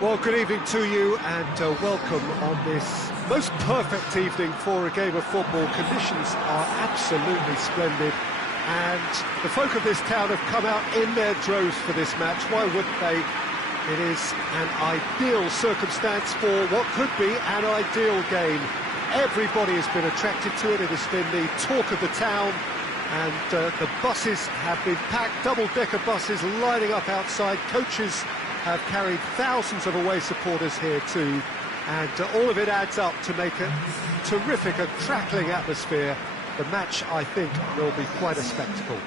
Well, good evening to you and welcome on this most perfect evening for a game of football. Conditions are absolutely splendid and the folk of this town have come out in their droves for this match. Why wouldn't they? It is an ideal circumstance for what could be an ideal game. Everybody has been attracted to it. It has been the talk of the town and the buses have been packed, double-decker buses lining up outside. Coaches have carried thousands of away supporters here too, and all of it adds up to make a terrific, a crackling atmosphere. The match, I think, will be quite a spectacle.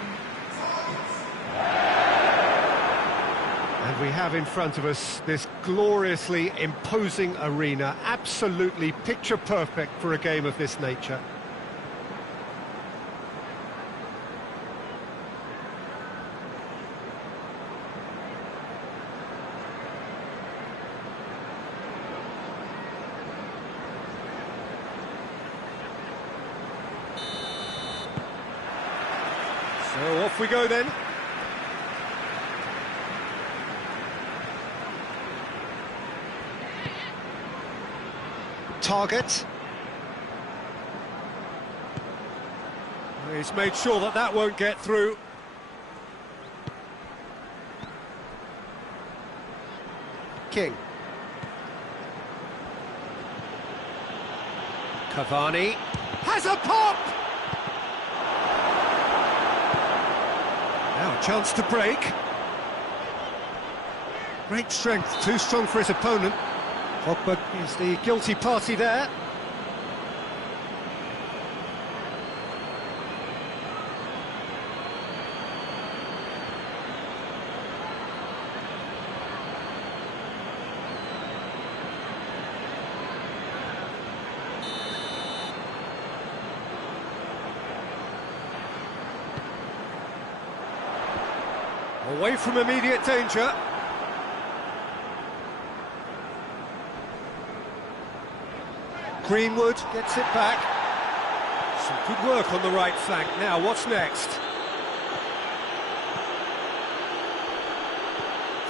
And we have in front of us this gloriously imposing arena, absolutely picture perfect for a game of this nature. So off we go then. Target. He's made sure that that won't get through. King. Cavani has a pop! Now a chance to break. Great strength, too strong for his opponent. Pogba is the guilty party there. Away from immediate danger. Greenwood gets it back. Some good work on the right flank. Now, what's next?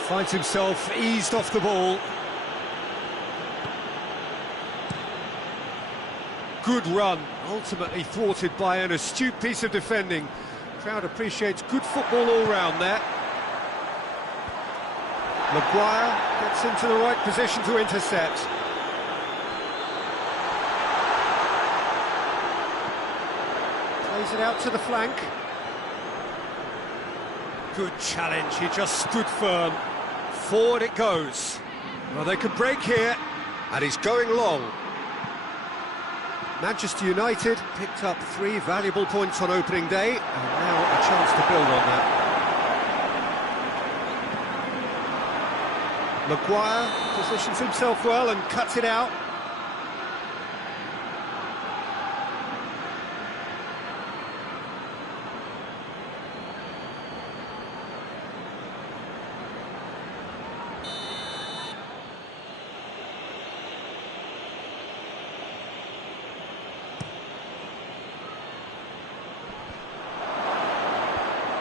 Finds himself eased off the ball. Good run, ultimately thwarted by an astute piece of defending. Crowd appreciates good football all round there. Maguire gets into the right position to intercept. Plays it out to the flank. Good challenge, he just stood firm. Forward it goes. Well, they could break here, and he's going long. Manchester United picked up 3 valuable points on opening day, and now a chance to build on that. Maguire positions himself well and cuts it out.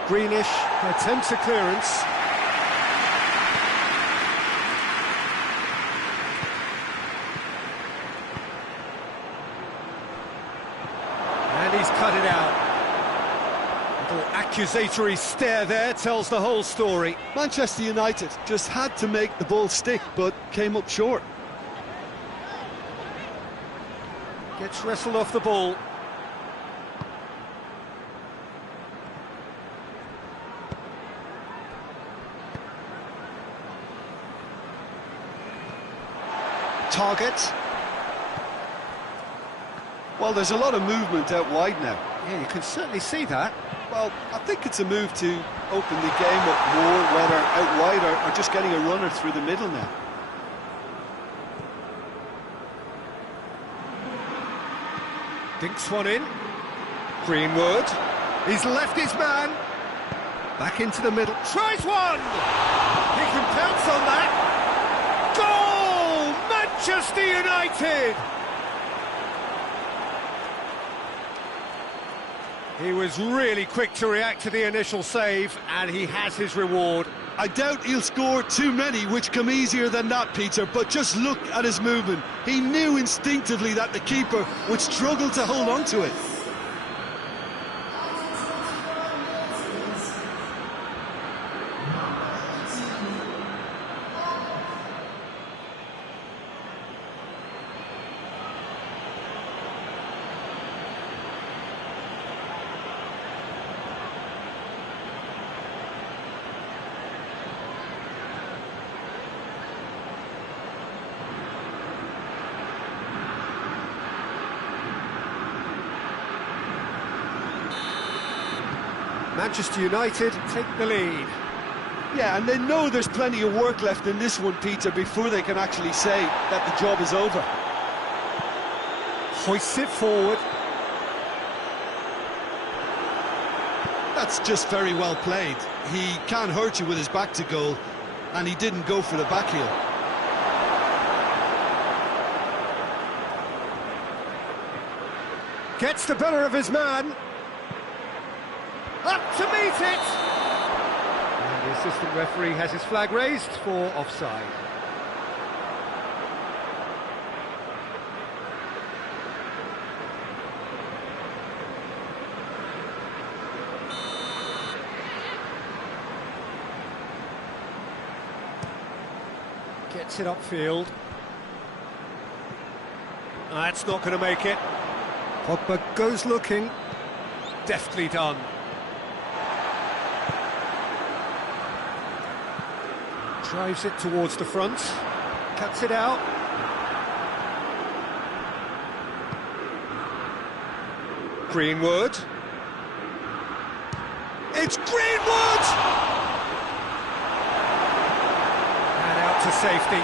Greenish attempts a clearance. And he's cut it out. Little accusatory stare there tells the whole story. Manchester United just had to make the ball stick, but came up short. Gets wrestled off the ball. Target. Well, there's a lot of movement out wide now. Yeah, you can certainly see that. Well, I think it's a move to open the game up more, whether out wide or just getting a runner through the middle now. Dinks one in. Greenwood. He's left his man. Back into the middle. Tries one! He can pounce on that. Goal! Manchester United! He was really quick to react to the initial save, and he has his reward. I doubt he'll score too many, which come easier than that, Peter, but just look at his movement. He knew instinctively that the keeper would struggle to hold on to it. Manchester United take the lead. Yeah, and they know there's plenty of work left in this one, Peter, before they can actually say that the job is over. Hoists it forward. That's just very well played. He can't hurt you with his back to goal, and he didn't go for the back heel. Gets the better of his man. Up to meet it! And the assistant referee has his flag raised for offside. Gets it upfield. That's not going to make it. Pogba goes looking. Deftly done. Drives it towards the front, cuts it out. Greenwood. It's Greenwood! And out to safety.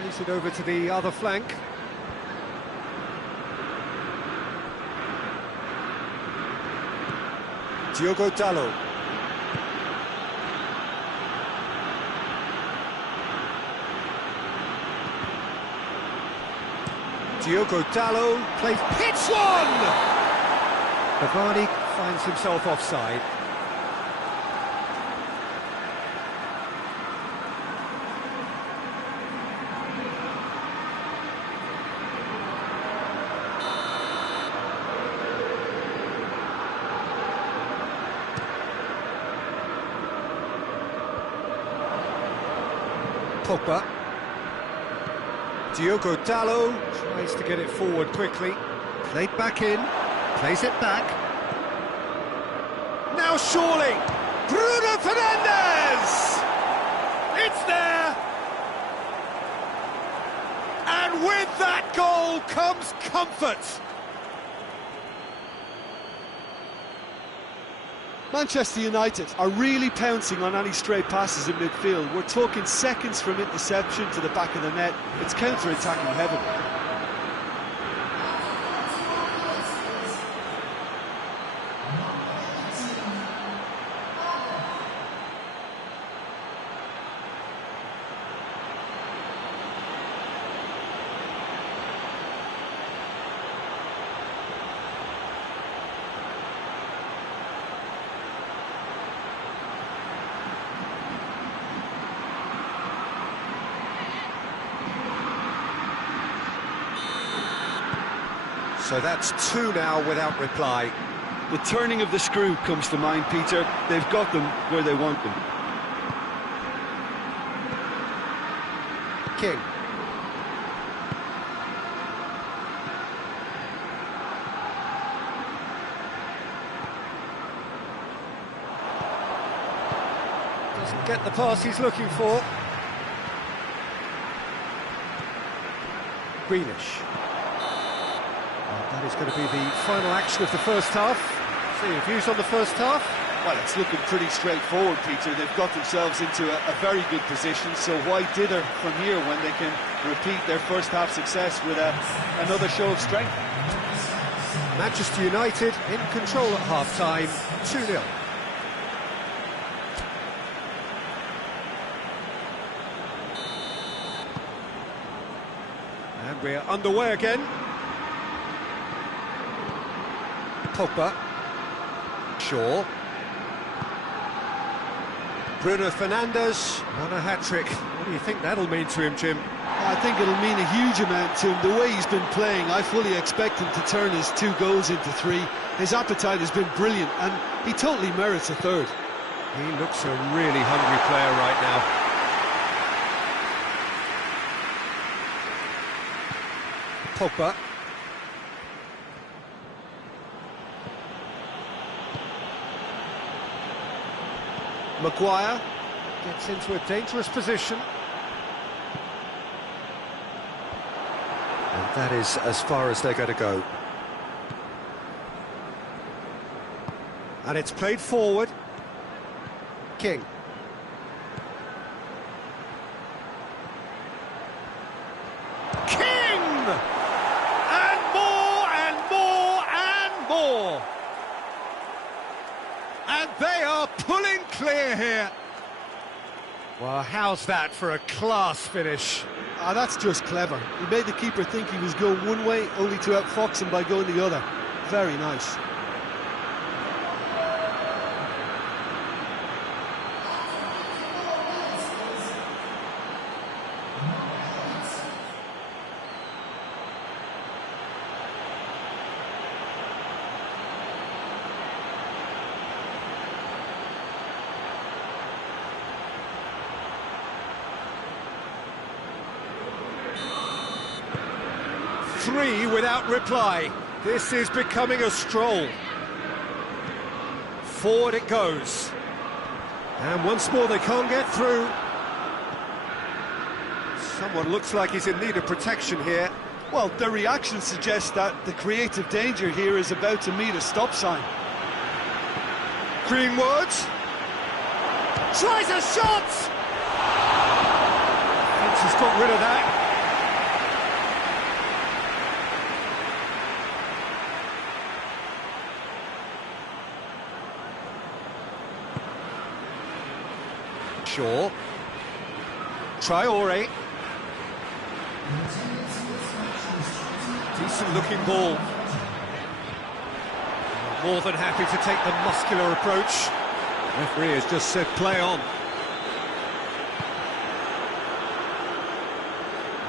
Plays it over to the other flank. Diogo Dalot. Diogo Dalot plays, hits one! Cavani finds himself offside. Pogba. Diogo Dalot tries to get it forward quickly. Played back in, plays it back. Now surely, Bruno Fernandes! It's there! And with that goal comes comfort. Manchester United are really pouncing on any stray passes in midfield. We're talking seconds from interception to the back of the net. It's counter-attacking heaven. So that's two now without reply. The turning of the screw comes to mind, Peter. They've got them where they want them. King. Doesn't get the pass he's looking for. Grealish. That is going to be the final action of the first half. So your views on the first half? Well, it's looking pretty straightforward, Peter. They've got themselves into a very good position, so why dither from here when they can repeat their first half success with another show of strength? Manchester United in control at half-time, 2-0. And And we're underway again. Pogba. Shaw. Bruno Fernandes won a hat-trick. What do you think that'll mean to him, Jim? I think it'll mean a huge amount to him. The way he's been playing, I fully expect him to turn his 2 goals into 3. His appetite has been brilliant, and he totally merits a third. He looks a really hungry player right now. Pogba. Maguire gets into a dangerous position. And that is as far as they're going to go. And it's played forward. King. King! And more, and more, and more! And they are pulling clear here. Well, how's that for a class finish? That's just clever. He made the keeper think he was going one way, only to outfox him by going the other. Very nice. Three without reply. This is becoming a stroll. Forward it goes. And once more they can't get through. Someone looks like he's in need of protection here. Well, the reaction suggests that the creative danger here is about to meet a stop sign. Greenwood tries a shot! He's got rid of that. Shaw. Traore. Decent looking ball. More than happy to take the muscular approach. Referee has just said play on.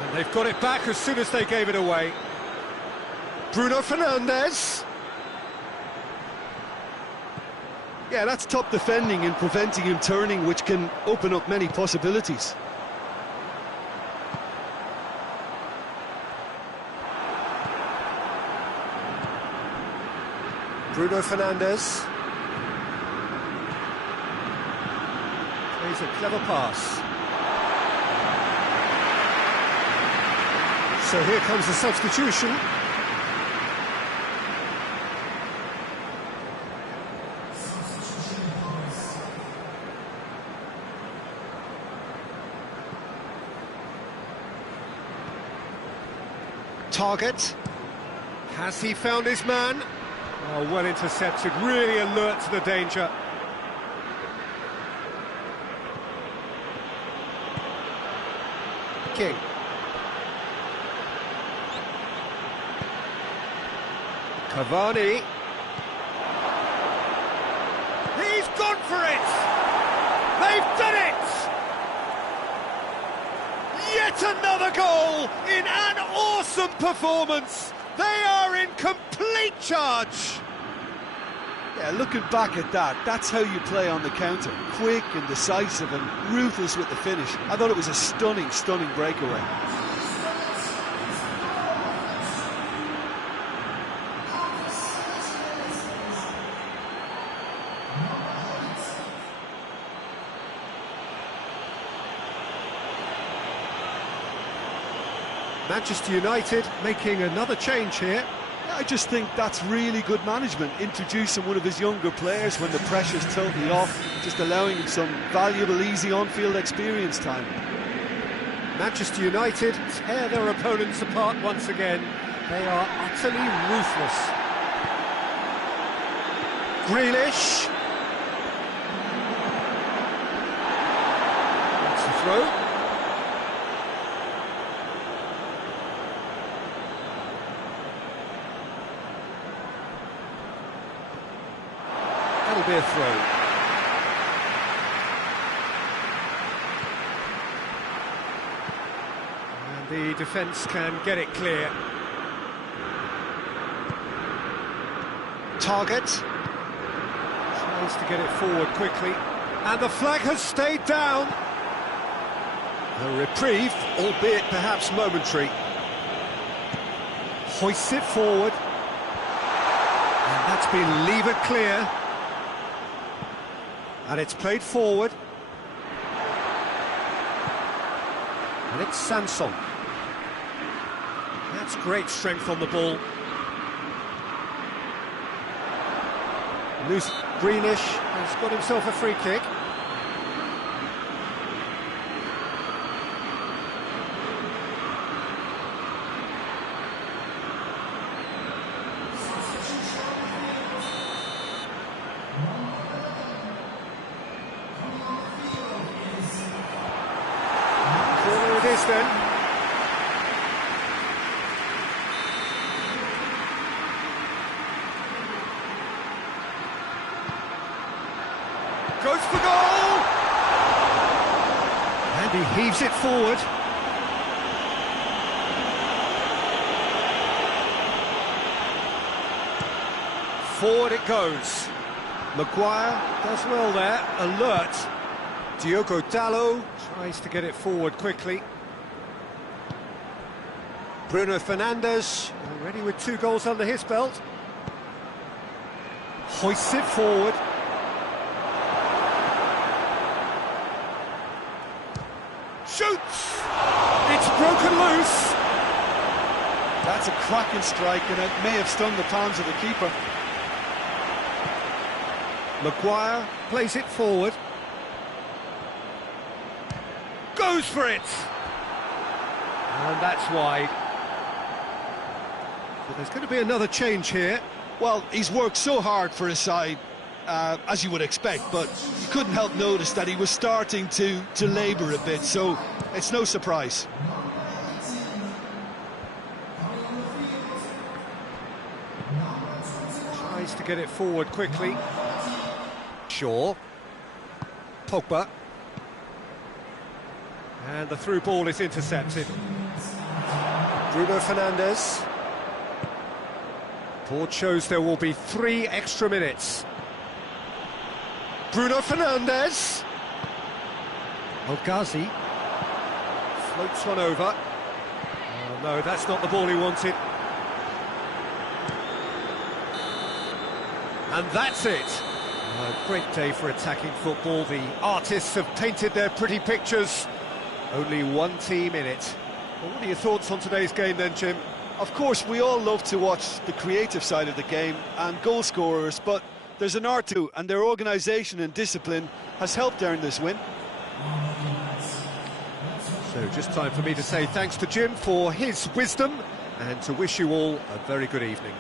And they've got it back as soon as they gave it away. Bruno Fernandes. Yeah, that's top defending and preventing him turning, which can open up many possibilities. Bruno Fernandes. Plays a clever pass. So here comes the substitution. Target. Has he found his man? Oh, well intercepted, really alert to the danger. King. Cavani. He's gone for it! They've done it! Yet another goal in an awesome performance. They are in complete charge. Yeah, looking back at that, that's how you play on the counter. Quick and decisive and ruthless with the finish. I thought it was a stunning, stunning breakaway. Manchester United making another change here. I just think that's really good management, introducing one of his younger players when the pressure's totally off, just allowing him some valuable, easy on-field experience time. Manchester United tear their opponents apart once again. They are utterly ruthless. Grealish. That's the throw. That'll be a throw. And the defence can get it clear. Target. Tries to get it forward quickly. And the flag has stayed down. A reprieve, albeit perhaps momentary. Hoists it forward. And that's been levered clear. And it's played forward. And it's Sanson. That's great strength on the ball. Loose Greenish has got himself a free kick. Corner it is then. Goes for goal! And he heaves it forward. Forward it goes. Maguire does well there, alert. Diogo Dalot tries to get it forward quickly. Bruno Fernandes, already with 2 goals under his belt. Hoists it forward. Shoots! It's broken loose! That's a cracking strike, and it may have stung the palms of the keeper. Maguire plays it forward. Goes for it! And that's wide. So there's going to be another change here. Well, he's worked so hard for his side, as you would expect, but you couldn't help notice that he was starting to labour a bit, so it's no surprise. Tries to get it forward quickly. Shaw. Pogba. And the through ball is intercepted. Bruno Fernandes. Board shows there will be 3 extra minutes. Bruno Fernandes. El Ghazi floats one over. Oh no, that's not the ball he wanted. And that's it. A great day for attacking football. The artists have painted their pretty pictures. Only one team in it. Well, what are your thoughts on today's game then, Jim? Of course, we all love to watch the creative side of the game and goal scorers, but there's an art to, and their organisation and discipline has helped earn this win. So just time for me to say thanks to Jim for his wisdom and to wish you all a very good evening.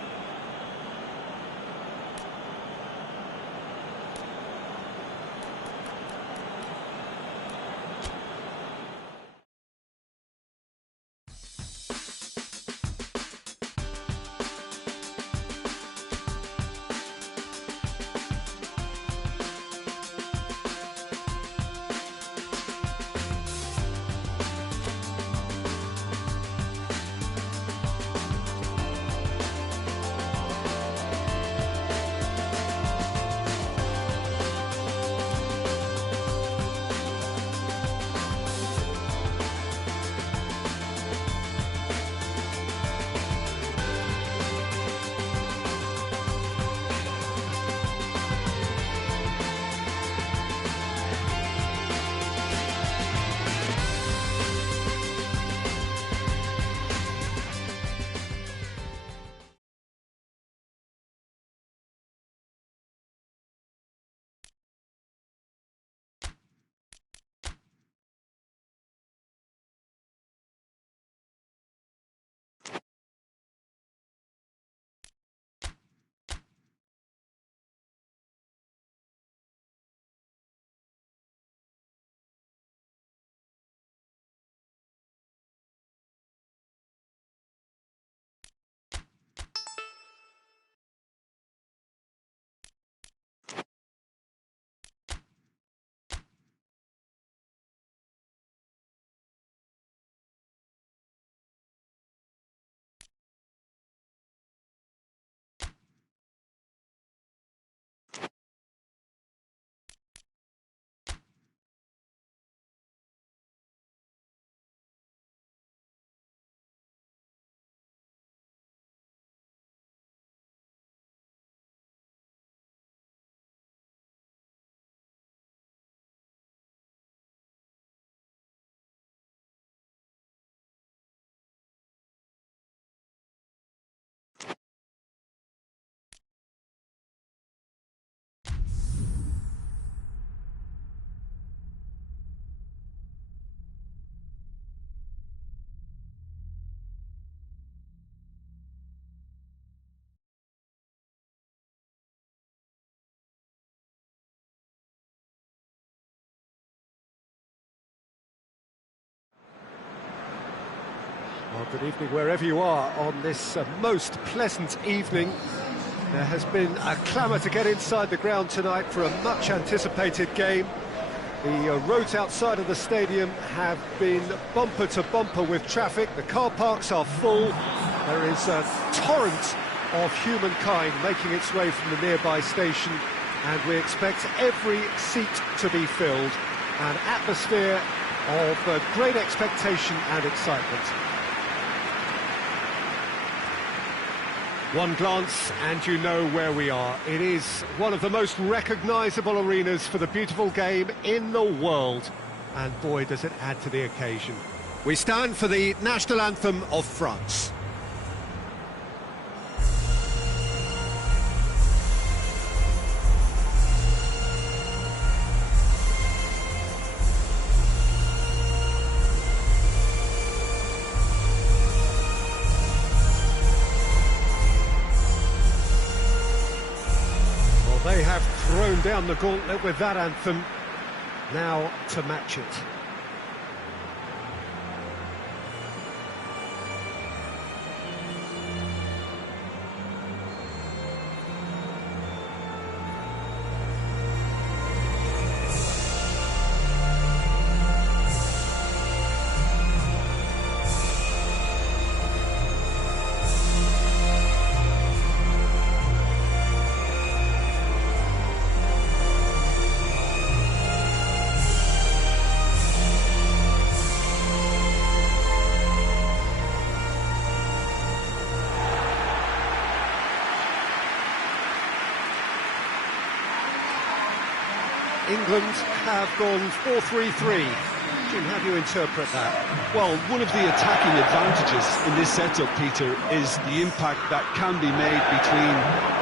Good evening wherever you are on this most pleasant evening. There has been a clamour to get inside the ground tonight for a much anticipated game. The roads outside of the stadium have been bumper to bumper with traffic. The car parks are full. There is a torrent of humankind making its way from the nearby station, and we expect every seat to be filled. An atmosphere of great expectation and excitement. One glance and you know where we are. It is one of the most recognisable arenas for the beautiful game in the world, and boy does it add to the occasion. We stand for the national anthem of France. They have thrown down the gauntlet with that anthem. Now to match it. England have gone 4-3-3. Jim, how do you interpret that? Well, one of the attacking advantages in this setup, Peter, is the impact that can be made between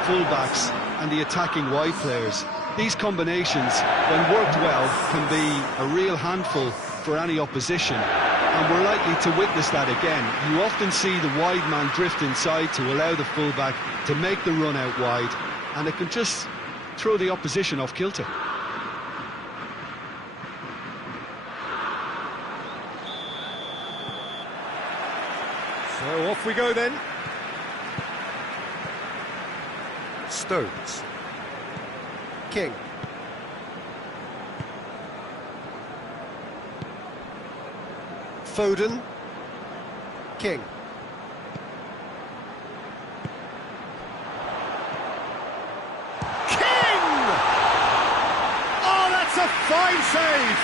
fullbacks and the attacking wide players. These combinations, when worked well, can be a real handful for any opposition, and we're likely to witness that again. You often see the wide man drift inside to allow the fullback to make the run out wide, and it can just throw the opposition off kilter. So off we go then. Stones. King. Foden. King. King! Oh, that's a fine save!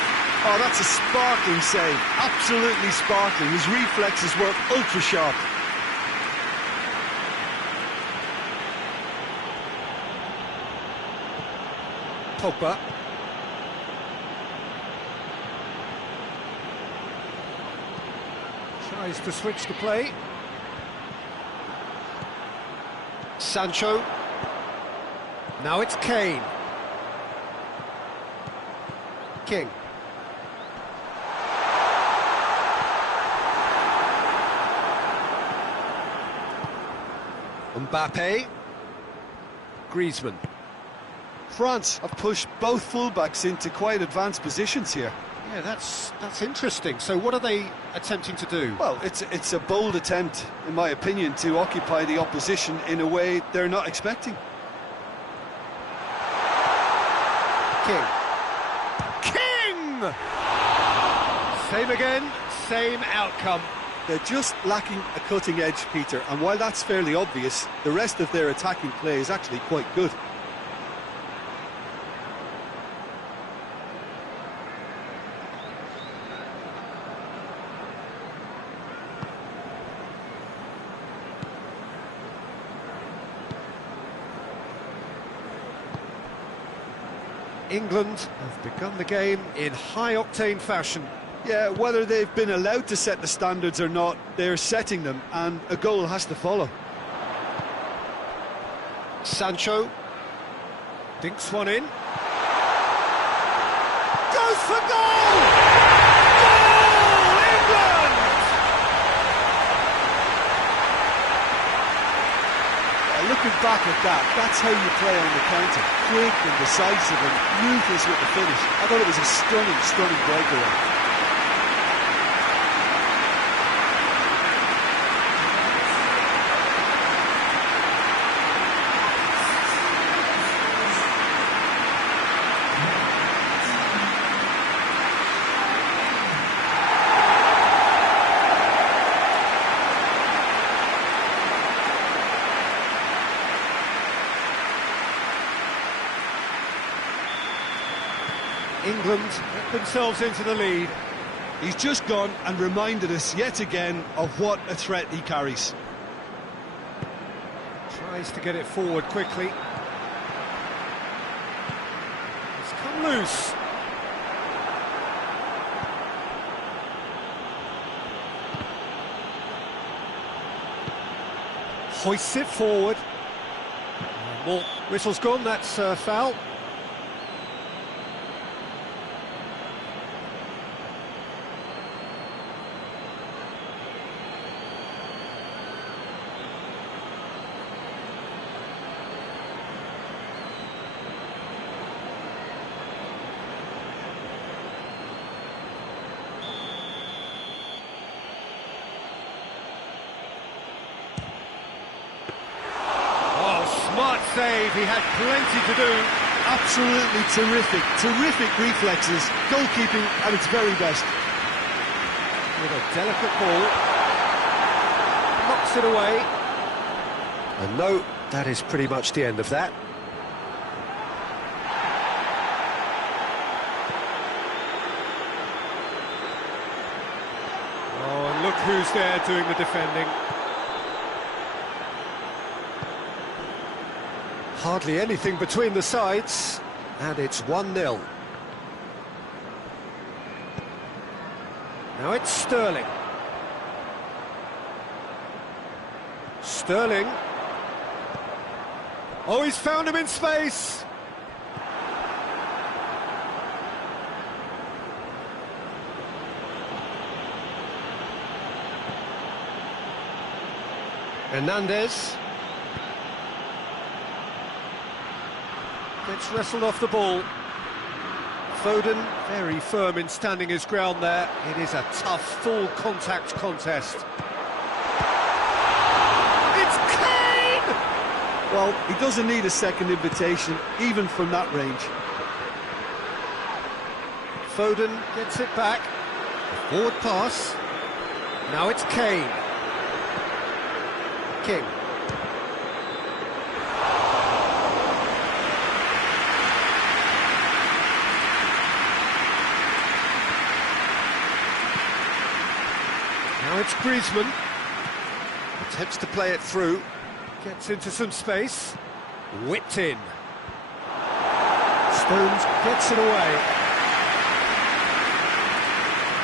Oh, that's a sparkling save. Absolutely sparkling. His reflexes were ultra sharp. Pogba. Tries to switch the play. Sancho. Now it's Kane. King. Mbappe. Griezmann. France have pushed both fullbacks into quite advanced positions here. Yeah, that's interesting. So what are they attempting to do? Well, it's a bold attempt, in my opinion, to occupy the opposition in a way they're not expecting. King. King! Same again, same outcome. They're just lacking a cutting edge, Peter, and while that's fairly obvious, the rest of their attacking play is actually quite good. England have begun the game in high-octane fashion. Yeah, whether they've been allowed to set the standards or not, they're setting them, and a goal has to follow. Sancho dinks one in. Goes for goal! Goal! England! Looking back at that, that's how you play on the counter. Quick and decisive and ruthless with the finish. I thought it was a stunning breakaway. England get themselves into the lead. He's just gone and reminded us yet again of what a threat he carries. Tries to get it forward quickly. It's come loose. Hoists it forward. More whistle's gone, that's foul. Smart save, he had plenty to do. Absolutely terrific reflexes, goalkeeping at its very best. With a delicate ball, knocks it away. And no, that is pretty much the end of that. Oh, and look who's there doing the defending. Hardly anything between the sides, and it's 1-0. Now it's Sterling. Sterling. Oh, he's found him in space. Hernandez. Gets wrestled off the ball. Foden, very firm in standing his ground there. It is a tough, full contact contest. It's Kane! Well, he doesn't need a second invitation, even from that range. Foden gets it back. Forward pass. Now it's Kane. King. Now it's Griezmann, attempts to play it through, gets into some space, whipped in. Stones gets it away.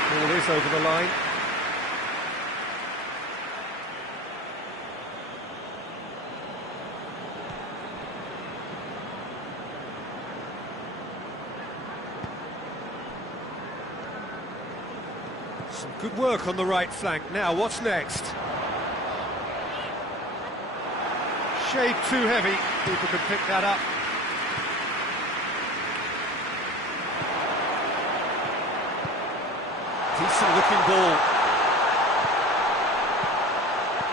Ball is over the line. Some good work on the right flank. Now, what's next? Shade too heavy. People can pick that up. Decent looking ball.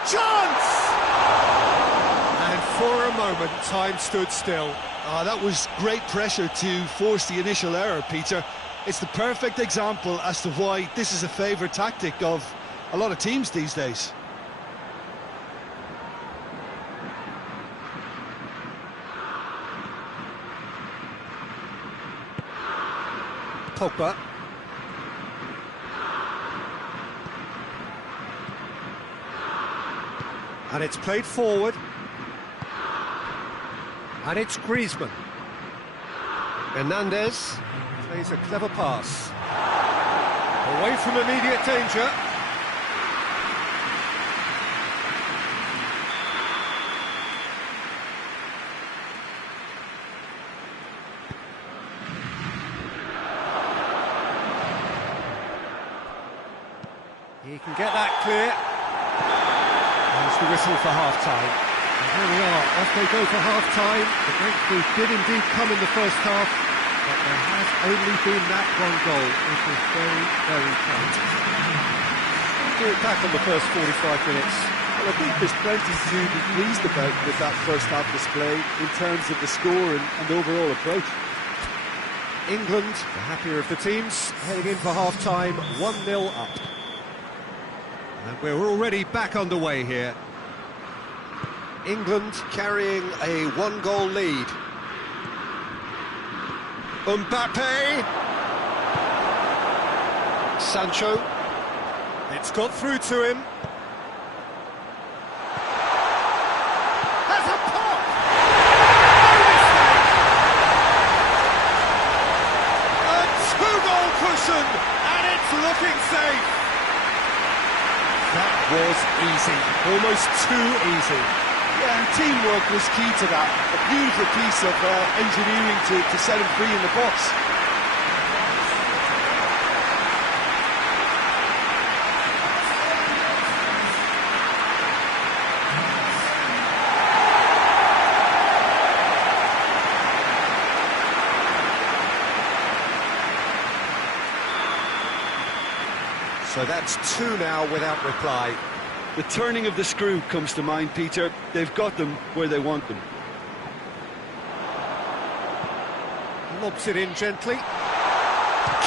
Chance! And for a moment, time stood still. That was great pressure to force the initial error, Peter. It's the perfect example as to why this is a favourite tactic of a lot of teams these days. Pogba. And it's played forward. And it's Griezmann. Hernandez plays a clever pass. Away from immediate danger. He can get that clear. There's the whistle for half-time. And here we are, off they go for half-time. The breakthrough did indeed come in the first half, but there has only been that one goal, which was very, very tight. Do it back on the first 45 minutes. Well, I think there's plenty to be pleased about with that first half display in terms of the score and overall approach. England, the happier of the teams, heading in for half-time, 1-0 up. And we're already back underway here. England carrying a one-goal lead. Mbappe! Sancho. It's got through to him. Has a pop! A two-goal cushion, and it's looking safe. That was easy, almost too easy. Yeah, and teamwork was key to that. A beautiful piece of engineering to set him free in the box. So that's two now without reply. The turning of the screw comes to mind, Peter. They've got them where they want them. Lobs it in gently.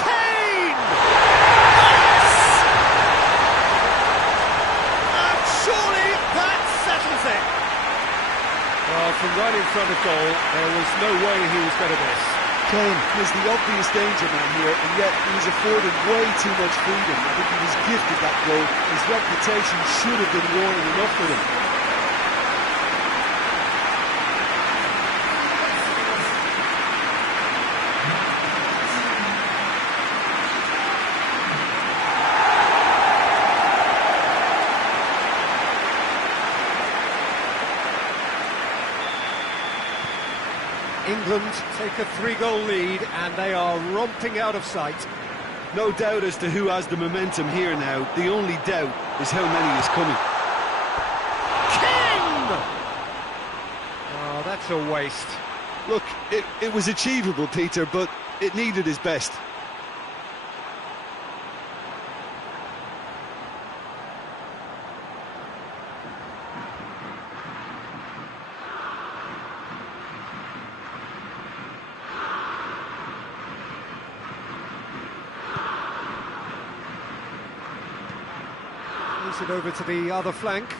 Kane! Yes! And surely that settles it. Well, from right in front of goal, there was no way he was going to miss. Kane was the obvious danger man here, and yet he was afforded way too much freedom. I think he was gifted that goal. His reputation should have been warning enough for him. England take a 3-goal lead and they are romping out of sight. No doubt as to who has the momentum here now. The only doubt is how many is coming. King! Oh, that's a waste. Look, it was achievable, Peter, but it needed his best. It over to the other flank.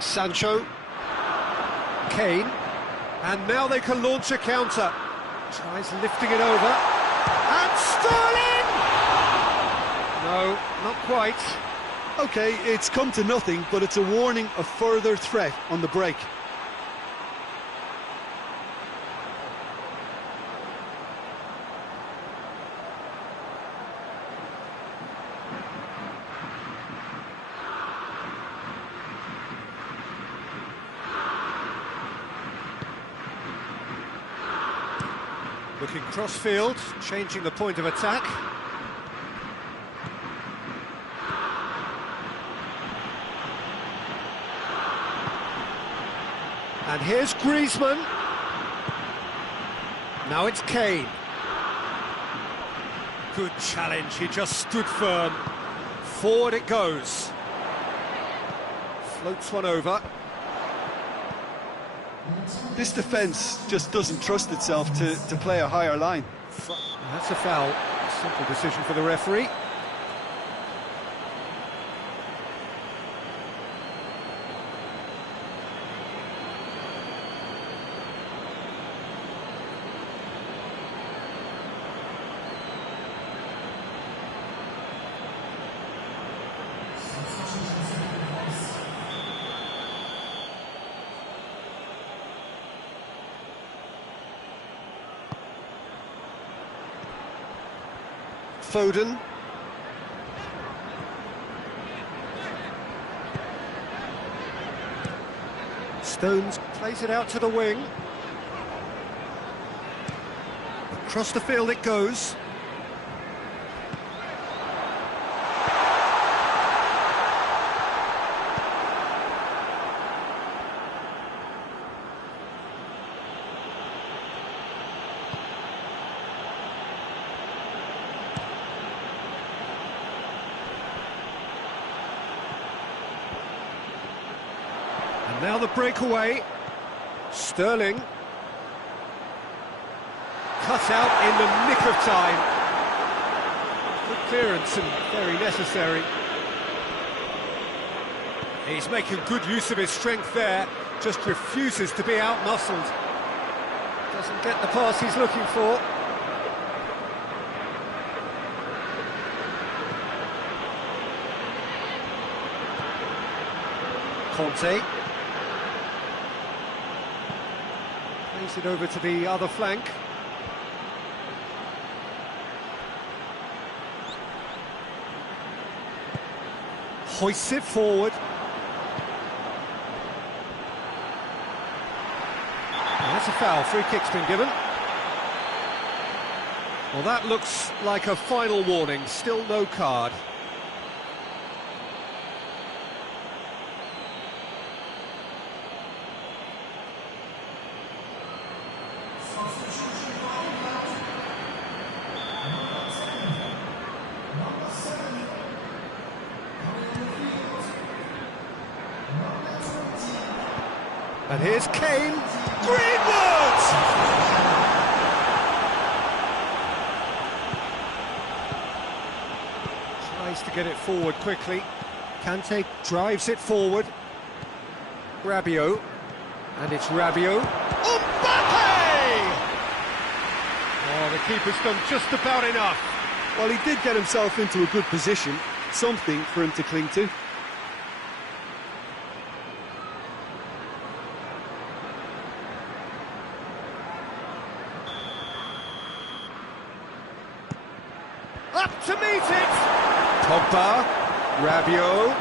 Sancho. Kane. And now they can launch a counter. Tries lifting it over. And Sterling! No, not quite. OK, it's come to nothing, but it's a warning of further threat on the break. Looking cross-field, changing the point of attack. And here's Griezmann. Now it's Kane. Good challenge, he just stood firm. Forward it goes. Floats one over. This defence just doesn't trust itself to play a higher line. That's a foul. Simple decision for the referee. Foden. Stones plays it out to the wing. Across the field it goes. Now the breakaway. Sterling. Cut out in the nick of time. Good clearance and very necessary. He's making good use of his strength there, just refuses to be out-muscled. Doesn't get the pass he's looking for. Conte. Plays it over to the other flank. Hoists it forward. That's a foul, free kick's been given. Well, that looks like a final warning, still no card. And here's Kane. Greenwood! Tries to get it forward quickly. Kante drives it forward. Rabiot. And it's Rabiot. Mbappe! Oh, the keeper's done just about enough. Well, he did get himself into a good position, something for him to cling to. Up to meet it! Pogba, Rabiot.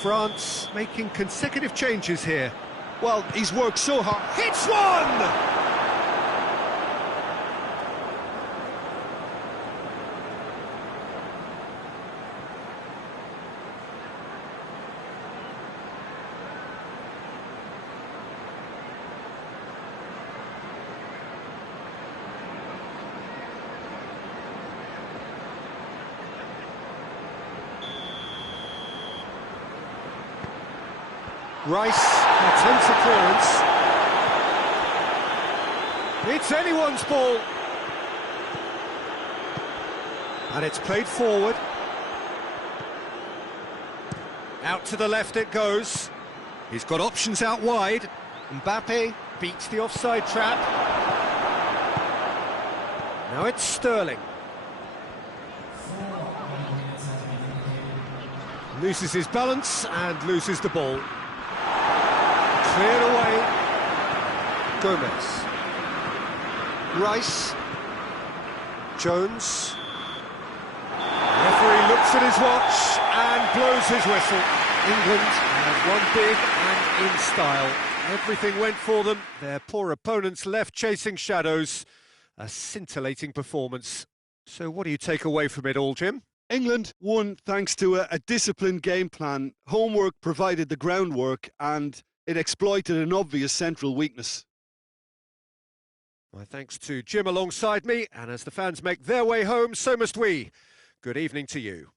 France making consecutive changes here. Well, he's worked so hard. Hits one! Rice attempts a clearance. It's anyone's ball. And it's played forward. Out to the left it goes. He's got options out wide. Mbappe beats the offside trap. Now it's Sterling. Loses his balance and loses the ball. Cleared away. Gomez. Rice. Jones. Referee looks at his watch and blows his whistle. England have won big and in style. Everything went for them. Their poor opponents left chasing shadows. A scintillating performance. So what do you take away from it all, Jim? England won thanks to a disciplined game plan. Homework provided the groundwork and it exploited an obvious central weakness. My thanks to Jim alongside me, and as the fans make their way home, so must we. Good evening to you.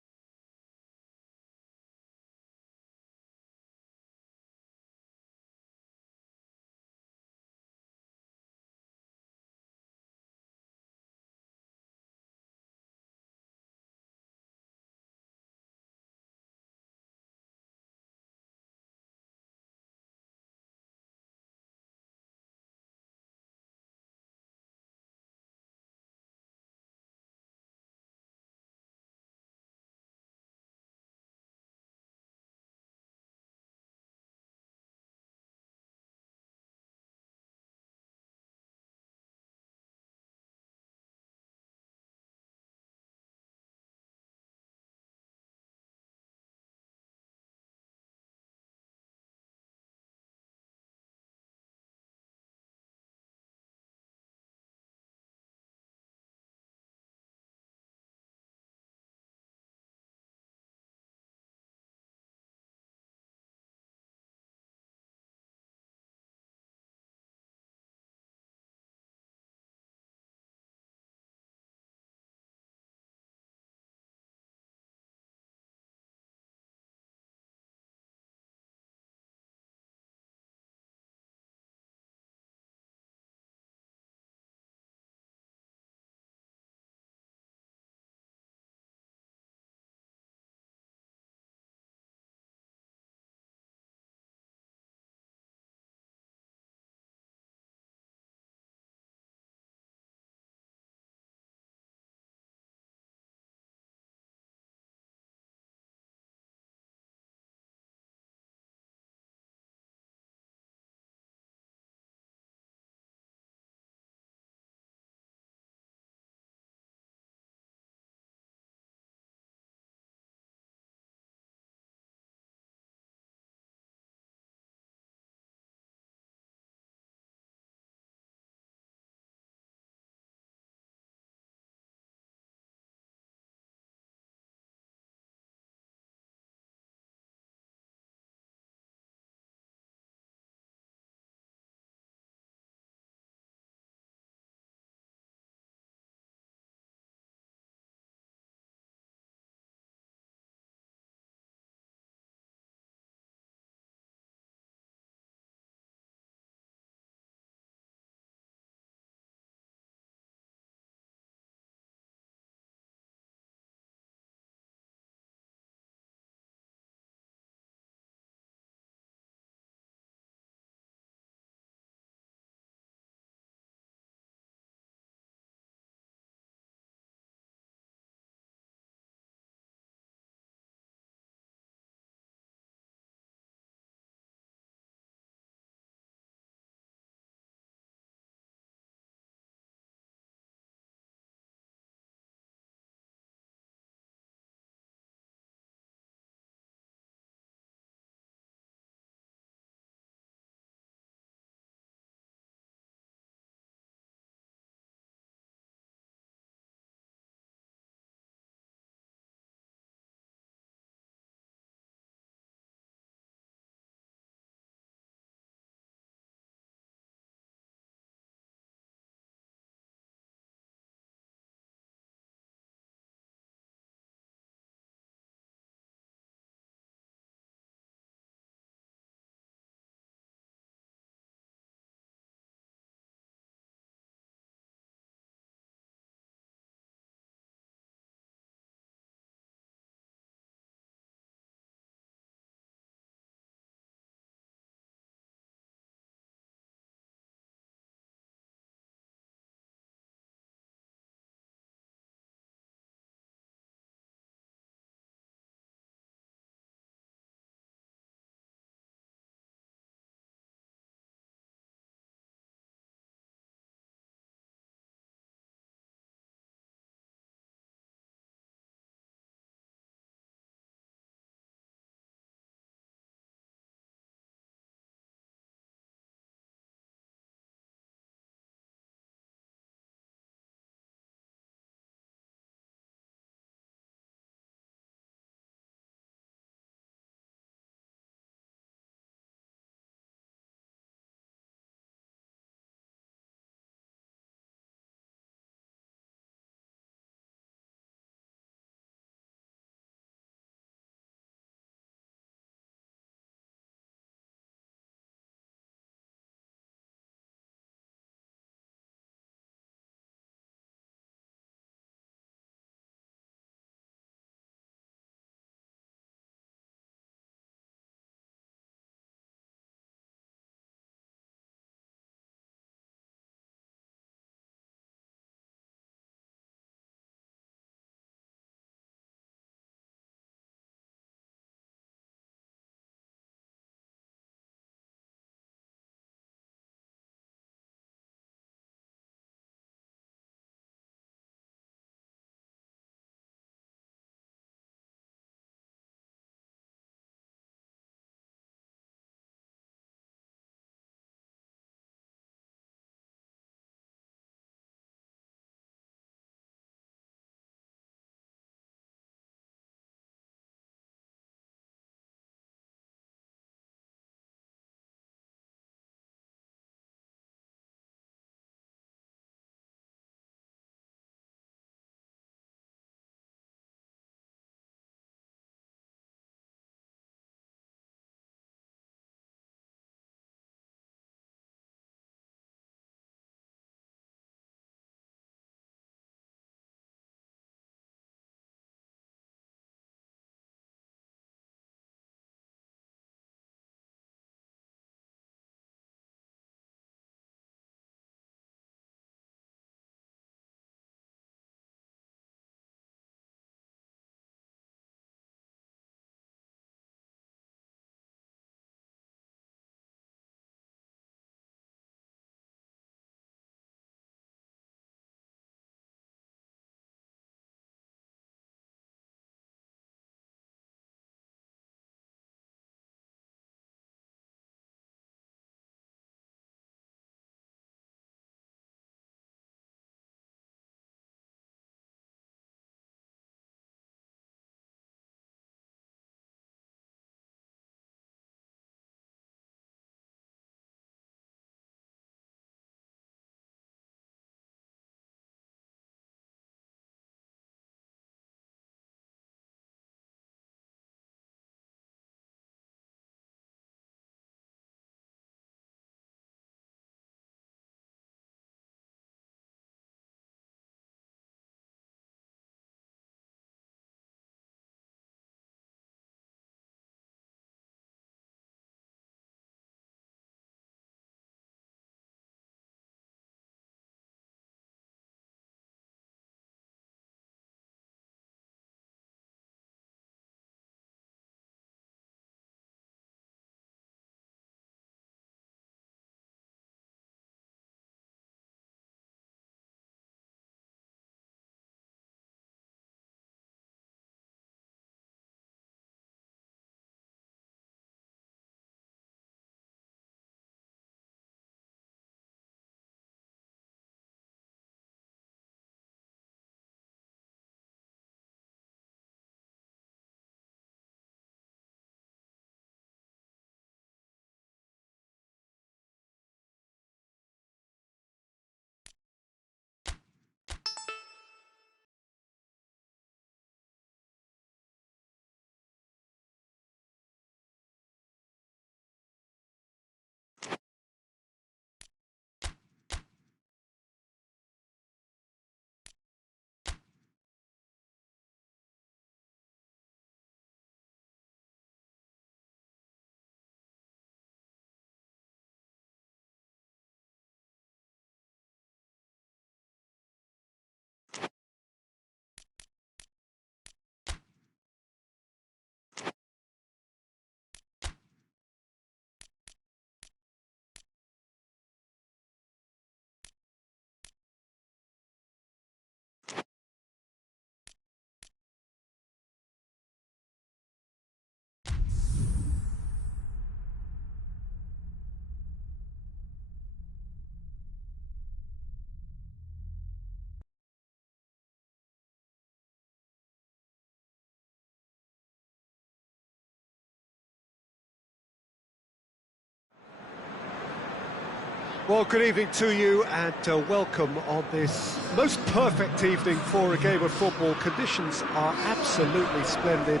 Well, good evening to you and welcome on this most perfect evening for a game of football. Conditions are absolutely splendid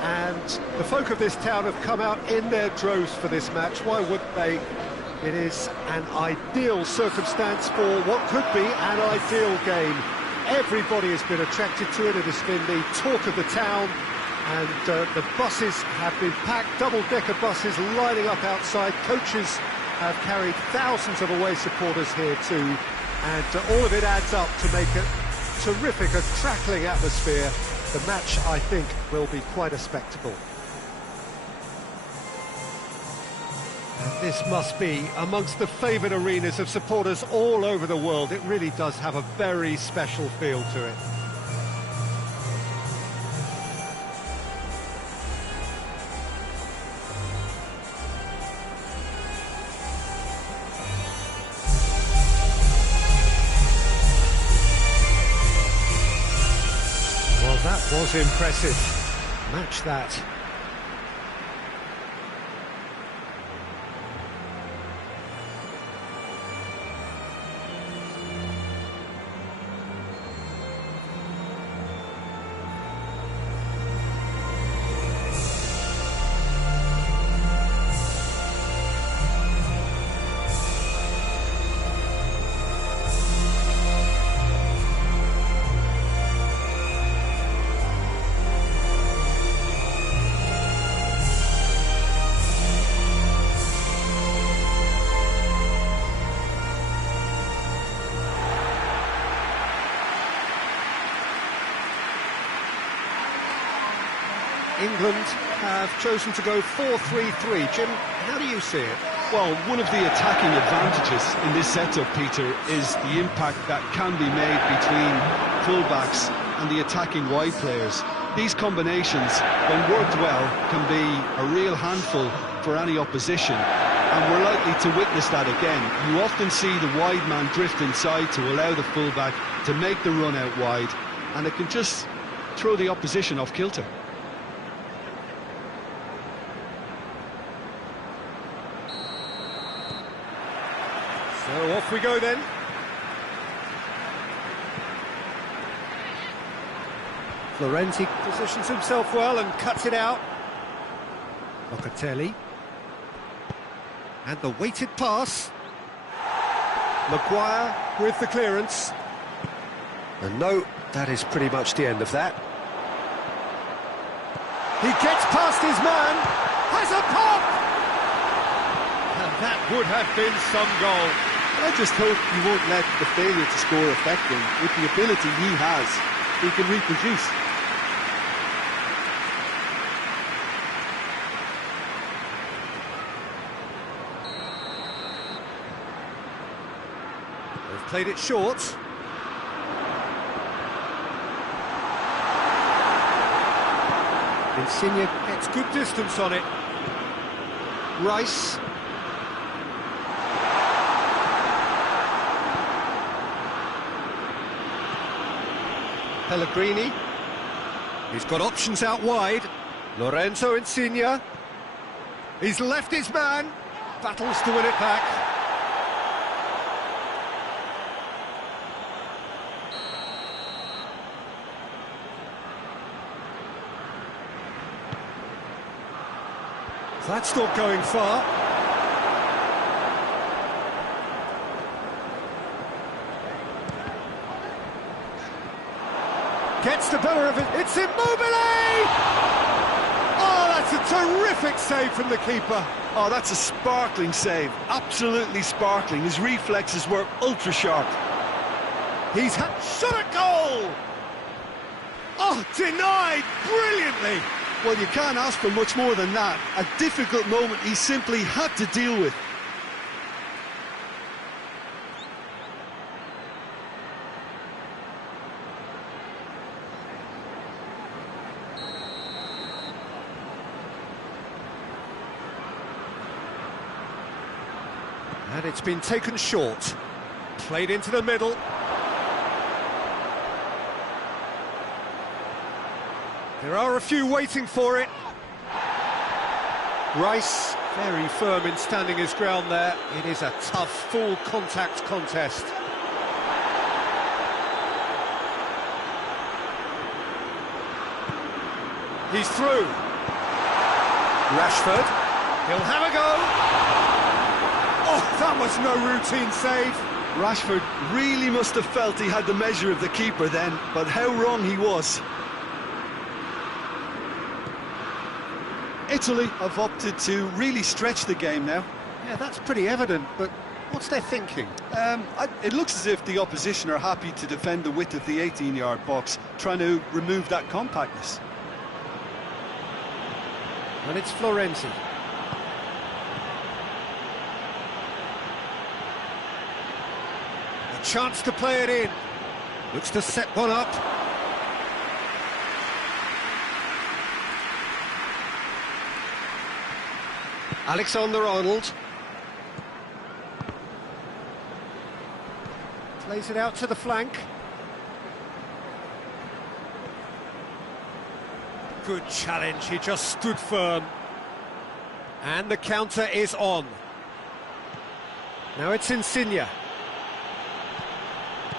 and the folk of this town have come out in their droves for this match. Why wouldn't they? It is an ideal circumstance for what could be an ideal game. Everybody has been attracted to it. It has been the talk of the town, and the buses have been packed, double-decker buses lining up outside. Coaches have carried thousands of away supporters here too, and all of it adds up to make a terrific, a crackling atmosphere. The match, I think, will be quite a spectacle. And this must be amongst the favoured arenas of supporters all over the world. It really does have a very special feel to it. Well, that was impressive. Match that. England have chosen to go 4-3-3. Jim, how do you see it? Well, one of the attacking advantages in this setup, Peter, is the impact that can be made between fullbacks and the attacking wide players. These combinations, when worked well, can be a real handful for any opposition, and we're likely to witness that again. You often see the wide man drift inside to allow the fullback to make the run out wide, and it can just throw the opposition off kilter. So off we go then. Florenzi positions himself well and cuts it out. Locatelli. And the weighted pass. Maguire with the clearance. And no, that is pretty much the end of that. He gets past his man. Has a pop! And that would have been some goal. I just hope you won't let the failure to score affect him. With the ability he has, he can reproduce. They've played it short. Insigne gets good distance on it. Rice. Pellegrini. He's got options out wide. Lorenzo Insigne. He's left his man. Battles to win it back. That's not going far. Gets the better of it. It's Immobile! Oh, that's a terrific save from the keeper. Oh, that's a sparkling save. Absolutely sparkling. His reflexes were ultra sharp. He's shot a goal! Oh, denied brilliantly. Well, you can't ask for much more than that. A difficult moment he simply had to deal with. And it's been taken short. Played into the middle. There are a few waiting for it. Rice Very firm in standing his ground there. It is a tough, full contact contest. He's through. Rashford. He'll have a go. Oh, that was no routine save. Rashford really must have felt he had the measure of the keeper then, but how wrong he was. Italy have opted to really stretch the game now. Yeah, that's pretty evident, but what's their thinking? It looks as if the opposition are happy to defend the width of the 18-yard box, trying to remove that compactness. And it's Florenzi. A chance to play it in. Looks to set one up. Alexander-Arnold. Plays it out to the flank. Good challenge, he just stood firm. And the counter is on. Now it's Insigne.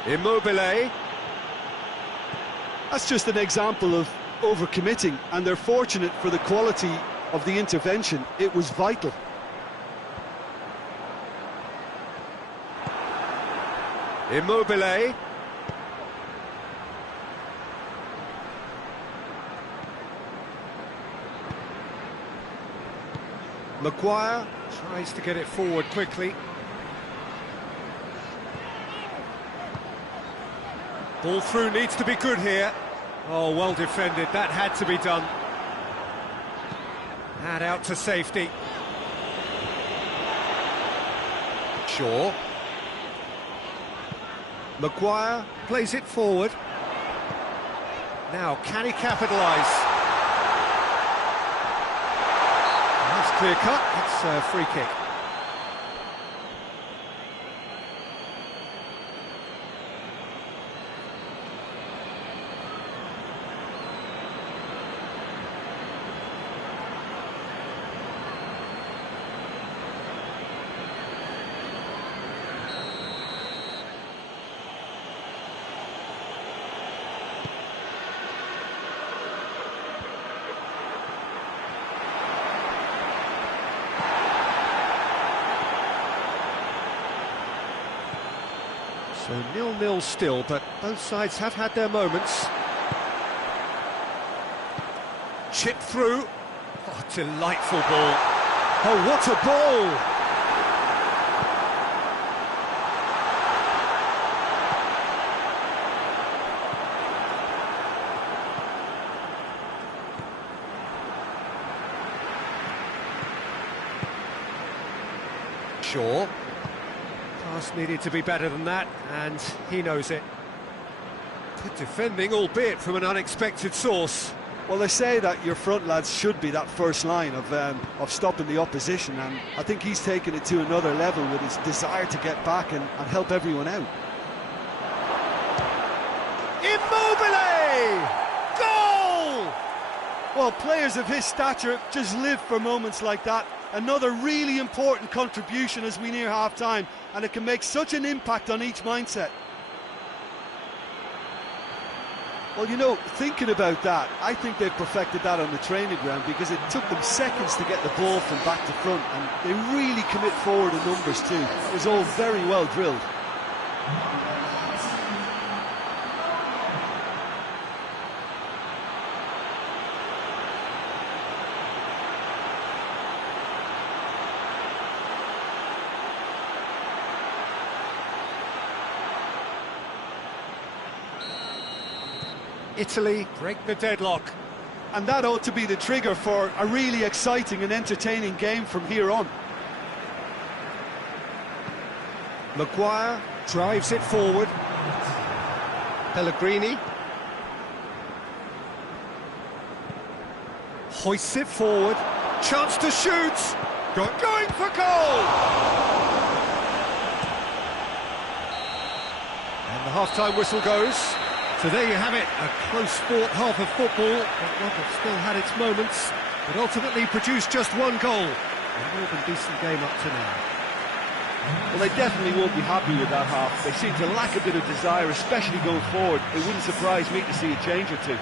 Immobile. That's just an example of overcommitting, and they're fortunate for the quality of the intervention. It was vital. Immobile. Maguire tries to get it forward quickly. Ball through needs to be good here. Oh, well defended, that had to be done. And out to safety. Shaw. Maguire plays it forward. Now, can he capitalise? That's clear cut, it's a free kick. So 0-0 still, but both sides have had their moments. Chip through. Oh, delightful ball. Oh, what a ball! Shaw. Pass needed to be better than that, and he knows it. Good defending, albeit from an unexpected source. Well, they say that your front lads should be that first line of stopping the opposition, and I think he's taken it to another level with his desire to get back and help everyone out. Immobile! Goal! Well, players of his stature just live for moments like that. Another really important contribution as we near half-time, and it can make such an impact on each mindset. Well, you know, thinking about that, I think they've perfected that on the training ground, because it took them seconds to get the ball from back to front, and they really commit forward in numbers too. It was all very well drilled. Italy break the deadlock. And that ought to be the trigger for a really exciting and entertaining game from here on. Maguire drives it forward. Pellegrini hoists it forward. Chance to shoot. Going for goal. And the half-time whistle goes. So there you have it, a close-fought half of football, but one that still had its moments, but ultimately produced just one goal. A more than decent game up to now. Well, they definitely won't be happy with that half. They seem to lack a bit of desire, especially going forward. It wouldn't surprise me to see a change or two.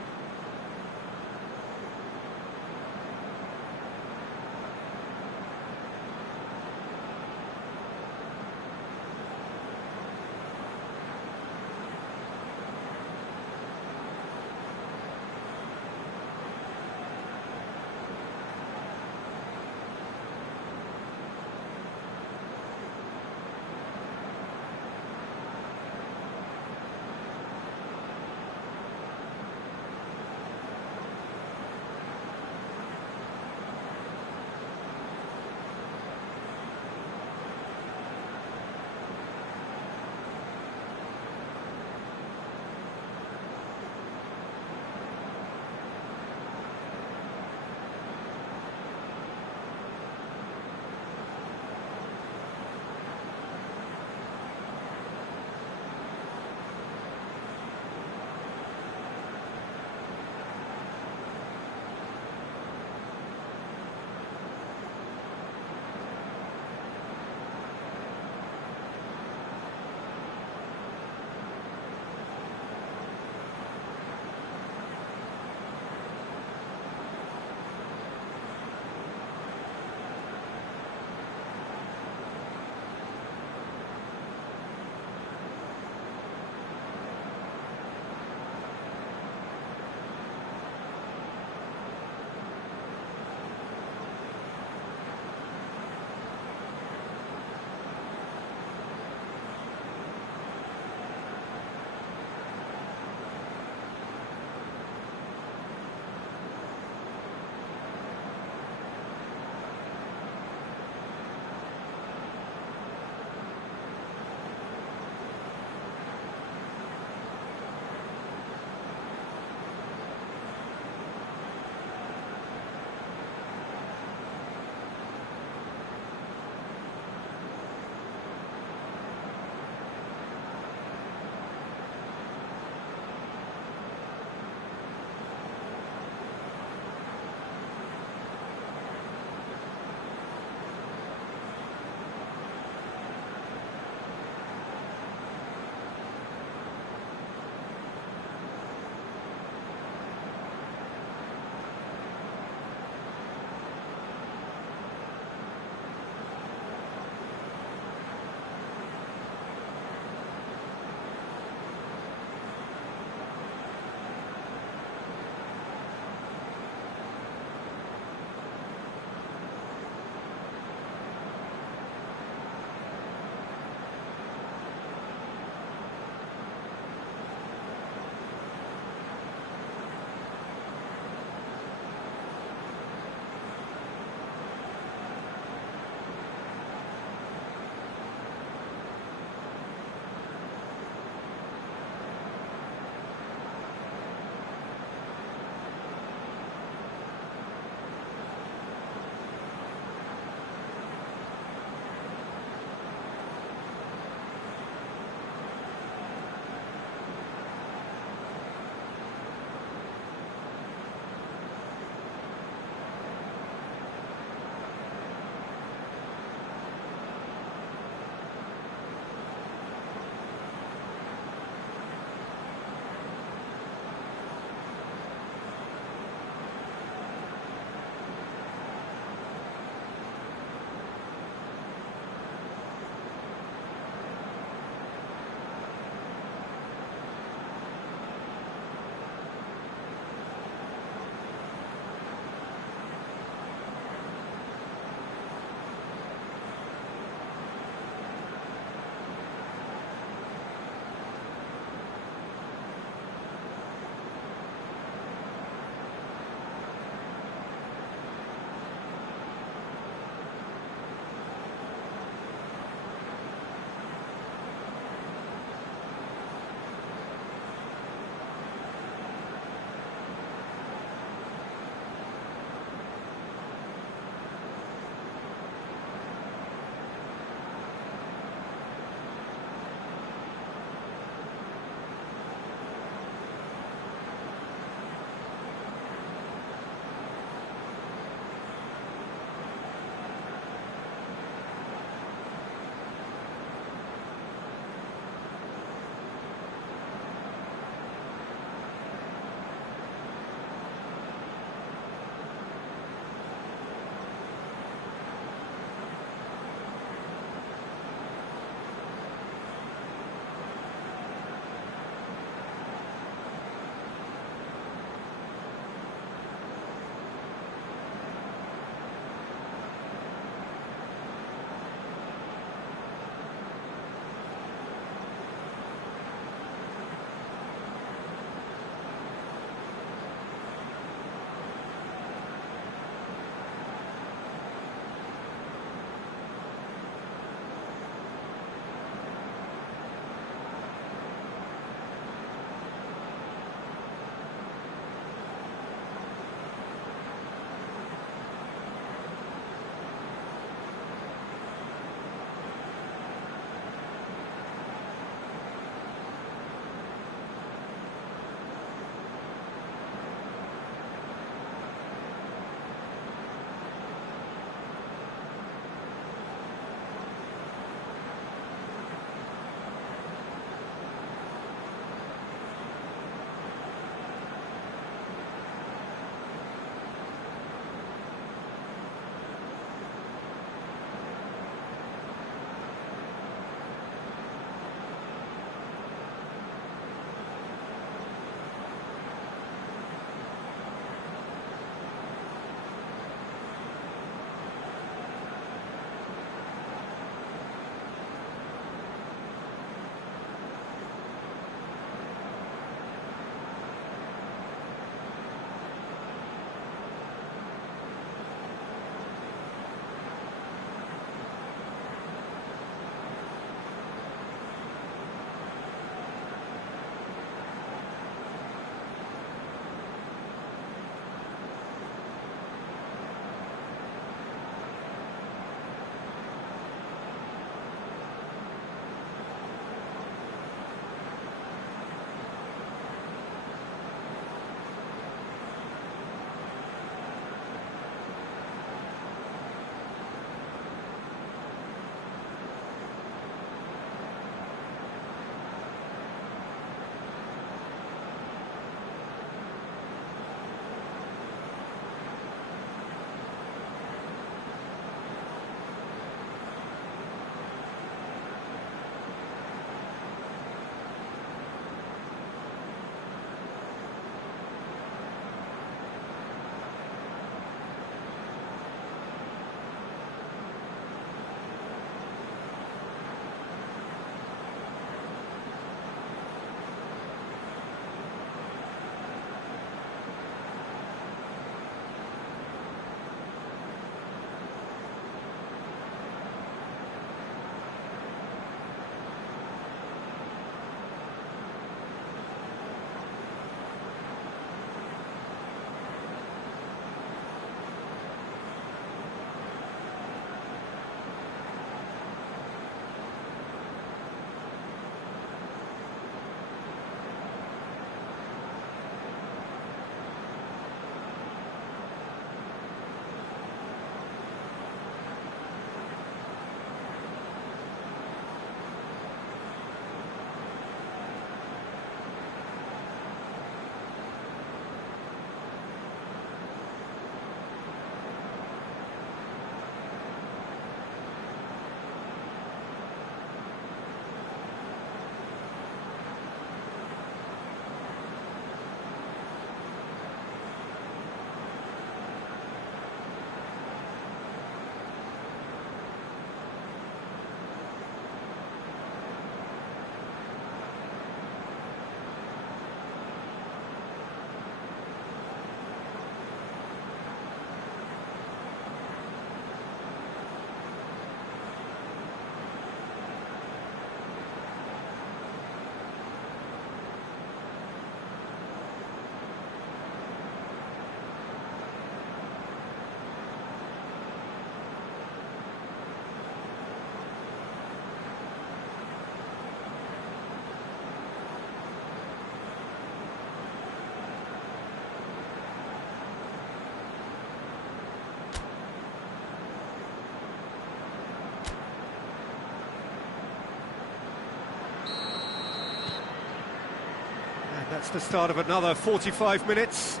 That's the start of another 45 minutes.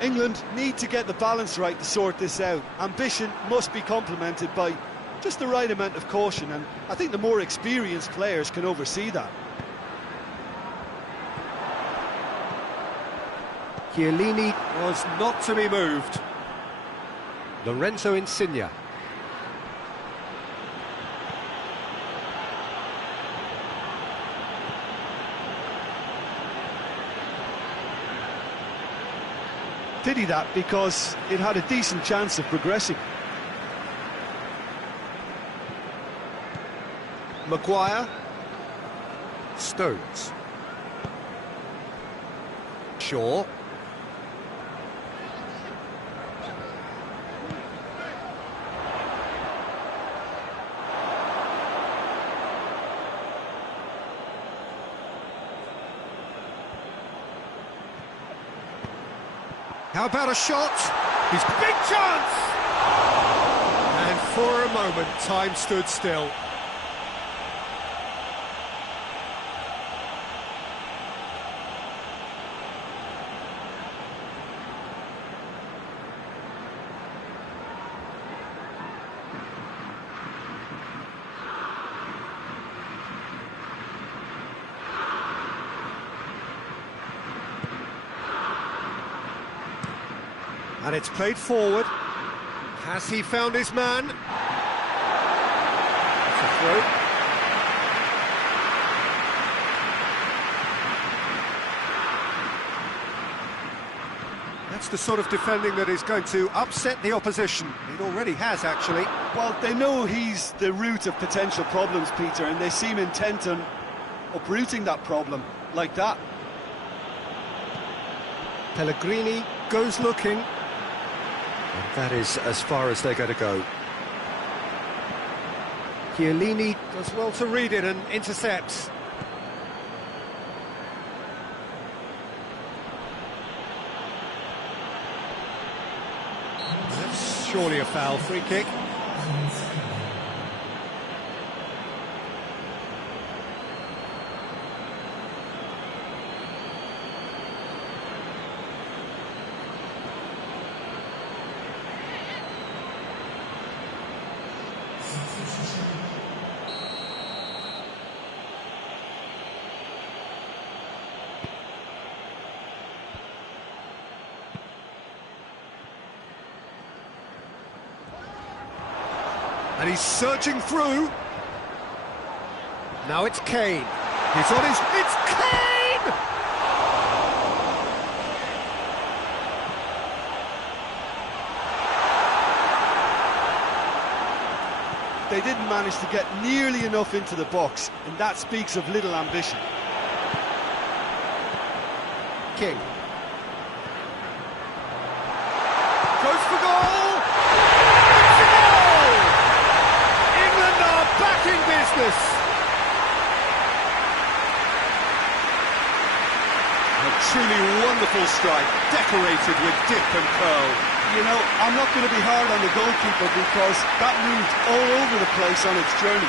England need to get the balance right to sort this out. Ambition must be complemented by just the right amount of caution, and I think the more experienced players can oversee that. Chiellini was not to be moved. Lorenzo Insigne. Pity that, because it had a decent chance of progressing. Maguire. Stones. Shaw. How about a shot? His big chance! And for a moment, time stood still. And it's played forward. Has he found his man? That's a throw. That's the sort of defending that is going to upset the opposition. It already has, actually. Well, they know he's the root of potential problems, Peter, and they seem intent on uprooting that problem, like that. Pellegrini goes looking. And that is as far as they're going to go. Chiellini does well to read it and intercepts. That's surely a foul. Free kick. And he's searching through. Now it's Kane. He's on his... It's Kane! They didn't manage to get nearly enough into the box, and that speaks of little ambition. King. Goes for goal! It's a goal! England are back in business. A truly wonderful strike, decorated with dip and curl. You know, I'm not going to be hard on the goalkeeper because that moved all over the place on its journey.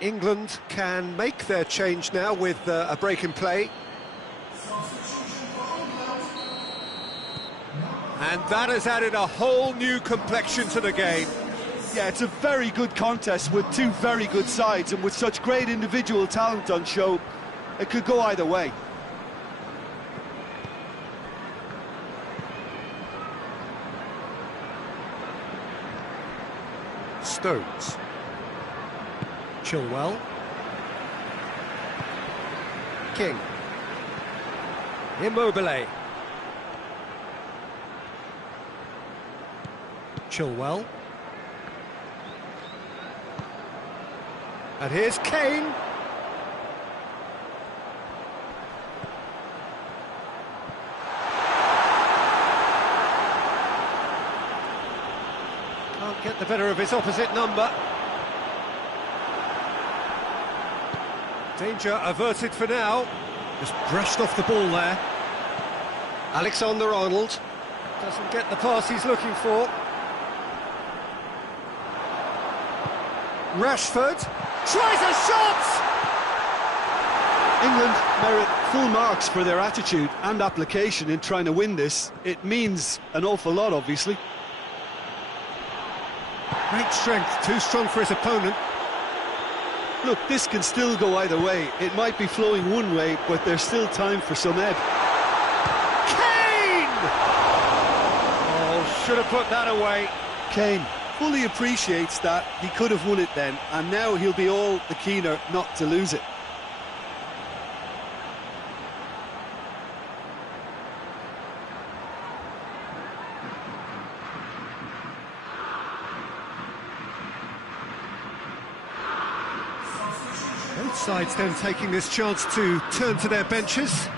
England can make their change now with a break in play. And that has added a whole new complexion to the game. Yeah, it's a very good contest with two very good sides, and with such great individual talent on show, it could go either way. Stones. Chilwell. King. Immobile. Chilwell. And here's Kane. Can't get the better of his opposite number. Danger averted for now. Just brushed off the ball there. Alexander-Arnold doesn't get the pass he's looking for. Rashford tries a shot! England merit full marks for their attitude and application in trying to win this. It means an awful lot, obviously. Great strength, too strong for his opponent. Look, this can still go either way. It might be flowing one way, but there's still time for some ebb. Kane! Oh, should have put that away. Kane fully appreciates that he could have won it then, and now he'll be all the keener not to lose it. Both sides then taking this chance to turn to their benches.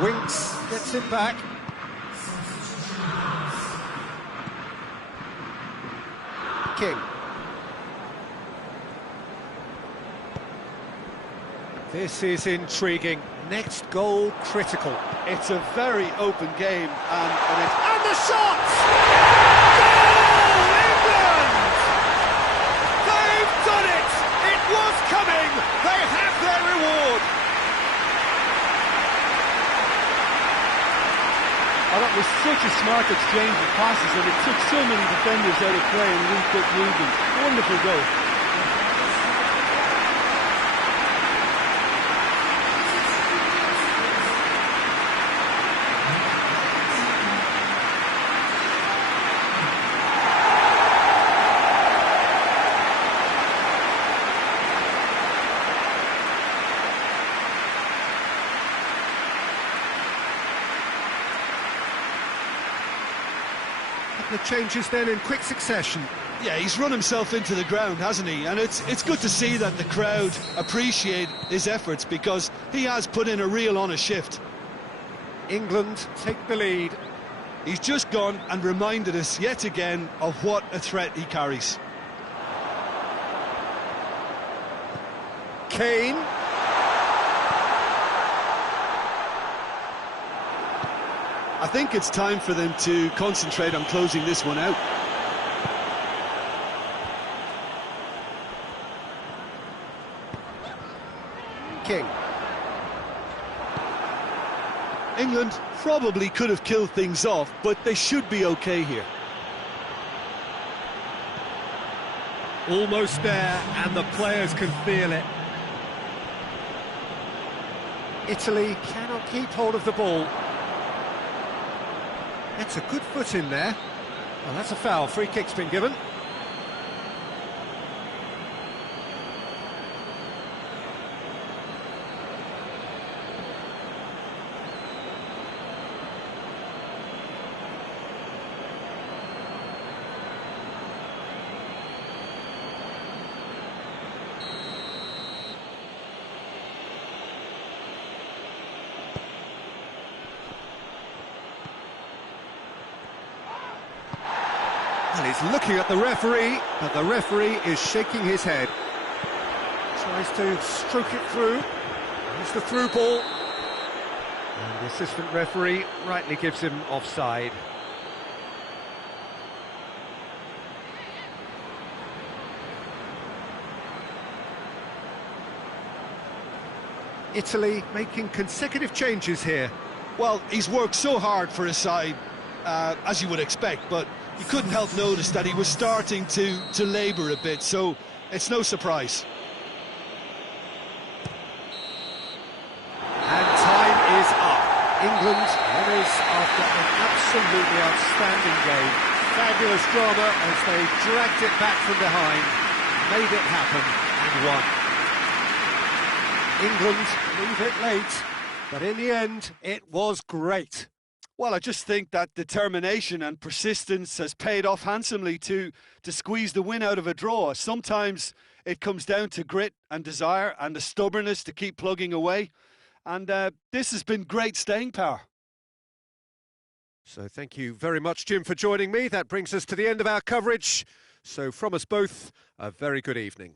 Winks gets it back. King. This is intriguing. Next goal critical. It's a very open game, and the shot! Goal, England! They've done it! It was coming! They have their reward! Oh, that was such a smart exchange of passes, and it took so many defenders out of play and really quick movement. Wonderful goal. The changes then in quick succession. yeah, he's run himself into the ground, hasn't he? And it's good to see that the crowd appreciate his efforts, because he has put in a real honest shift. England take the lead. He's just gone and reminded us yet again of what a threat he carries. Kane. I think it's time for them to concentrate on closing this one out. King. England probably could have killed things off, but they should be okay here. Almost there, and the players can feel it. Italy cannot keep hold of the ball. That's a good foot in there. Well, that's a foul. Free kick's been given. And he's looking at the referee, but the referee is shaking his head. Tries to stroke it through. There's the through ball. And the assistant referee rightly gives him offside. Italy making consecutive changes here. Well, he's worked so hard for his side, as you would expect, but you couldn't help notice that he was starting to labour a bit, so it's no surprise. And time is up. England winners after an absolutely outstanding game. Fabulous drama as they dragged it back from behind. made it happen and won. England leave it late, but in the end, it was great. Well, I just think that determination and persistence has paid off handsomely to squeeze the win out of a draw. Sometimes it comes down to grit and desire and the stubbornness to keep plugging away. And this has been great staying power. So thank you very much, Jim, for joining me. That brings us to the end of our coverage. So from us both, a very good evening.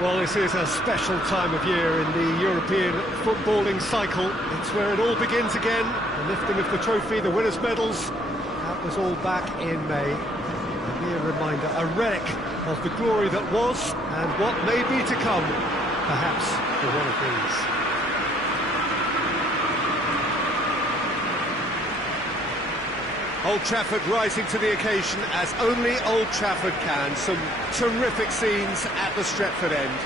Well, this is a special time of year in the European footballing cycle. It's where it all begins again. The lifting of the trophy, the winners' medals. That was all back in May. A mere reminder, a relic of the glory that was and what may be to come, perhaps for one of these. Old Trafford rising to the occasion as only Old Trafford can. Some terrific scenes at the Stretford end.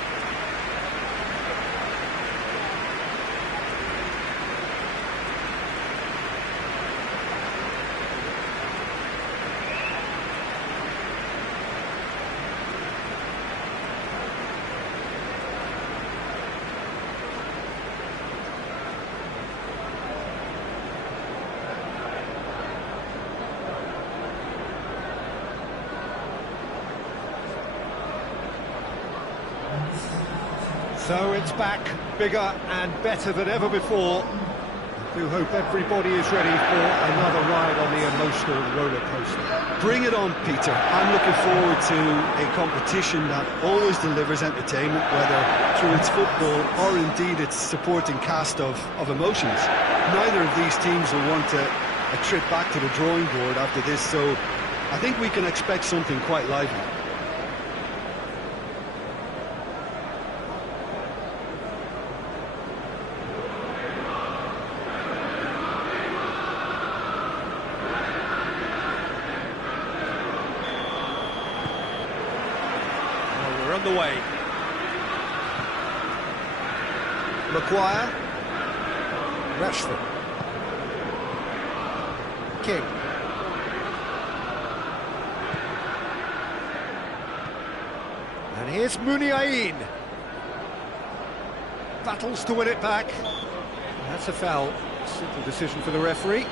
So it's back, bigger and better than ever before. I do hope everybody is ready for another ride on the emotional roller coaster. Bring it on, Peter. I'm looking forward to a competition that always delivers entertainment, whether through its football or indeed its supporting cast of emotions. Neither of these teams will want a trip back to the drawing board after this, so I think we can expect something quite lively. The way. Maguire. Rashford. King. And here's Muniain. Battles to win it back. That's a foul. Simple decision for the referee.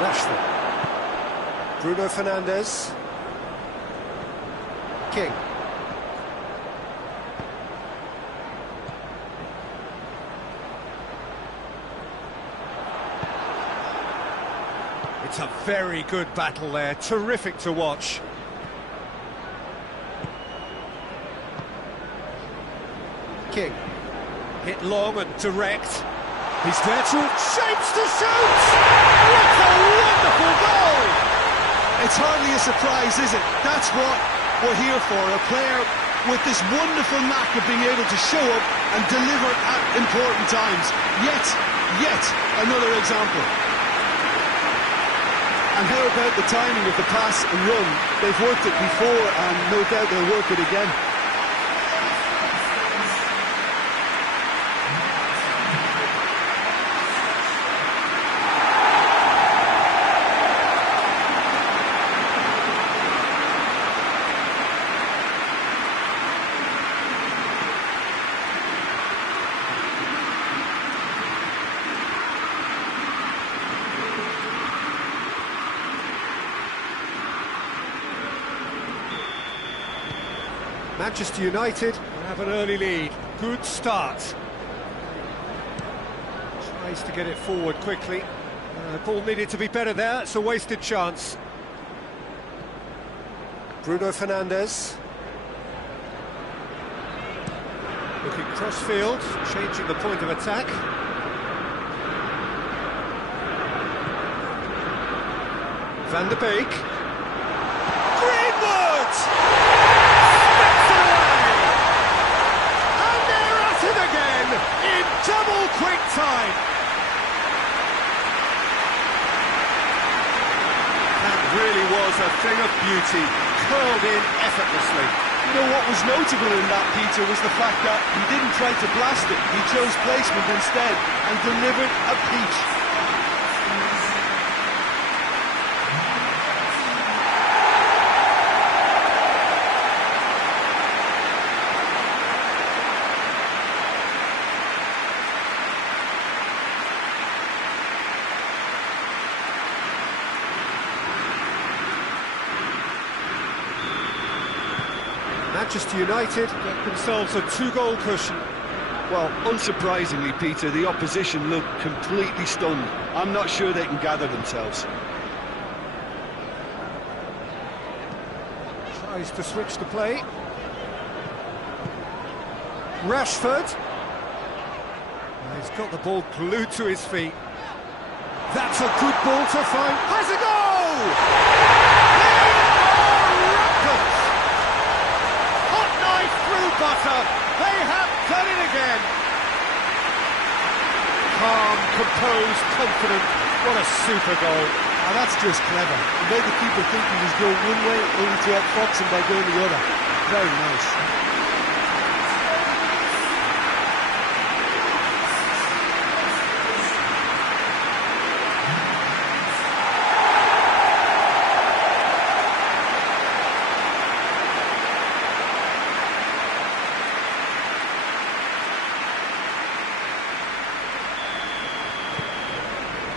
Rashford. Bruno Fernandes. King. It's a very good battle there, terrific to watch. King. Hit long and direct. He's there to shapes to shoot! What a wonderful goal! It's hardly a surprise, is it? That's what we're here for, a player with this wonderful knack of being able to show up and deliver at important times. Yet another example. And how about the timing of the pass and run? They've worked it before and no doubt they'll work it again. Manchester United have an early lead. Good start. Tries to get it forward quickly. Ball needed to be better there. It's a wasted chance. Bruno Fernandes. Looking cross-field, changing the point of attack. Van der Beek. Greenwood! In double quick time. That really was a thing of beauty, curled in effortlessly. You know what was notable in that, Peter, was the fact that he didn't try to blast it. He chose placement instead and delivered a peach. Manchester United get themselves a two-goal cushion. Well, unsurprisingly, Peter, the opposition look completely stunned. I'm not sure they can gather themselves. Tries to switch the play. Rashford. He's got the ball glued to his feet. That's a good ball to find. Has a goal! Butter, they have done it again. Calm, composed, confident. What a super goal. And that's just clever. It made the keeper think he was going one way, only to outfox him by going the other. Very nice.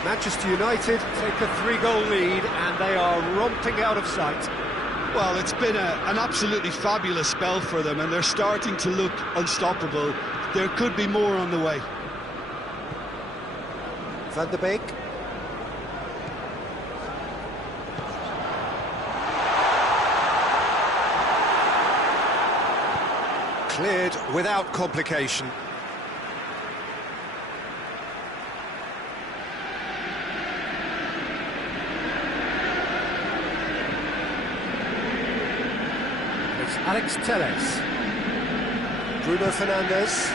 Manchester United take a 3-goal lead and they are romping out of sight. Well, it's been an absolutely fabulous spell for them, and they're starting to look unstoppable. There could be more on the way. Van der Beek. Cleared without complication. It's Alex Telles. Bruno Fernandes.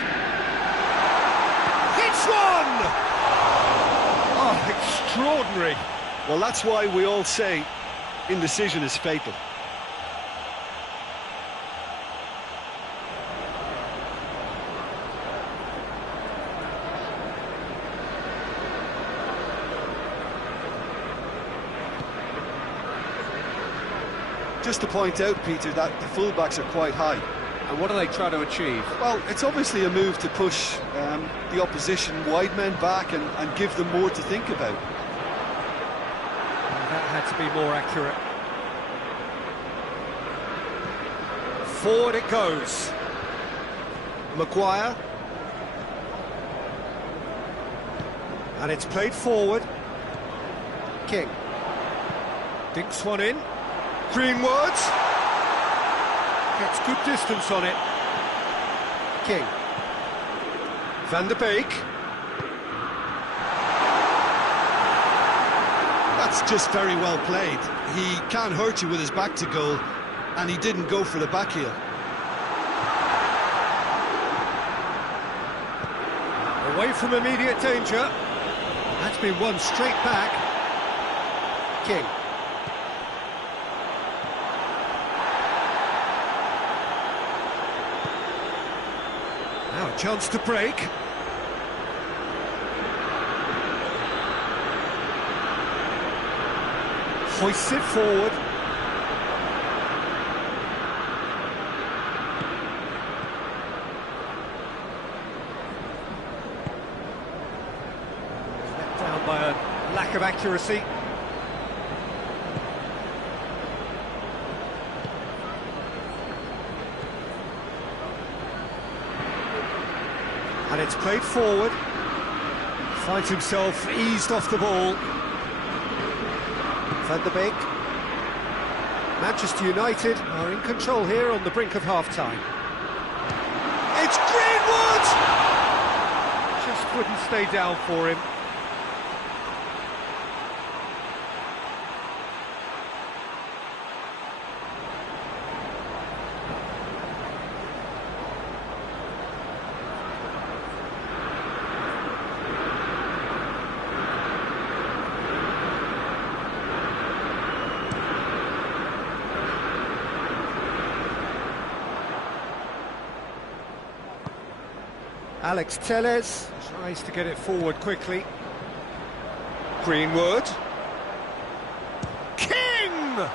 Hits one! Oh, extraordinary. Well, that's why we all say indecision is fatal. Just to point out, Peter, that the fullbacks are quite high. And what are they trying to achieve? Well, it's obviously a move to push the opposition wide men back and give them more to think about. That had to be more accurate. Forward it goes. Maguire. And it's played forward. King. Dinks one in. Greenwood. Gets good distance on it. King. Van der Beek. That's just very well played. He can't hurt you with his back to goal, and he didn't go for the back heel. Away from immediate danger. That's been won straight back. King. Now a chance to break. Hoists it forward. Let down by a lack of accuracy. And it's played forward. Finds himself eased off the ball. Van der Beek. Manchester United are in control here on the brink of half-time. It's Greenwood! Just wouldn't stay down for him. Alex Telles tries to get it forward quickly. Greenwood. King! And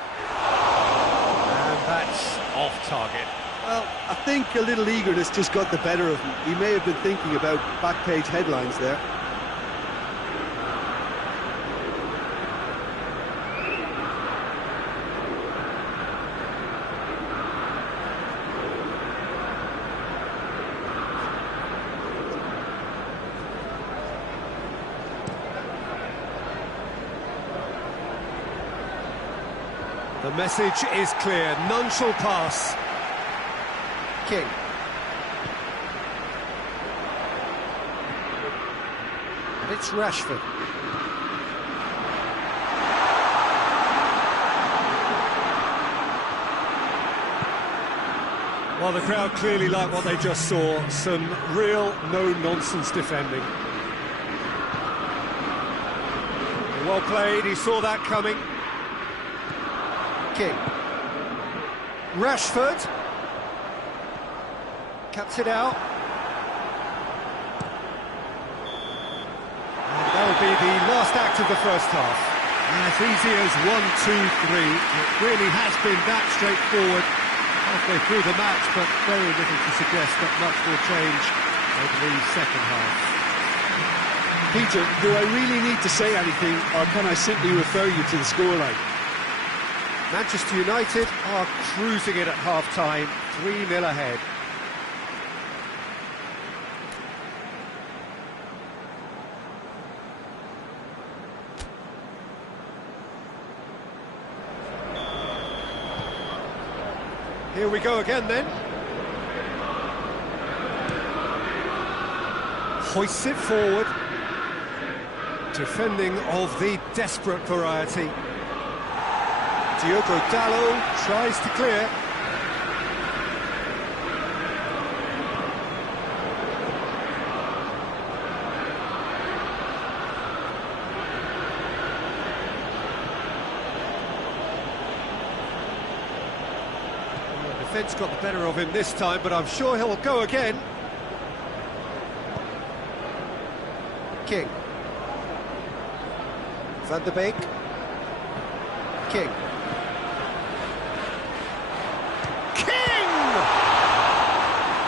that's off target. Well, I think a little eagerness just got the better of him. He may have been thinking about back-page headlines there. The message is clear, none shall pass. King. And it's Rashford. Well, the crowd clearly like what they just saw. Some real no-nonsense defending. Well played, he saw that coming. King. Rashford. Cuts it out. And that will be the last act of the first half. As easy as 1, 2, 3. It really has been that straightforward halfway through the match, but very little to suggest that much will change over the second half. Peter, do I really need to say anything, or can I simply refer you to the scoreline? Manchester United are cruising it at half-time, 3-0 ahead. Here we go again then. Hoists it forward. Defending of the desperate variety. Diogo Dalot tries to clear. The defence got the better of him this time, but I'm sure he'll go again. King. Van de Beek. King. King!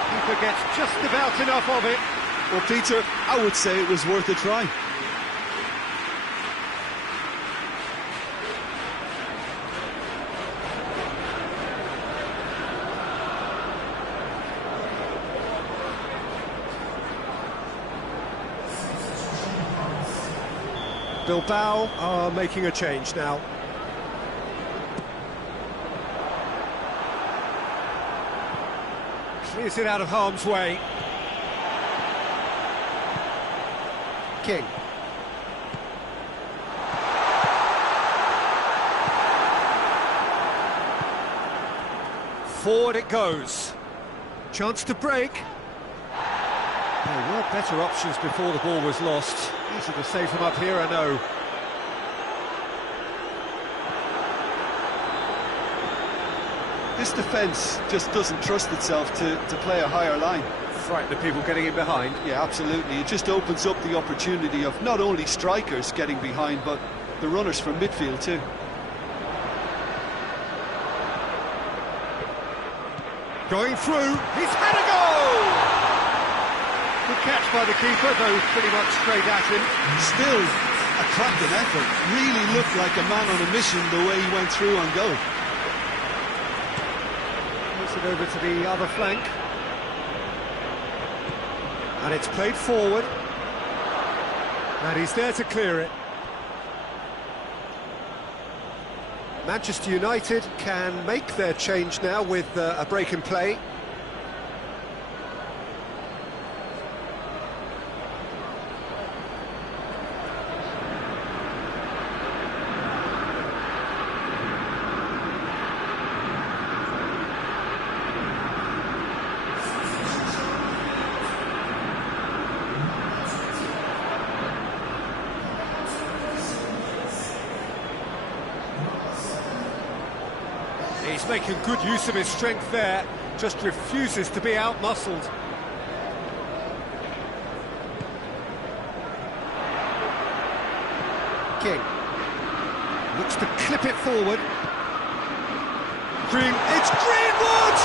Keeper gets just about enough of it. Well, Peter, I would say it was worth a try. Bilbao are making a change now. Clears it out of harm's way. King. Forward it goes. Chance to break. There were better options before the ball was lost. Easy to save from up here, I know. This defence just doesn't trust itself to play a higher line. Frighten the people getting in behind. Yeah, absolutely. It just opens up the opportunity of not only strikers getting behind, but the runners from midfield too. Going through, he's had a goal! Good catch by the keeper, though pretty much straight at him. Still a cracking effort. Really looked like a man on a mission the way he went through on goal. Moves it over to the other flank. And it's played forward. And he's there to clear it. Manchester United can make their change now with a break in play. He's making good use of his strength there, just refuses to be out-muscled. King looks to clip it forward. It's Greenwood!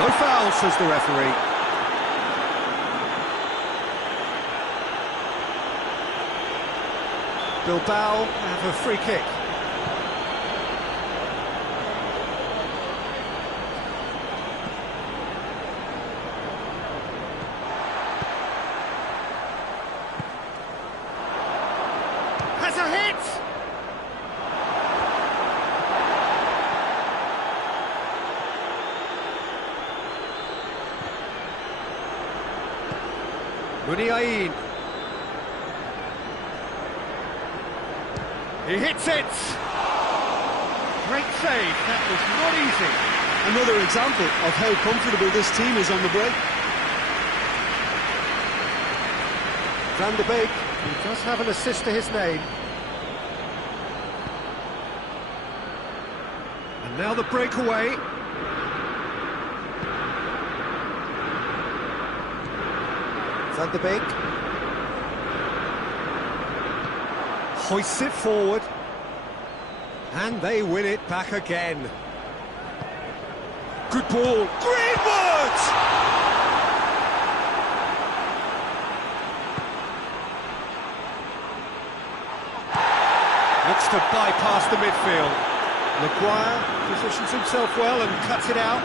No foul, says the referee. Bilbao have a free kick. Has a hit! Muniain. He hits it! Great save, that was not easy. Another example of how comfortable this team is on the break. Van de Beek, he does have an assist to his name. And now the breakaway. Van de Beek hoists it forward. And they win it back again. Good ball. Greenwood! Looks to bypass the midfield. Maguire positions himself well and cuts it out.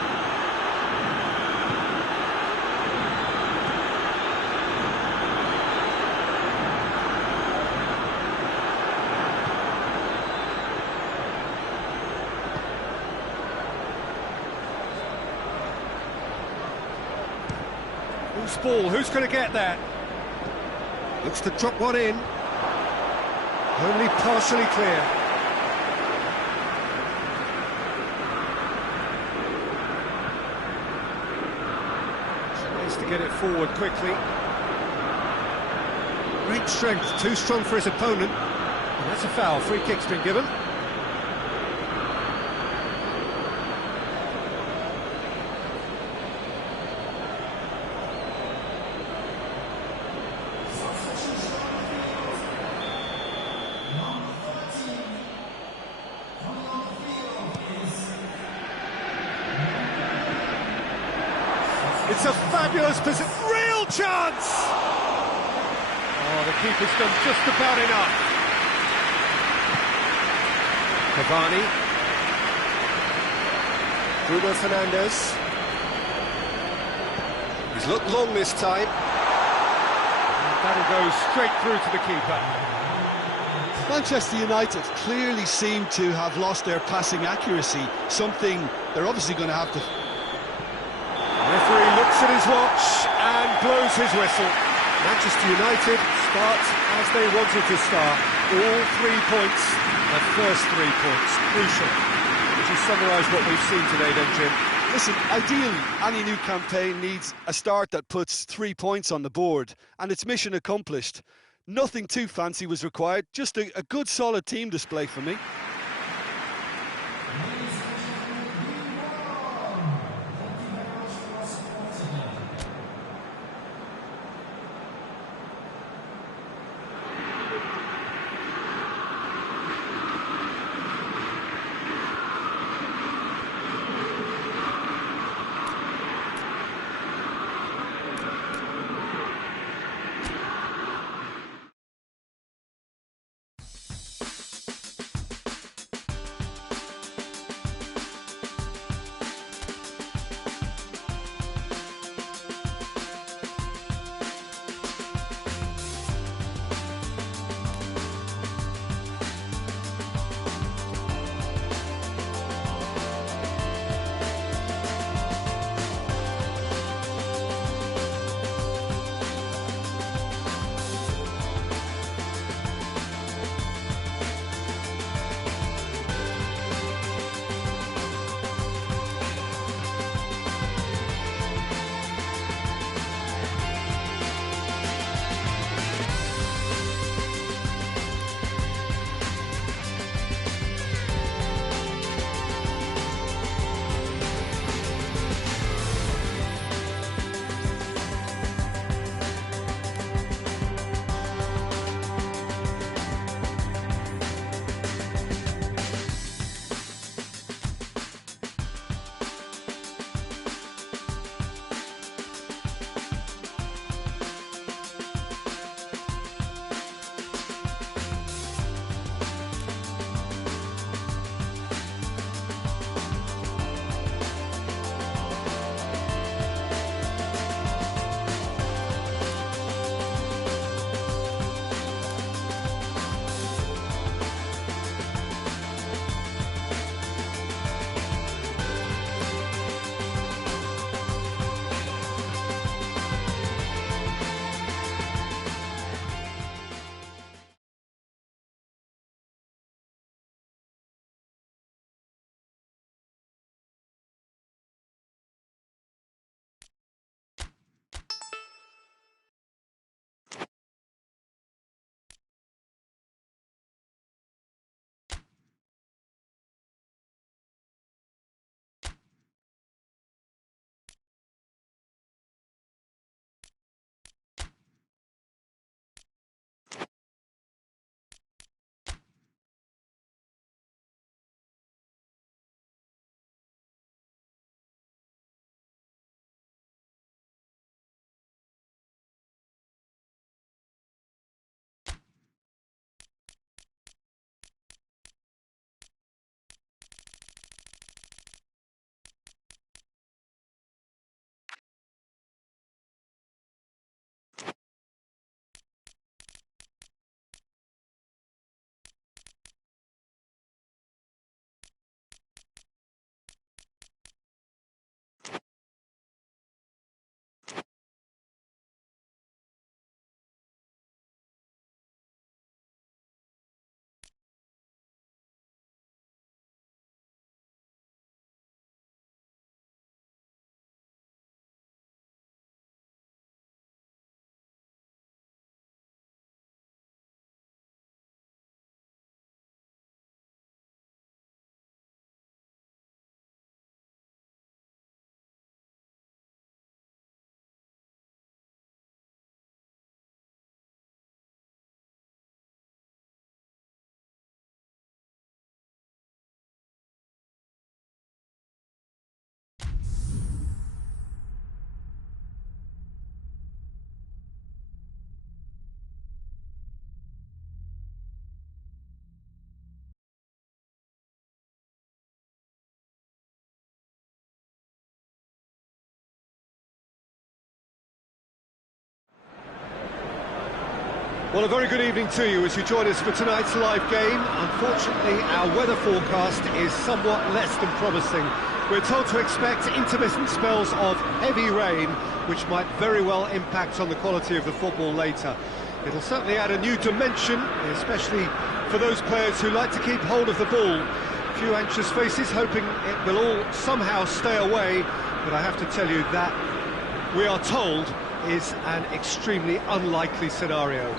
Who's ball? Who's going to get that? Looks to drop one in. Only partially clear. Tries to get it forward quickly. Great strength, too strong for his opponent. And that's a foul. Free kick's been given. It's a fabulous position. Real chance! Oh, the keeper's done just about enough. Cavani. Bruno Fernandes. He's looked long this time. And that'll go straight through to the keeper. Manchester United clearly seem to have lost their passing accuracy, something they're obviously going to have to... Referee looks at his watch and blows his whistle. Manchester United start as they wanted to start. All 3 points, the first 3 points, crucial. Would you summarise what we've seen today then, Jim? Listen, ideally, any new campaign needs a start that puts 3 points on the board, and it's mission accomplished. Nothing too fancy was required, just a good solid team display for me. Well, a very good evening to you as you join us for tonight's live game. Unfortunately, our weather forecast is somewhat less than promising. We're told to expect intermittent spells of heavy rain, which might very well impact on the quality of the football later. It'll certainly add a new dimension, especially for those players who like to keep hold of the ball. A few anxious faces hoping it will all somehow stay away, but I have to tell you that we are told is an extremely unlikely scenario.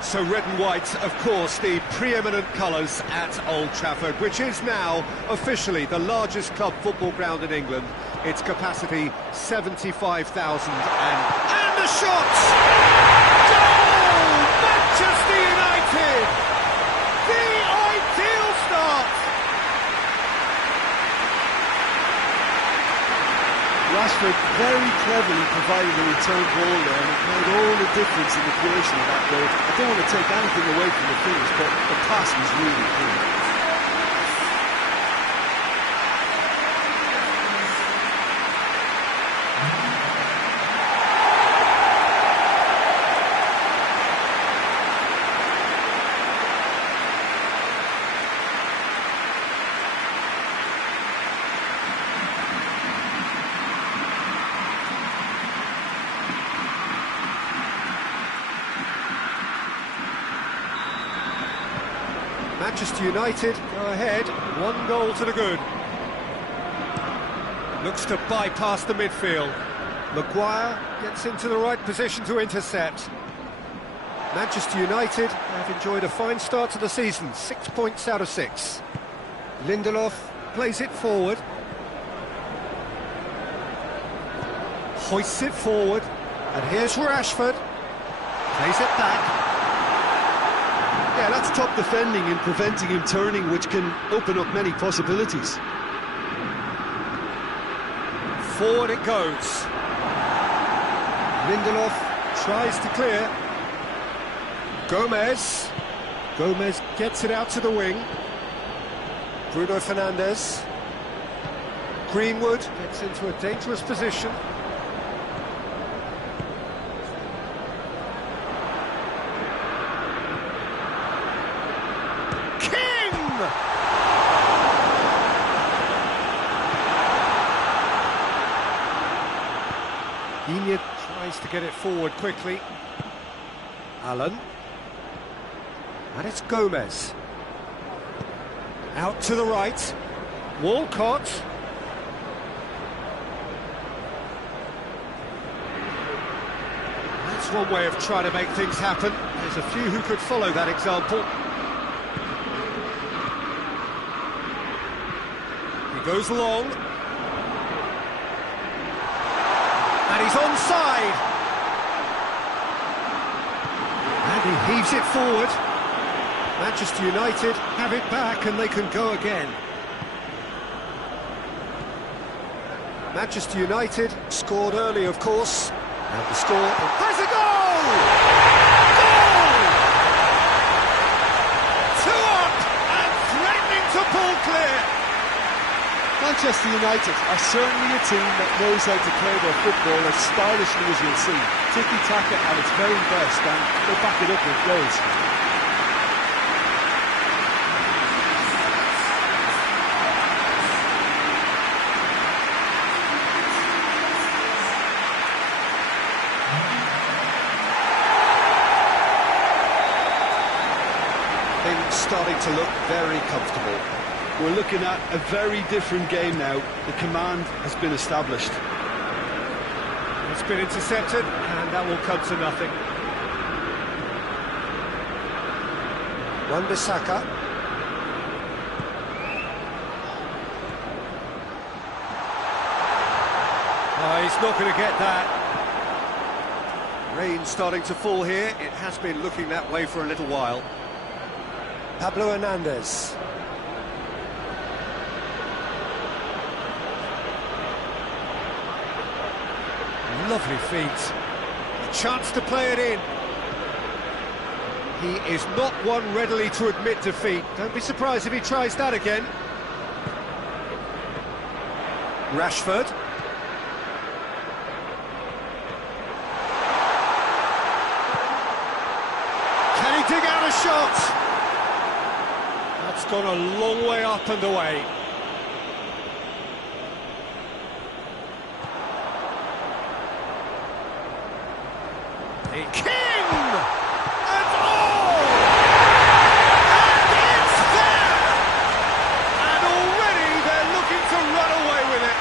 So red and white, of course, the preeminent colours at Old Trafford, which is now officially the largest club football ground in England. Its capacity 75,000 and the shot! Goal! Manchester United! The ideal start! Rashford very cleverly provided a return ball there, and it made all the difference in the creation of that goal. I don't want to take anything away from the finish, but the pass was really good. Manchester United go ahead, 1 goal to the good. Looks to bypass the midfield. Maguire gets into the right position to intercept. Manchester United have enjoyed a fine start to the season, 6 points out of 6. Lindelof plays it forward. Hoists it forward. And here's Rashford. Plays it back. Yeah, that's top defending and preventing him turning, which can open up many possibilities. Forward it goes. Lindelof tries to clear. Gomez gets it out to the wing. Bruno Fernandes. Greenwood gets into a dangerous position. Inyard tries to get it forward quickly. Allen. And it's Gomez. Out to the right. Walcott. That's one way of trying to make things happen. There's a few who could follow that example. He goes long. And he's onside. And he heaves it forward. Manchester United have it back and they can go again. Manchester United scored early, of course. And the score has a goal! Goal! 2 up and threatening to pull clear. Manchester United are certainly a team that knows how to play their football as stylishly as you'll see. Tiki-taka at its very best, and they back it up with goals. Things starting to look very comfortable. We're looking at a very different game now. The command has been established. It's been intercepted, and that will come to nothing. Wan-Bissaka. Oh, he's not going to get that. Rain starting to fall here. It has been looking that way for a little while. Pablo Hernandez. Lovely feet. A chance to play it in. He is not one readily to admit defeat. Don't be surprised if he tries that again. Rashford. shot! That's gone a long way up and away. King! And oh! And it's there! And already they're looking to run away with it.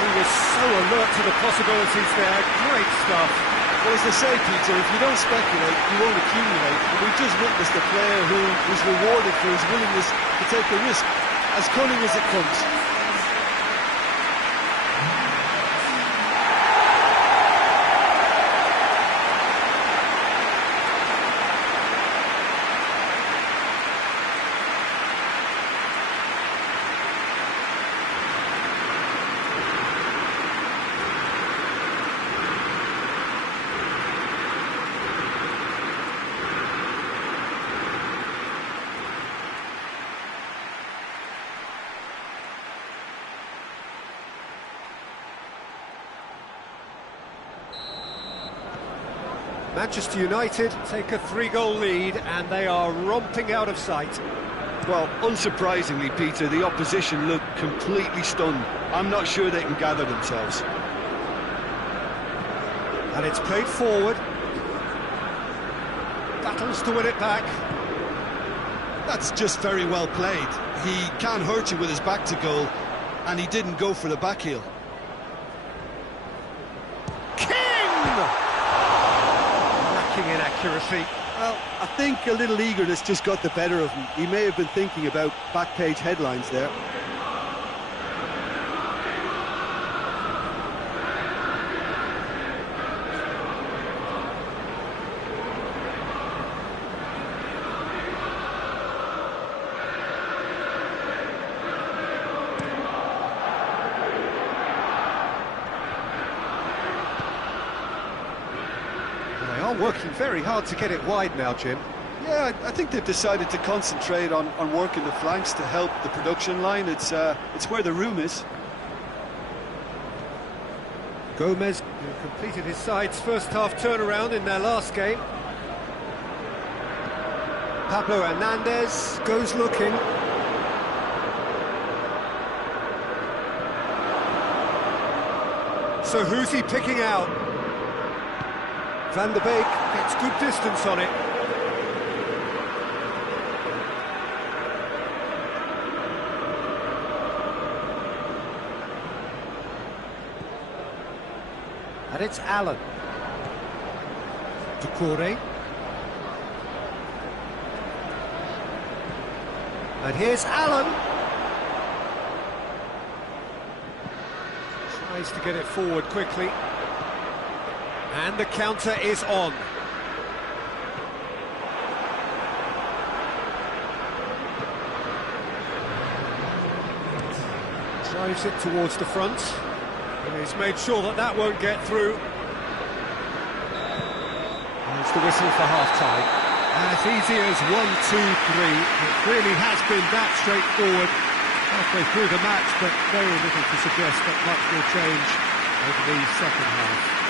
He was so alert to the possibilities there. Great stuff. Well, as they say, Peter, if you don't speculate, you won't accumulate. And we've just witnessed a player who was rewarded for his willingness to take the risk, as cunning as it comes. Manchester United take a 3-goal lead and they are romping out of sight. Well, unsurprisingly, Peter, the opposition look completely stunned. I'm not sure they can gather themselves. And it's played forward. Battles to win it back. That's just very well played. He can hurt you with his back to goal, and he didn't go for the back heel. In accuracy. Well, I think a little eagerness just got the better of him. He may have been thinking about back-page headlines there. Working very hard to get it wide now, Jim. Yeah, I think they've decided to concentrate on working the flanks to help the production line. It's where the room is. Gomez, who completed his side's first-half turnaround in their last game. Pablo Hernandez goes looking. So who's he picking out? Van der Beek gets good distance on it. And it's Allen. Doucouré. And here's Allen. Tries to get it forward quickly. And the counter is on. Drives it towards the front. And he's made sure that that won't get through. And it's the whistle for half-time. As easy as 1, 2, 3. It really has been that straightforward halfway through the match, but very little to suggest that much will change over the second half.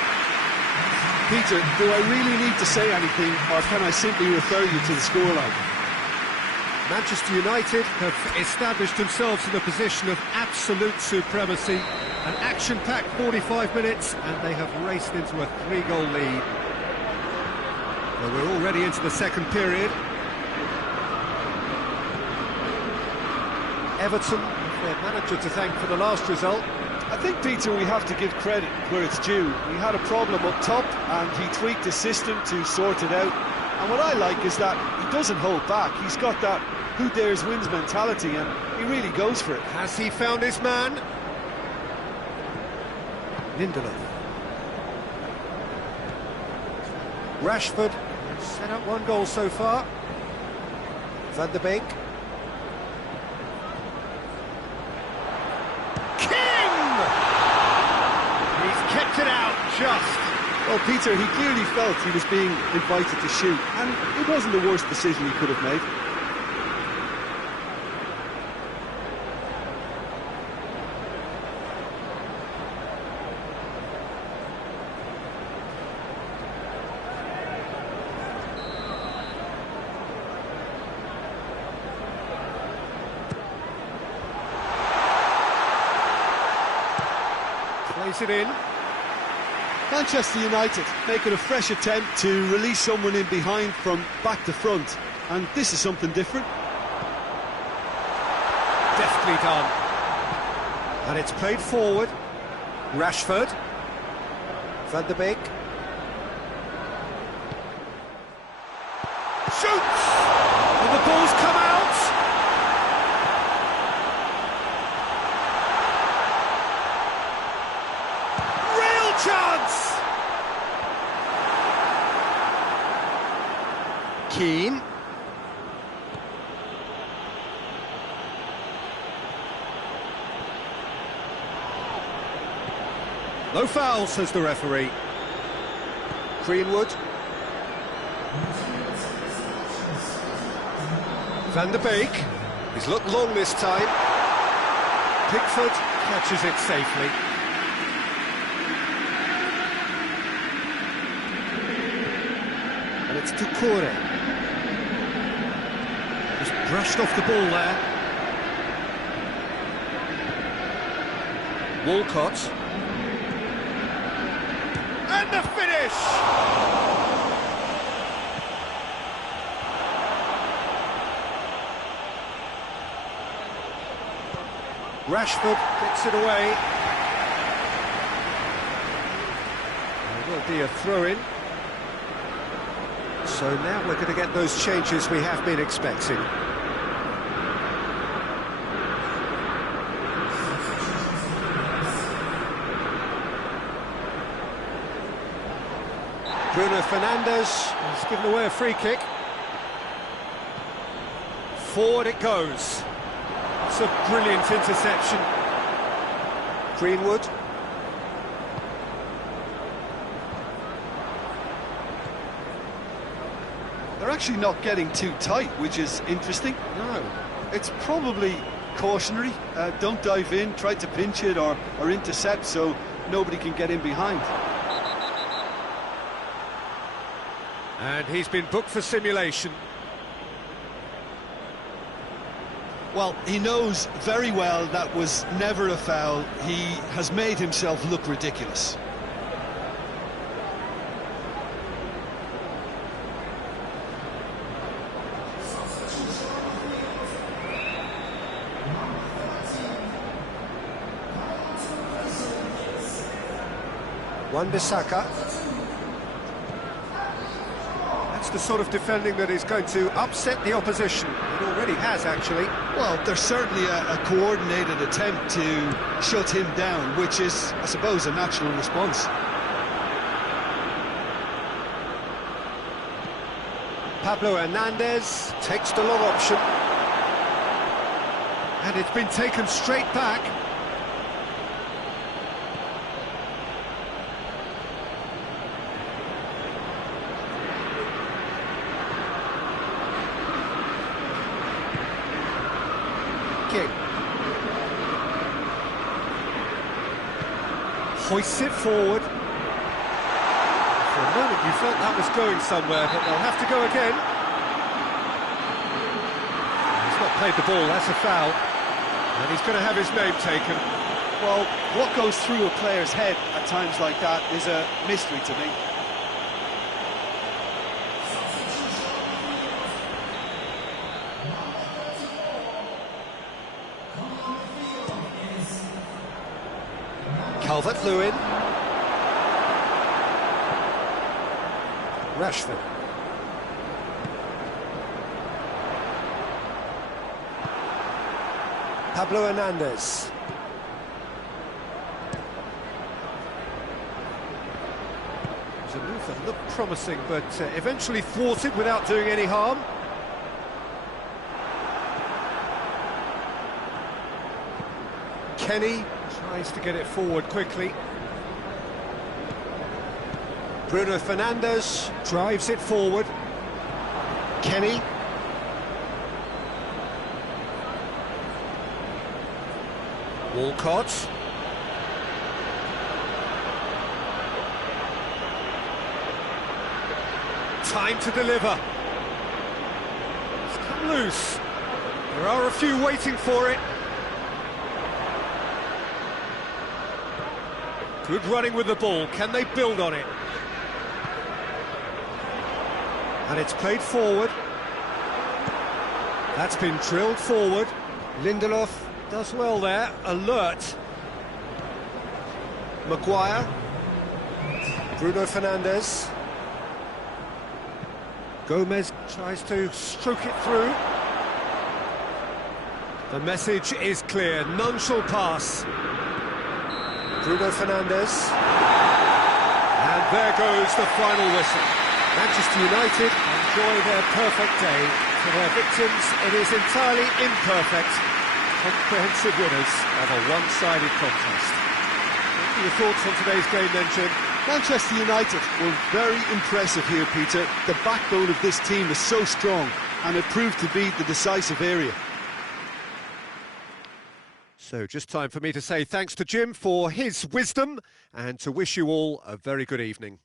Peter, do I really need to say anything, or can I simply refer you to the scoreline? Manchester United have established themselves in a position of absolute supremacy. An action-packed 45 minutes, and they have raced into a 3-goal lead. Well, we're already into the second period. Everton, their manager to thank for the last result. I think, Peter, we have to give credit where it's due. He had a problem up top and he tweaked his system to sort it out. And what I like is that he doesn't hold back. He's got that who dares wins mentality and he really goes for it. Has he found his man? Lindelof. Rashford set up 1 goal so far. Van der Beek. Kept it out, just. Well, Peter, he clearly felt he was being invited to shoot, and it wasn't the worst decision he could have made. Plays it in. Manchester United making a fresh attempt to release someone in behind from back to front, and this is something different. Deftly done. And it's played forward. Rashford. Van der Beek. Shoots! And the ball's come out! Real chance! Keane. No foul, says the referee. Greenwood. Van der Beek. He's looked long this time. Pickford catches it safely. And it's Doucouré. Just brushed off the ball there. Walcott. And the finish! Rashford gets it away. There will be a throw-in. So now we're going to get those changes we have been expecting. Bruno Fernandes has given away a free kick. Forward it goes. It's a brilliant interception. Greenwood. They're actually not getting too tight, which is interesting. No. It's probably cautionary. Don't dive in, try to pinch it or intercept so nobody can get in behind. And he's been booked for simulation. Well, he knows very well that was never a foul. He has made himself look ridiculous. Wan-Bissaka. That's the sort of defending that is going to upset the opposition. It already has, actually. Well, there's certainly a coordinated attempt to shut him down, which is, I suppose, a natural response. Pablo Hernandez takes the long option. And it's been taken straight back. King. Hoists it forward. For a moment you felt that was going somewhere, but they'll have to go again. He's not played the ball, that's a foul. And he's going to have his name taken. Well, what goes through a player's head at times like that is a mystery to me. Calvert-Lewin. Rashford. Pablo Hernandez. It was a move that looked promising, but eventually thwarted without doing any harm. Kenny tries to get it forward quickly. Bruno Fernandes drives it forward. Kenny. Walcott. Time to deliver. It's come loose. There are a few waiting for it. Good running with the ball. Can they build on it? And it's played forward. That's been drilled forward. Lindelof does well there. Alert. Maguire. Bruno Fernandes. Gomez tries to stroke it through. The message is clear. None shall pass. Bruno Fernandes. And there goes the final whistle. Manchester United enjoy their perfect day. For their victims, it is entirely imperfect. Comprehensive winners of a one-sided contest. What are your thoughts on today's game then, Jim? Manchester United were very impressive here, Peter. The backbone of this team is so strong, and it proved to be the decisive area. So just time for me to say thanks to Jim for his wisdom and to wish you all a very good evening.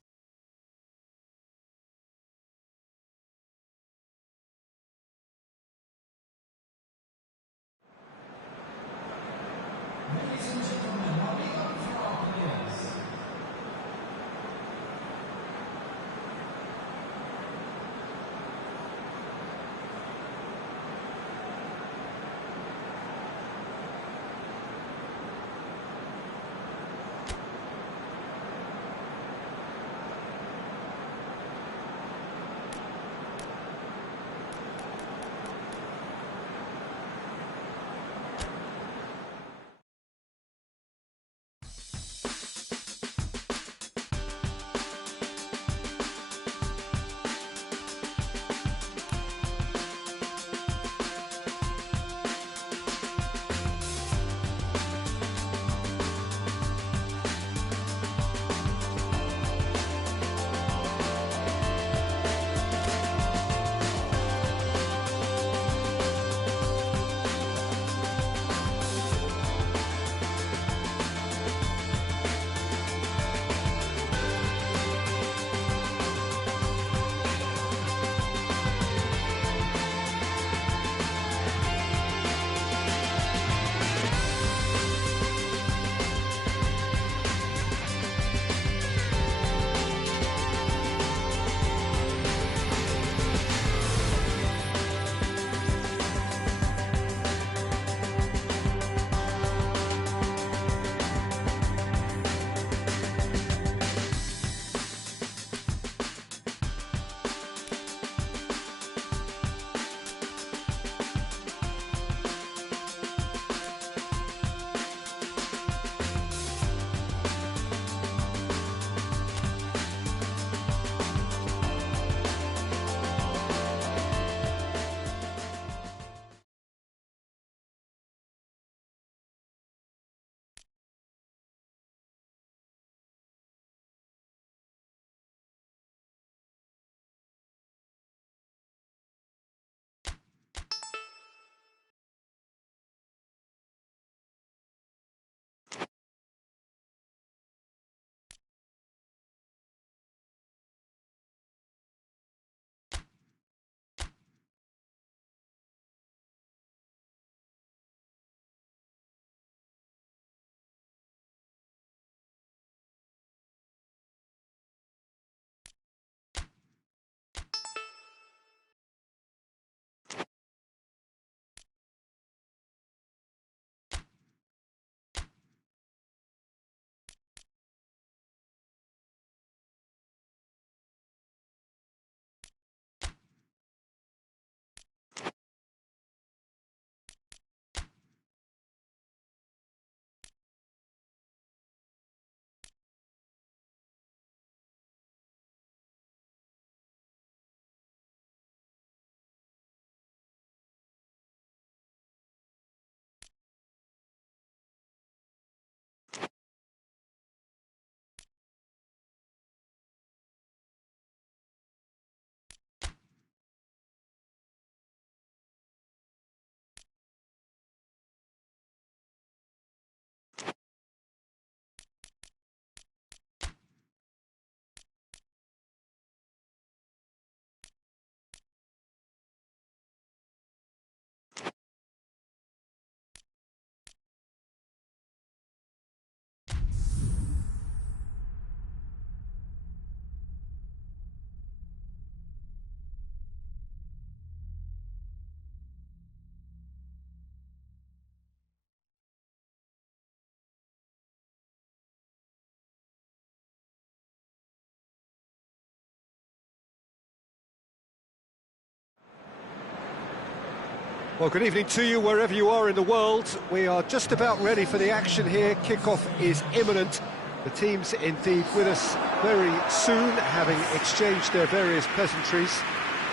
Well, good evening to you wherever you are in the world. We are just about ready for the action here. Kickoff is imminent. The team's indeed with us very soon, having exchanged their various pleasantries.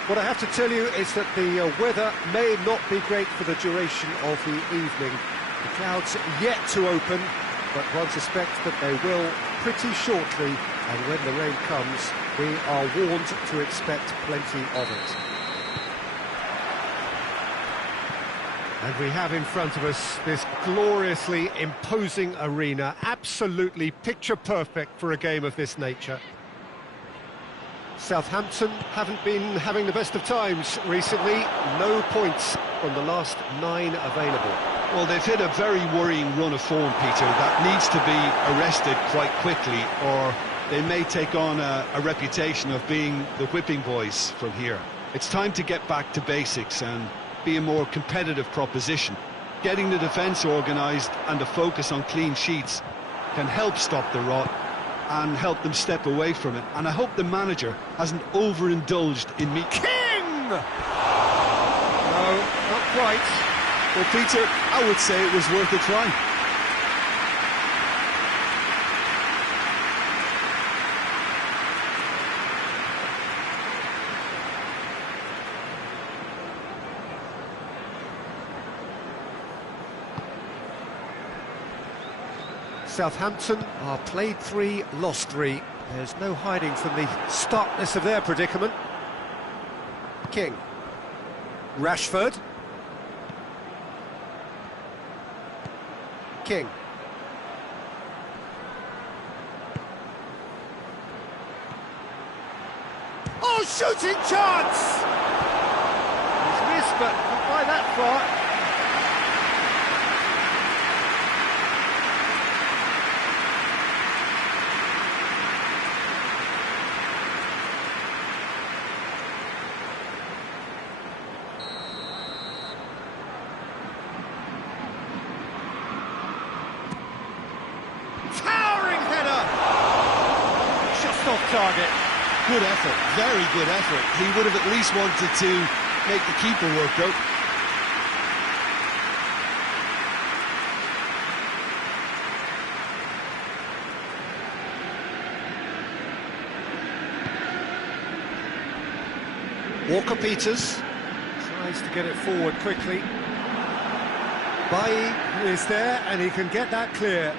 What I have to tell you is that the weather may not be great for the duration of the evening. The clouds yet to open, but one suspects that they will pretty shortly, and when the rain comes, we are warned to expect plenty of it. And we have in front of us this gloriously imposing arena, absolutely picture-perfect for a game of this nature. Southampton haven't been having the best of times recently. No points from the last 9 available. Well, they've hit a very worrying run of form, Peter, that needs to be arrested quite quickly, or they may take on a reputation of being the whipping boys from here. It's time to get back to basics and be a more competitive proposition. Getting the defence organised and a focus on clean sheets can help stop the rot and help them step away from it. And I hope the manager hasn't overindulged in me. King! No, not quite. Well, Peter, I would say it was worth a try. Southampton are played 3, lost 3. There's no hiding from the starkness of their predicament. King. Rashford. King. Oh, shooting chance! He's missed, but not by that far. Off target. Good effort, very good effort. He would have at least wanted to make the keeper work out. Walker-Peters tries to get it forward quickly. Bailly is there and he can get that clear.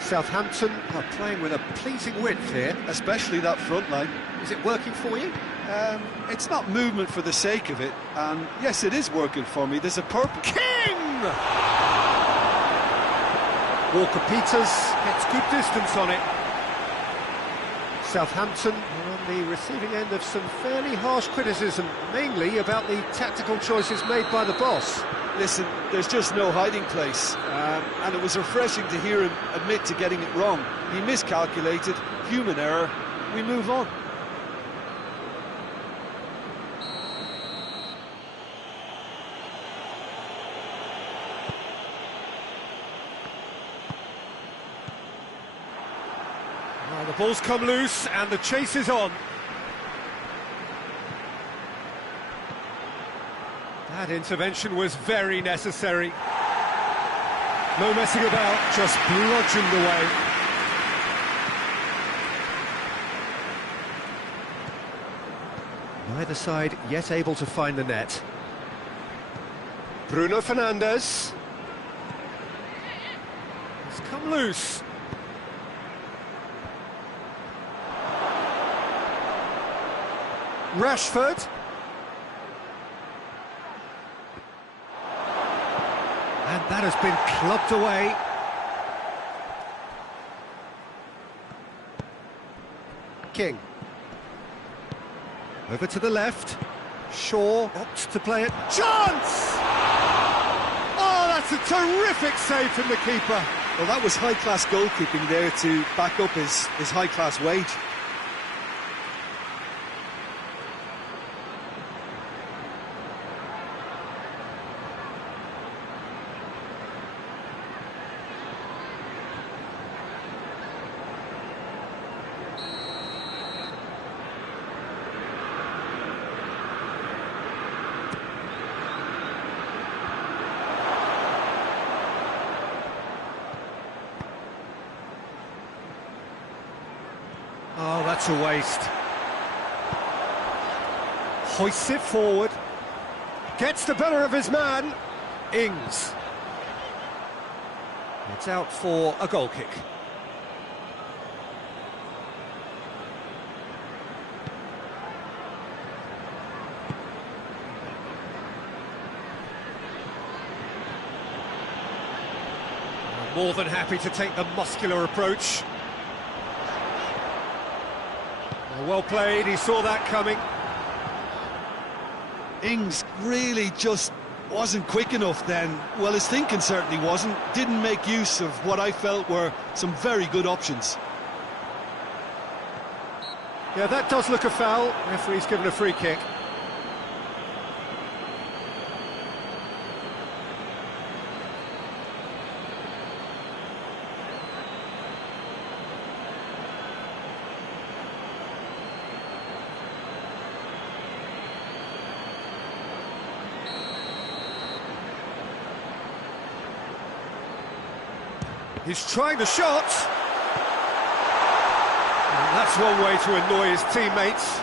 Southampton are playing with a pleasing width here. Especially that front line. Is it working for you? It's not movement for the sake of it, and yes, it is working for me. There's a purpose. King! Walker-Peters gets good distance on it. Southampton are on the receiving end of some fairly harsh criticism, mainly about the tactical choices made by the boss. Listen, there's just no hiding place, and it was refreshing to hear him admit to getting it wrong. He miscalculated, human error, we move on. Well, the ball's come loose and the chase is on. That intervention was very necessary. No messing about, just bludgeoned away. Neither side yet able to find the net. Bruno Fernandes. It's come loose. Rashford. And that has been clubbed away. King. Over to the left. Shaw opts to play it. Chance! Oh, that's a terrific save from the keeper. Well, that was high-class goalkeeping there to back up his high-class wage. Oh, that's a waste. Hoists it forward. Gets the better of his man. Ings. It's out for a goal kick. More than happy to take the muscular approach. Well played, he saw that coming. Ings really just wasn't quick enough then. Well, his thinking certainly wasn't. Didn't make use of what I felt were some very good options. Yeah, that does look a foul. Referee's given a free kick. He's trying the shot. And that's one way to annoy his teammates.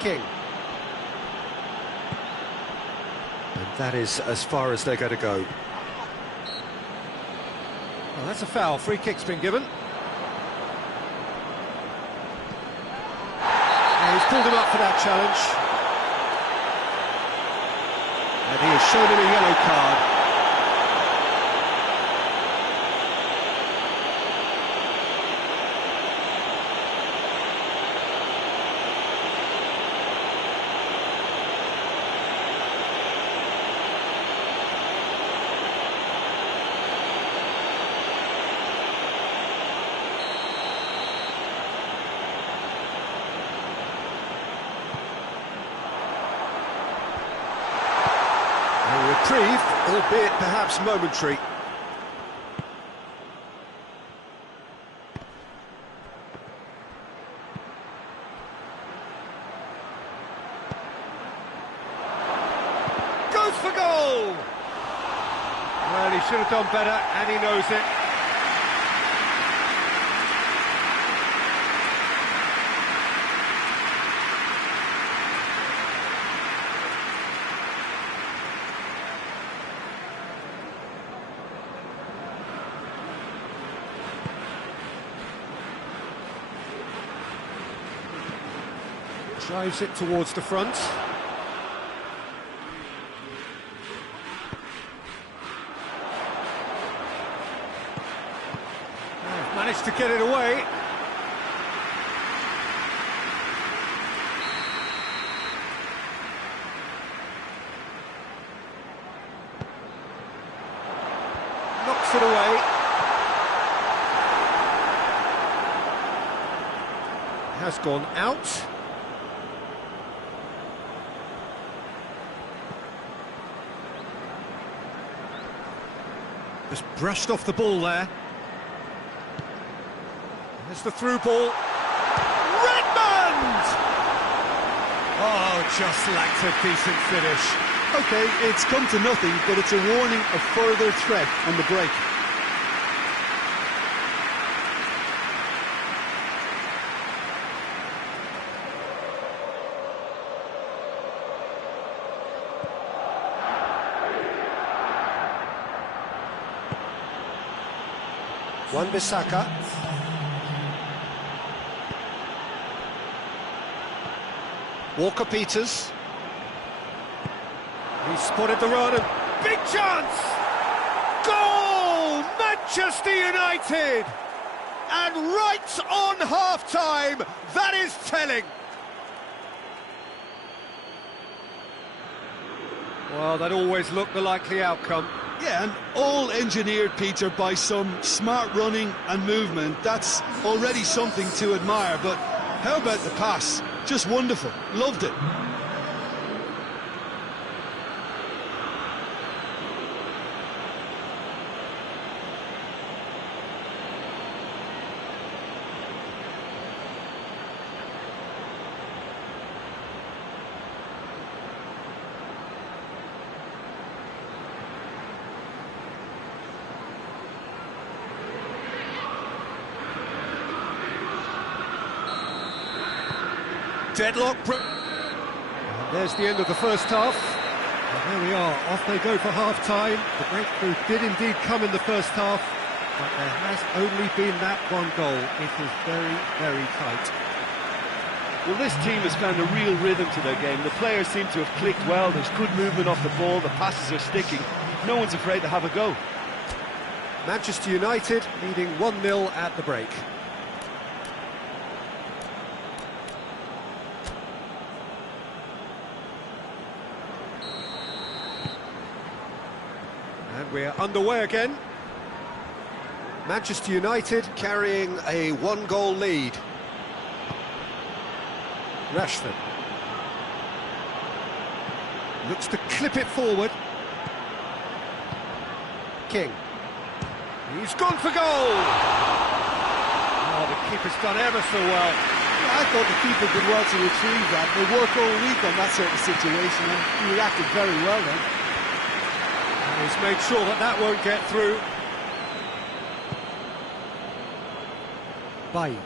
King. And that is as far as they're going to go. Well, that's a foul. Free kick's been given. He's pulled him up for that challenge. And he has shown him a yellow card. Reprieve, albeit perhaps momentary. Goes for goal! Well, he should have done better, and he knows it. Drives it towards the front. Oh, managed to get it away. Knocks it away. Has gone out. Just brushed off the ball there. There's the through ball. Redmond! Oh, just lacked a decent finish. OK, it's come to nothing, but it's a warning of further threat on the break. Wan-Bissaka. Walker-Peters. He spotted the run and big chance! Goal! Manchester United! And right on half-time, that is telling. Well, that always looked the likely outcome. Yeah, and all engineered, Peter, by some smart running and movement. That's already something to admire, but how about the pass? Just wonderful. Loved it. deadlock. And there's the end of the first half. And there we are, off they go for half-time. The breakthrough did indeed come in the first half, but there has only been that one goal. It is very, very tight. Well, this team has found a real rhythm to their game. The players seem to have clicked well. There's good movement off the ball. The passes are sticking. No one's afraid to have a go. Manchester United leading 1-0 at the break. And we're underway again. Manchester United carrying a one-goal lead. Rashford looks to clip it forward. King. He's gone for goal! Oh, the keeper's done ever so well. I thought the keeper did well to retrieve that. They work all week on that sort of situation, and he reacted very well then. And he's made sure that that won't get through. Bailly.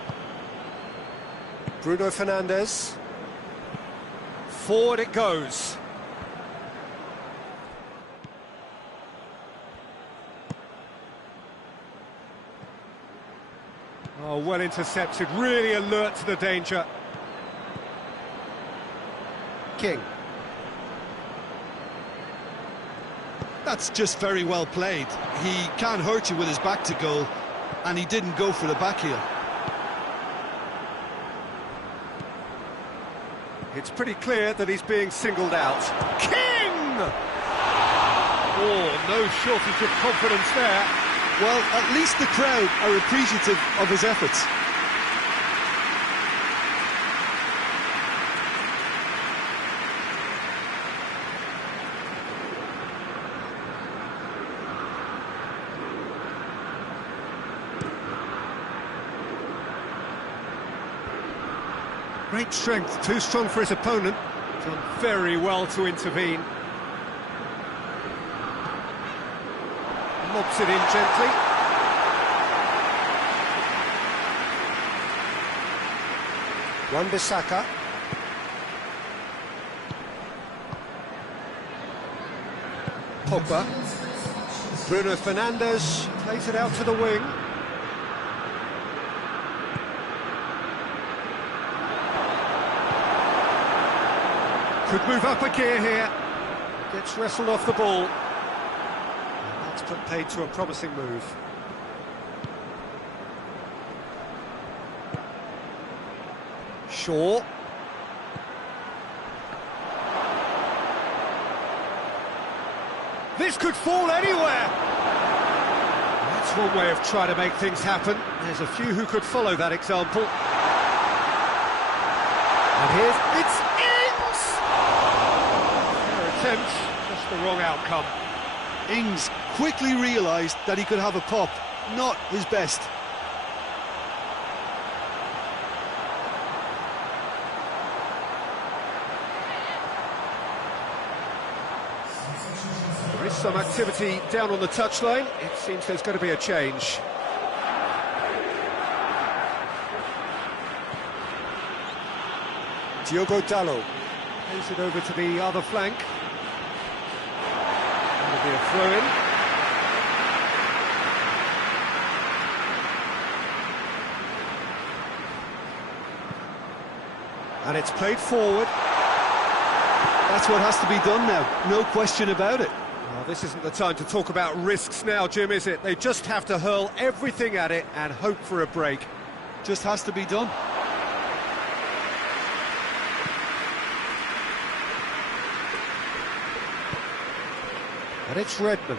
Bruno Fernandes. Forward it goes. Oh, well intercepted, really alert to the danger. King. That's just very well played. He can't hurt you with his back to goal, and he didn't go for the back heel. It's pretty clear that he's being singled out. King! Oh, no shortage of confidence there. Well, at least the crowd are appreciative of his efforts. Great strength, too strong for his opponent. Done very well to intervene. Lobs it in gently. Wan-Bissaka. Pogba. Bruno Fernandes plays it out to the wing. Could move up a gear here. Gets wrestled off the ball. And that's put paid to a promising move. Shaw. This could fall anywhere. That's one way of trying to make things happen. There's a few who could follow that example. And here's it's attempt, just the wrong outcome. Ings quickly realised that he could have a pop, not his best. There is some activity down on the touchline. It seems there's going to be a change. Diogo Dalot plays it over to the other flank. That'll be a throw-in. And it's played forward. That's what has to be done now, no question about it. Well, this isn't the time to talk about risks now, Jim, is it? They just have to hurl everything at it and hope for a break. Just has to be done. And it's Redmond.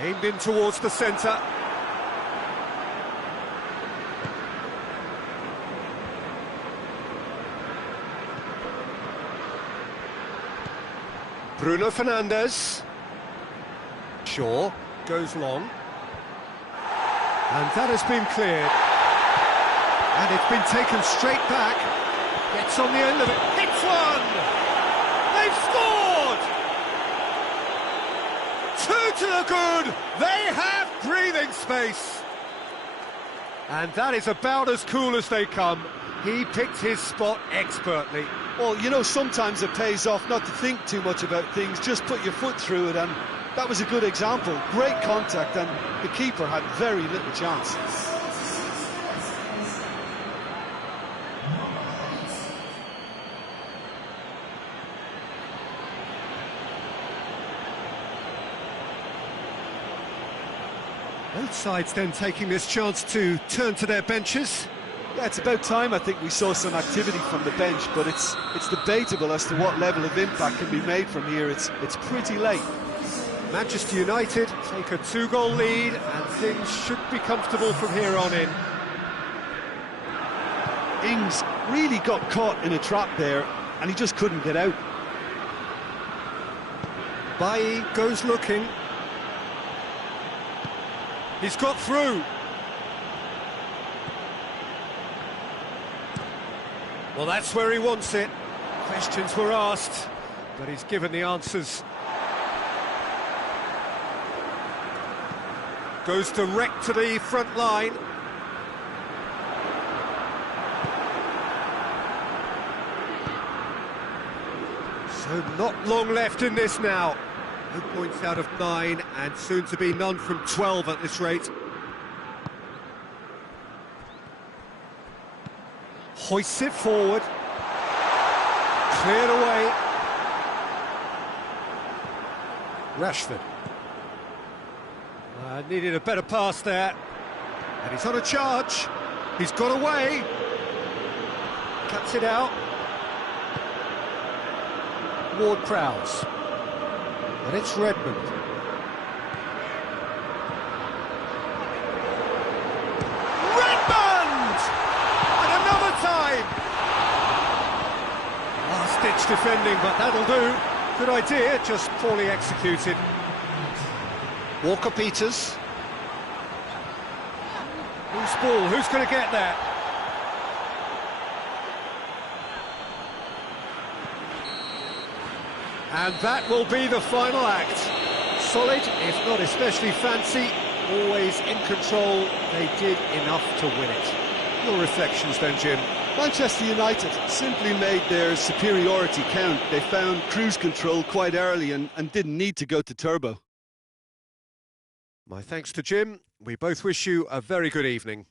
Aimed in towards the centre. Bruno Fernandes. Shaw goes long. And that has been cleared. And it's been taken straight back. Gets on the end of it. Hits one! They've scored! Two to the good! They have breathing space! And that is about as cool as they come. He picked his spot expertly. Well, you know, sometimes it pays off not to think too much about things, just put your foot through it, and that was a good example. Great contact, and the keeper had very little chance. Both sides then taking this chance to turn to their benches. Yeah, it's about time I think we saw some activity from the bench, but it's debatable as to what level of impact can be made from here. It's pretty late. Manchester United take a 2-goal lead, and things should be comfortable from here on in. Ings really got caught in a trap there, and he just couldn't get out. Bailly goes looking. He's got through. Well, that's where he wants it. Questions were asked, but he's given the answers. Goes direct to the front line. So not long left in this now. 2 points out of 9, and soon to be none from 12 at this rate. Hoists it forward. Cleared away. Rashford. Needed a better pass there. And he's on a charge. He's got away. Cuts it out. Ward-Prowse. And it's Redmond. Redmond! And another time! Last-ditch defending, but that'll do. Good idea, just poorly executed. Walker-Peters. Who's ball? Who's going to get that? And that will be the final act. Solid, if not especially fancy, always in control. They did enough to win it. Your reflections then, Jim? Manchester United simply made their superiority count. They found cruise control quite early and didn't need to go to turbo. My thanks to Jim. We both wish you a very good evening.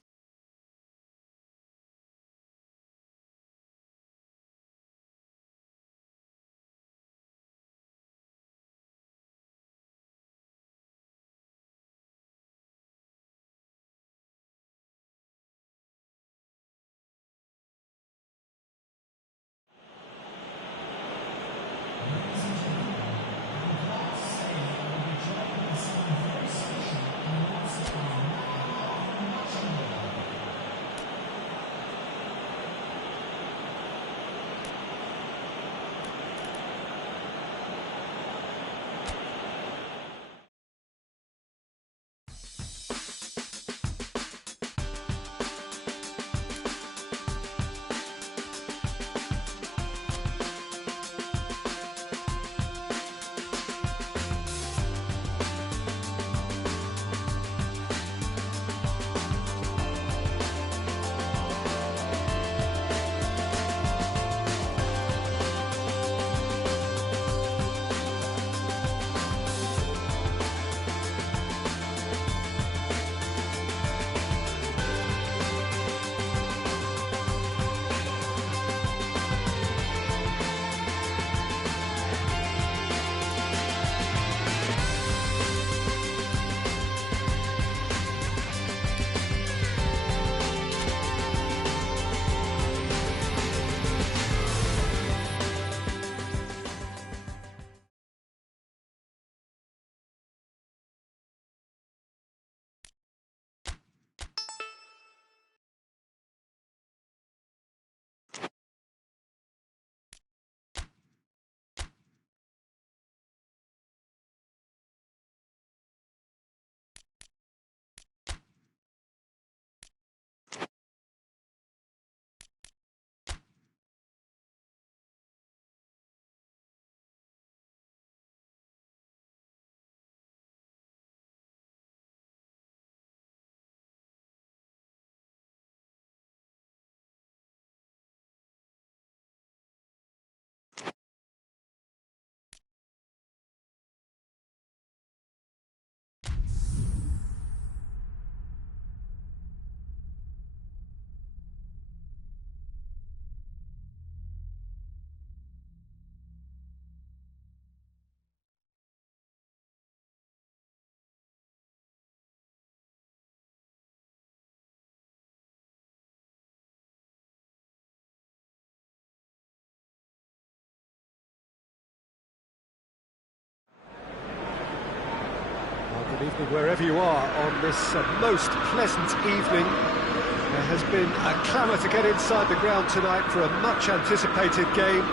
Wherever you are on this most pleasant evening, there has been a clamour to get inside the ground tonight for a much-anticipated game.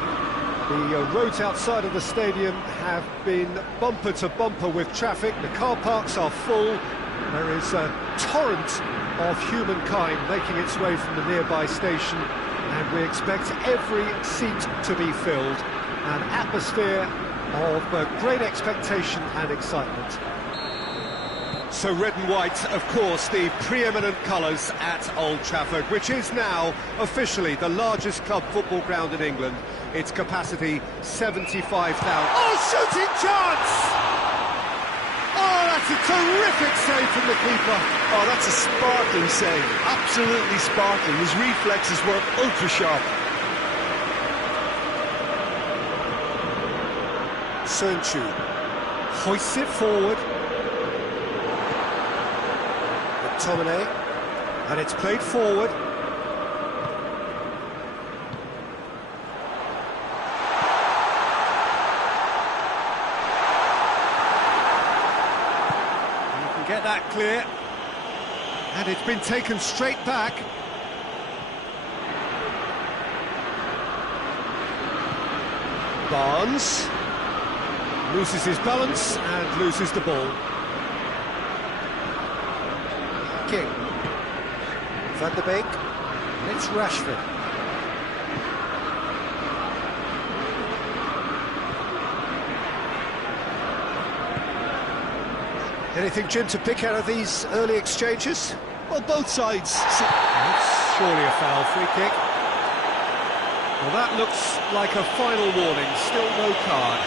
The roads outside of the stadium have been bumper to bumper with traffic. The car parks are full. There is a torrent of humankind making its way from the nearby station, and we expect every seat to be filled. An atmosphere of great expectation and excitement. So red and white, of course, the preeminent colours at Old Trafford, which is now officially the largest club football ground in England. Its capacity, 75,000. Oh, shooting chance! Oh, that's a terrific save from the keeper. Oh, that's a sparkling save, absolutely sparkling. His reflexes were ultra-sharp. Sönchu hoists it forward. McTominay, and it's played forward. You can get that clear, and it's been taken straight back. Barnes loses his balance and loses the ball. King, Van der Beek, and it's Rashford. Anything, Jim, to pick out of these early exchanges? Well, both sides. It's surely a foul, free kick. Well, that looks like a final warning, still no card.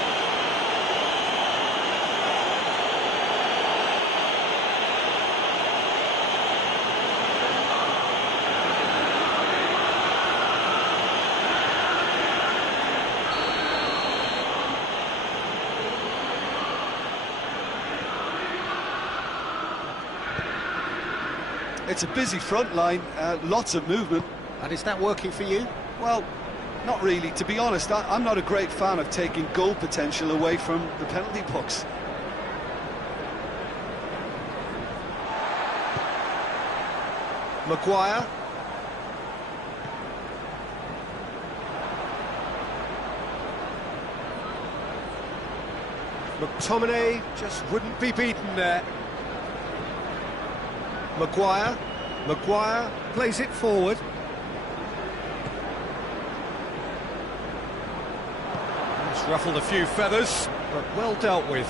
It's a busy front line, lots of movement. And is that working for you? Well, not really. To be honest, I'm not a great fan of taking goal potential away from the penalty box. Maguire. McTominay just wouldn't be beaten there. Maguire plays it forward. It's ruffled a few feathers, but well dealt with.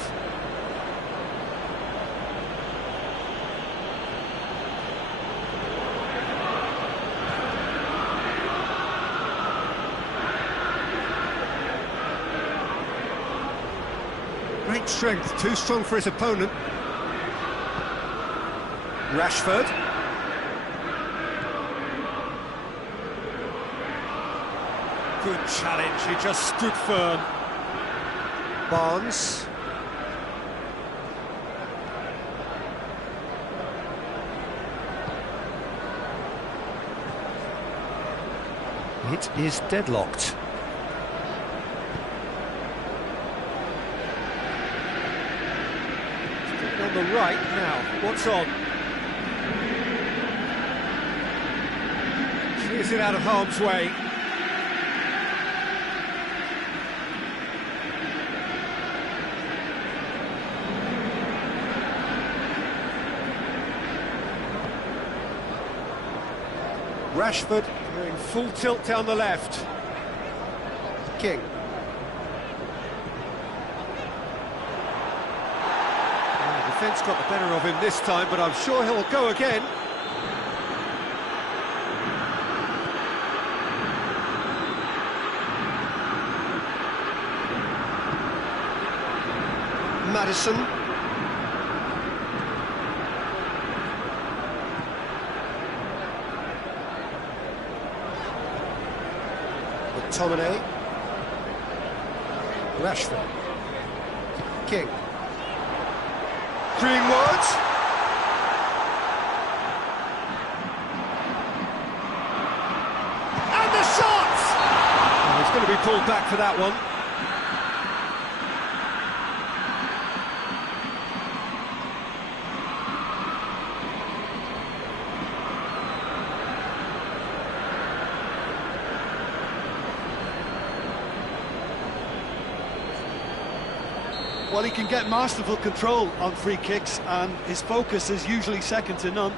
Great strength, too strong for his opponent. Rashford. Good challenge, he just stood firm. Barnes. It is deadlocked. On the right now, what's on? Clears it out of harm's way. Rashford doing full tilt down the left. King. The defence got the better of him this time, but I'm sure he'll go again. Maddison. McTominay. Rashford. King. Greenwood. And the shot! Oh, he's going to be pulled back for that one. Well, he can get masterful control on free kicks, and his focus is usually second to none.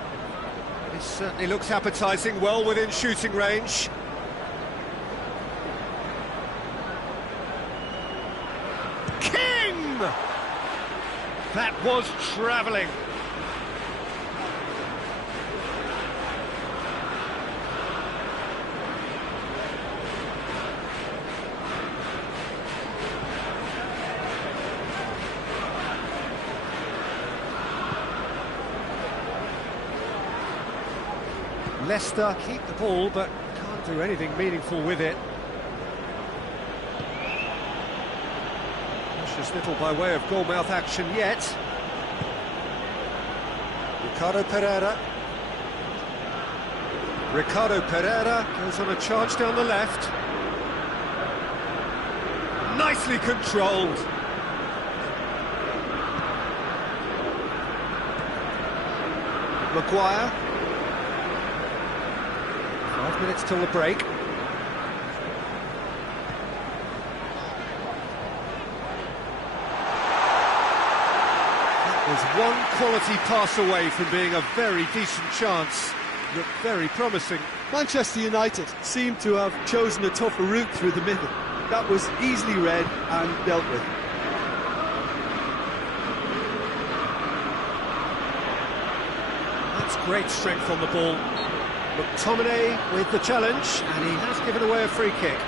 It certainly looks appetising, well within shooting range. King! That was travelling. Leicester keep the ball, but can't do anything meaningful with it. Precious little by way of goal-mouth action yet. Ricardo Pereira goes on a charge down the left. Nicely controlled. Maguire. 5 minutes till the break. That was one quality pass away from being a very decent chance. Looked very promising. Manchester United seem to have chosen a tougher route through the middle. That was easily read and dealt with. That's great strength on the ball. McTominay with the challenge, and he has given away a free kick.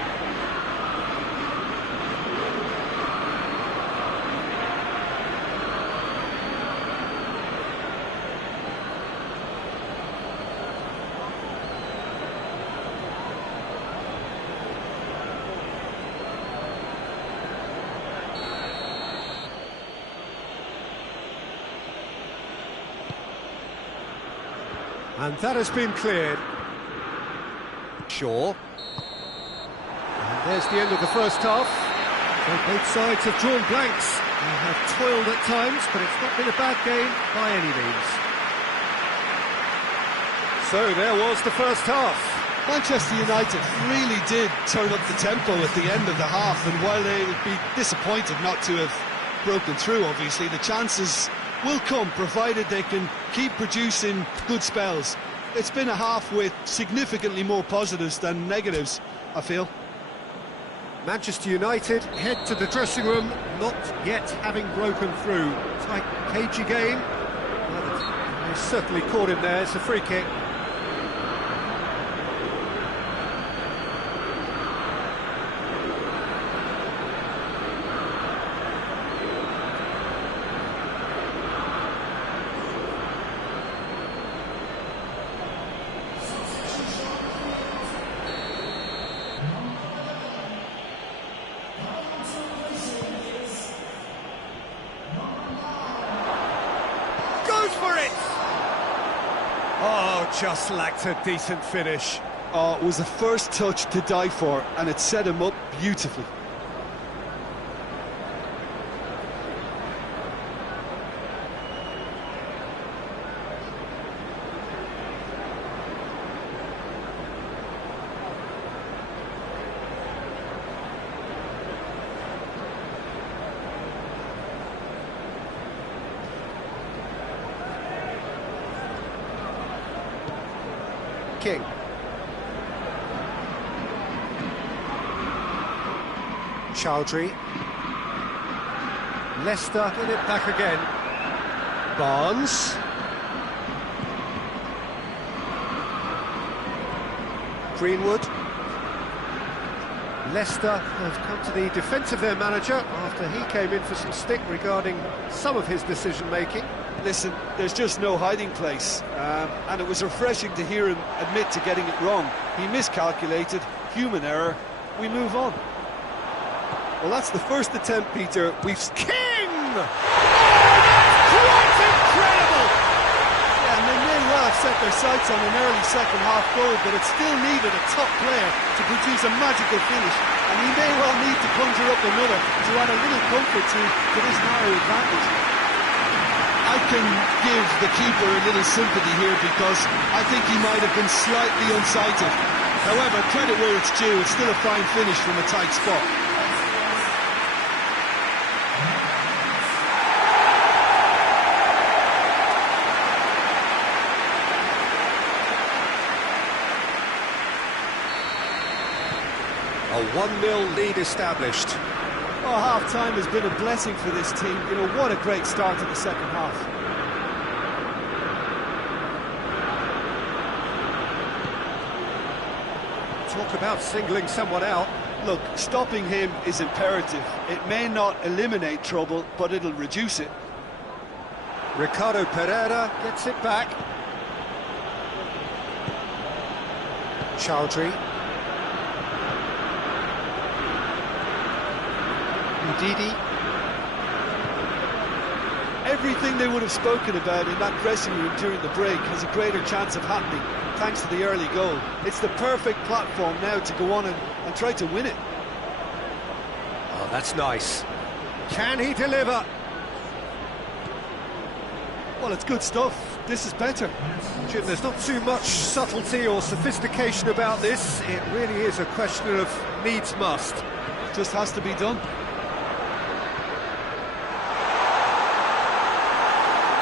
And that has been cleared. Shaw. And there's the end of the first half. So both sides have drawn blanks. They have toiled at times, but it's not been a bad game by any means. So there was the first half. Manchester United really did turn up the tempo at the end of the half, and while they would be disappointed not to have broken through, obviously, the chances will come, provided they can keep producing good spells. It's been a half with significantly more positives than negatives, I feel. Manchester United head to the dressing room, not yet having broken through. Tight, cagey game. They certainly caught him there. It's a free kick. Oh, just lacked a decent finish. Oh, it was a first touch to die for, and it set him up beautifully. King. Chowdhury. Leicester get it back again. Barnes. Greenwood. Leicester have come to the defence of their manager after he came in for some stick regarding some of his decision-making. Listen, there's just no hiding place, and it was refreshing to hear him admit to getting it wrong. He miscalculated, human error, we move on. Well, that's the first attempt, Peter. We've... King! Oh, that's quite incredible! Yeah, and they may well have set their sights on an early second-half goal, but it still needed a top player to produce a magical finish, and he may well need to conjure up another to add a little comfort to this narrow advantage. I can give the keeper a little sympathy here because I think he might have been slightly unsighted. However, credit where it's due, it's still a fine finish from a tight spot. A 1-0 lead established. Oh, half-time has been a blessing for this team. You know, what a great start to the second half. Talk about singling someone out. Look, stopping him is imperative. It may not eliminate trouble, but it'll reduce it. Ricardo Pereira gets it back. Chowdhury. Ndidi. Everything they would have spoken about in that dressing room during the break has a greater chance of happening thanks to the early goal. It's the perfect platform now to go on and try to win it. Oh, that's nice. Can he deliver? Well, it's good stuff. This is better. Jim, there's not too much subtlety or sophistication about this. It really is a question of needs must. Just has to be done.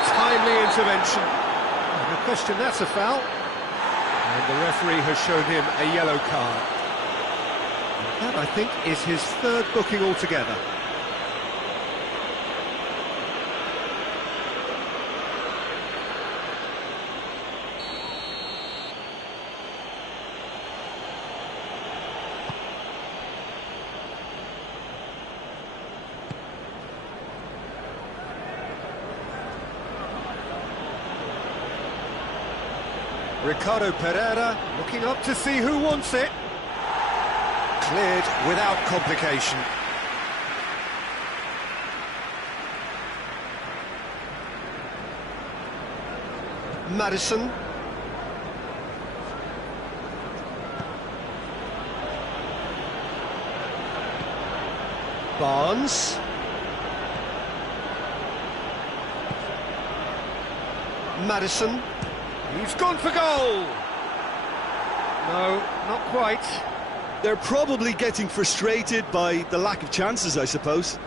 Timely intervention. No question, that's a foul. And the referee has shown him a yellow card. And that, I think, is his third booking altogether. Ricardo Pereira looking up to see who wants it. Cleared without complication. Madison. Barnes. Madison. He's gone for goal! No, not quite. They're probably getting frustrated by the lack of chances, I suppose.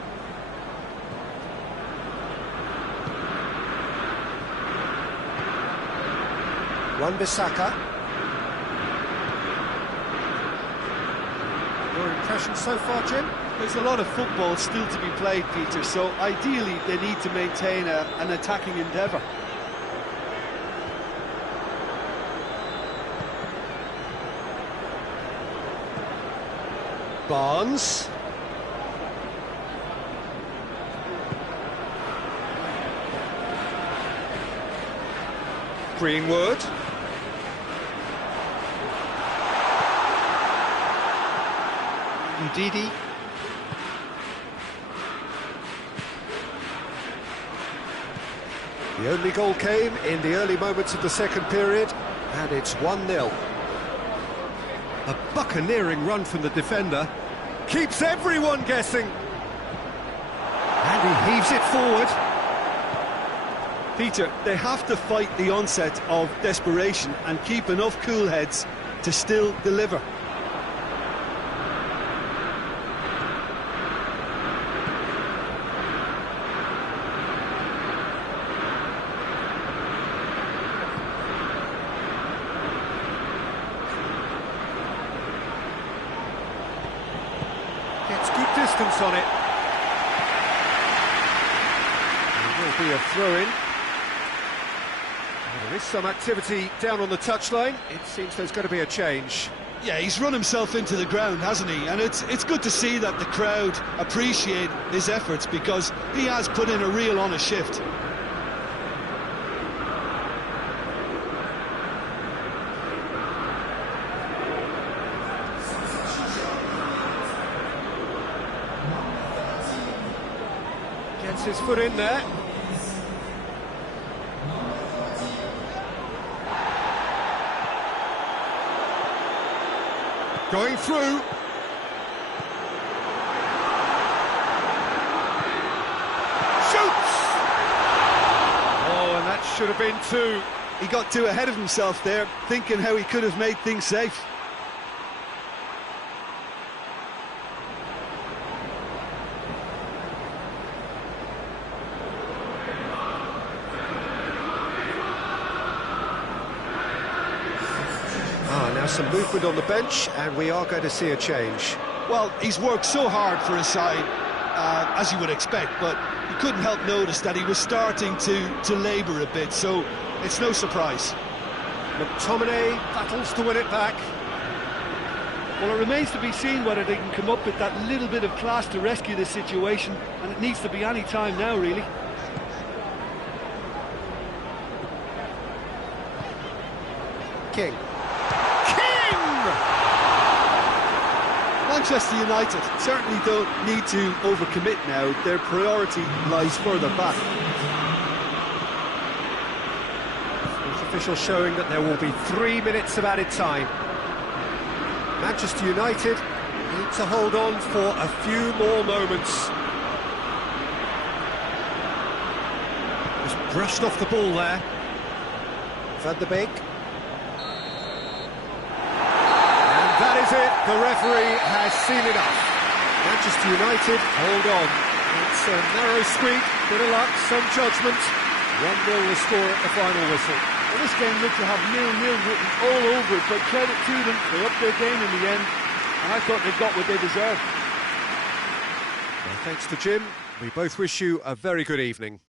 Wan-Bissaka. Your impression so far, Jim? There's a lot of football still to be played, Peter, so ideally they need to maintain an attacking endeavour. Barnes. Greenwood. Ndidi. The only goal came in the early moments of the second period, and it's 1-0. A buccaneering run from the defender. Keeps everyone guessing. And he heaves it forward. Peter, they have to fight the onset of desperation and keep enough cool heads to still deliver. Gets good distance on it. There will be a throw-in. There is some activity down on the touchline. It seems there's going to be a change. Yeah, he's run himself into the ground, hasn't he? And it's good to see that the crowd appreciate his efforts because he has put in a real honest shift. Gets his foot in there. Going through. Shoots! Oh, and that should have been two. He got too ahead of himself there, thinking how he could have made things safe. Now some movement on the bench, and we are going to see a change. Well, he's worked so hard for his side, as you would expect, but you couldn't help notice that he was starting to labour a bit, so it's no surprise. McTominay battles to win it back. Well, it remains to be seen whether they can come up with that little bit of class to rescue this situation, and it needs to be any time now, really. King. Manchester United certainly don't need to overcommit now. Their priority lies further back. Sports official showing that there will be 3 minutes of added time. Manchester United need to hold on for a few more moments. Just brushed off the ball there. Van de Beek. That is it, the referee has seen enough. Manchester United hold on. It's a narrow squeak, bit of luck, some judgment. 1-0 the score at the final whistle. Well, this game looked to have 0-0 written all over it, but credit to them, they upped their game in the end, and I thought they got what they deserved. Well, thanks to Jim, we both wish you a very good evening.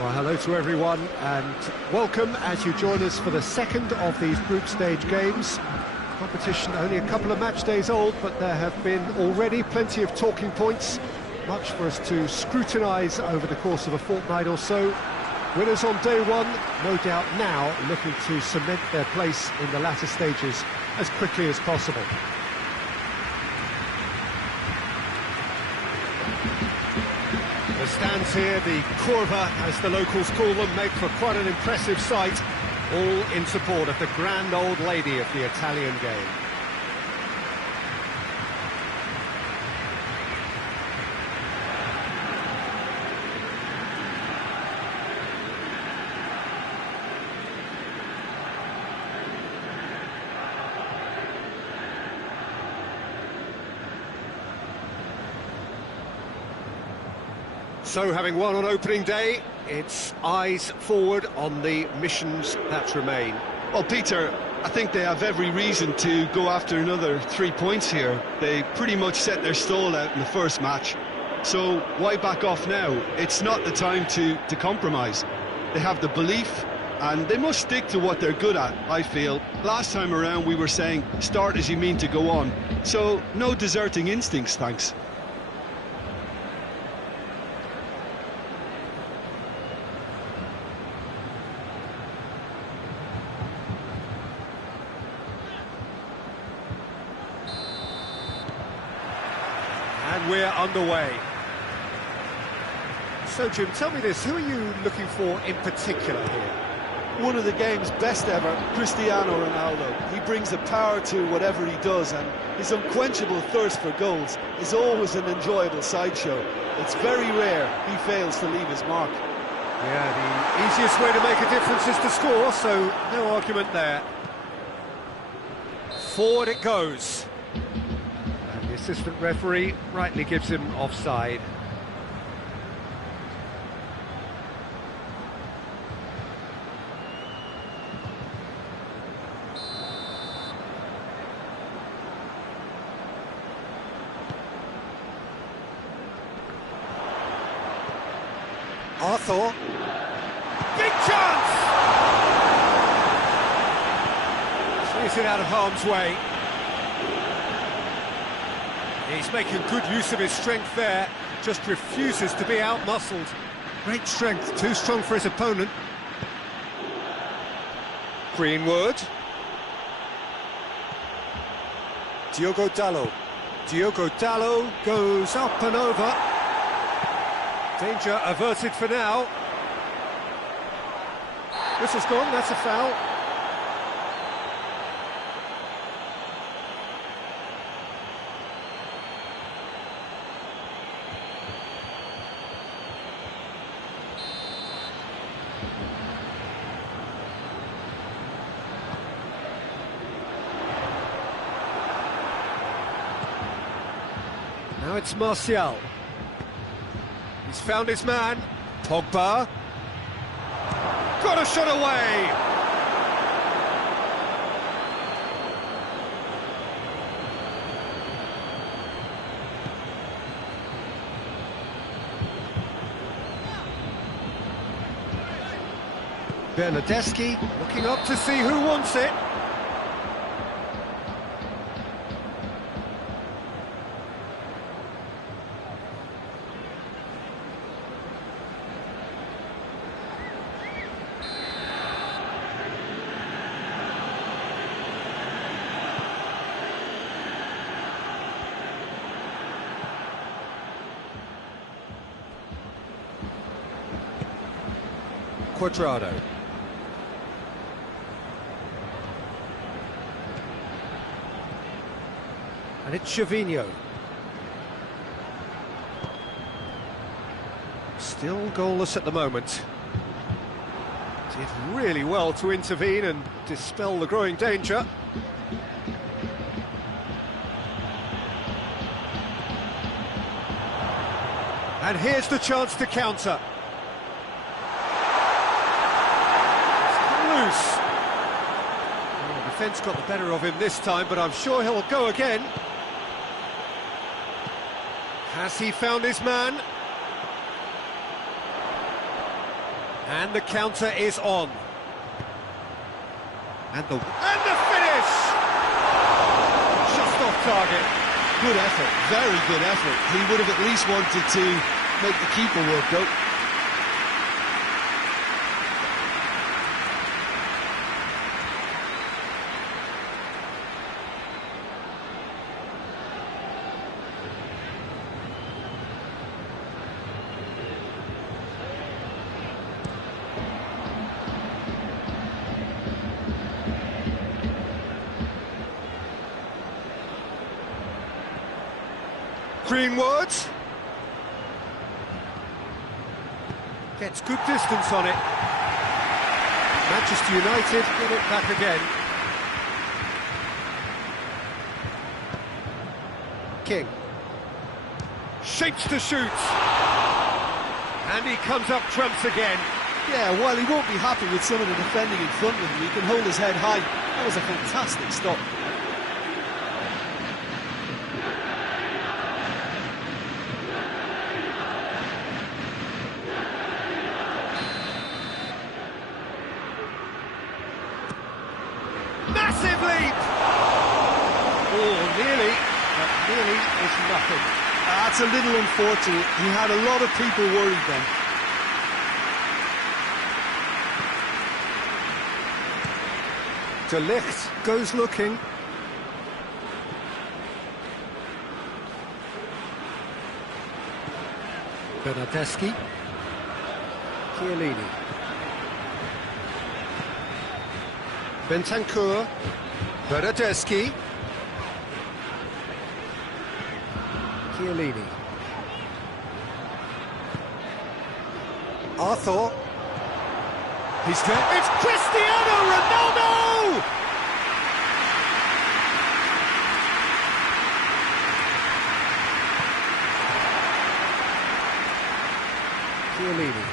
Well, hello to everyone and welcome as you join us for the second of these group stage games. Competition only a couple of match days old, but there have been already plenty of talking points, much for us to scrutinise over the course of a fortnight or so. Winners on day one, no doubt now looking to cement their place in the latter stages as quickly as possible. The stands here, the curva, as the locals call them, make for quite an impressive sight, all in support of the grand old lady of the Italian game. So, having won on opening day, it's eyes forward on the missions that remain. Well, Peter, I think they have every reason to go after another 3 points here. They pretty much set their stall out in the first match. So why back off now? It's not the time to compromise. They have the belief, and they must stick to what they're good at, I feel. Last time around we were saying, start as you mean to go on. So no deserting instincts, thanks. And we're underway. So, Jim, tell me this, who are you looking for in particular here? One of the game's best ever, Cristiano Ronaldo. He brings the power to whatever he does, and his unquenchable thirst for goals is always an enjoyable sideshow. It's very rare he fails to leave his mark. Yeah, the easiest way to make a difference is to score, so no argument there. Forward it goes. And the assistant referee rightly gives him offside. Arthur. Big chance! He's it out of harm's way. He's making good use of his strength there, just refuses to be out-muscled. Great strength, too strong for his opponent. Greenwood. Diogo Dalot. Diogo Dalot goes up and over. Danger averted for now. Whistle's gone, that's a foul. Now it's Martial. He's found his man. Pogba. Got a shot away! Bernardeschi looking up to see who wants it. Quadrado. And it's Gervinho. Still goalless at the moment. Did really well to intervene and dispel the growing danger. And here's the chance to counter. Loose. Well, the defence got the better of him this time, but I'm sure he'll go again. Has he found his man? And the counter is on. And the finish! Just off target. Good effort, very good effort. He would have at least wanted to make the keeper work, though. Greenwood gets good distance on it. Manchester United get it back again. King shapes to shoot, and he comes up trumps again. Yeah, while he won't be happy with some of the defending in front of him, he can hold his head high. That was a fantastic stop. Massive leap! Oh, nearly, but nearly is nothing. That's a little unfortunate. He had a lot of people worried then. De Ligt goes looking. Bernardeschi. Chiellini. Bentancur. Bernardeschi. Chiellini. Arthur. He's there. It's Cristiano Ronaldo! Chiellini.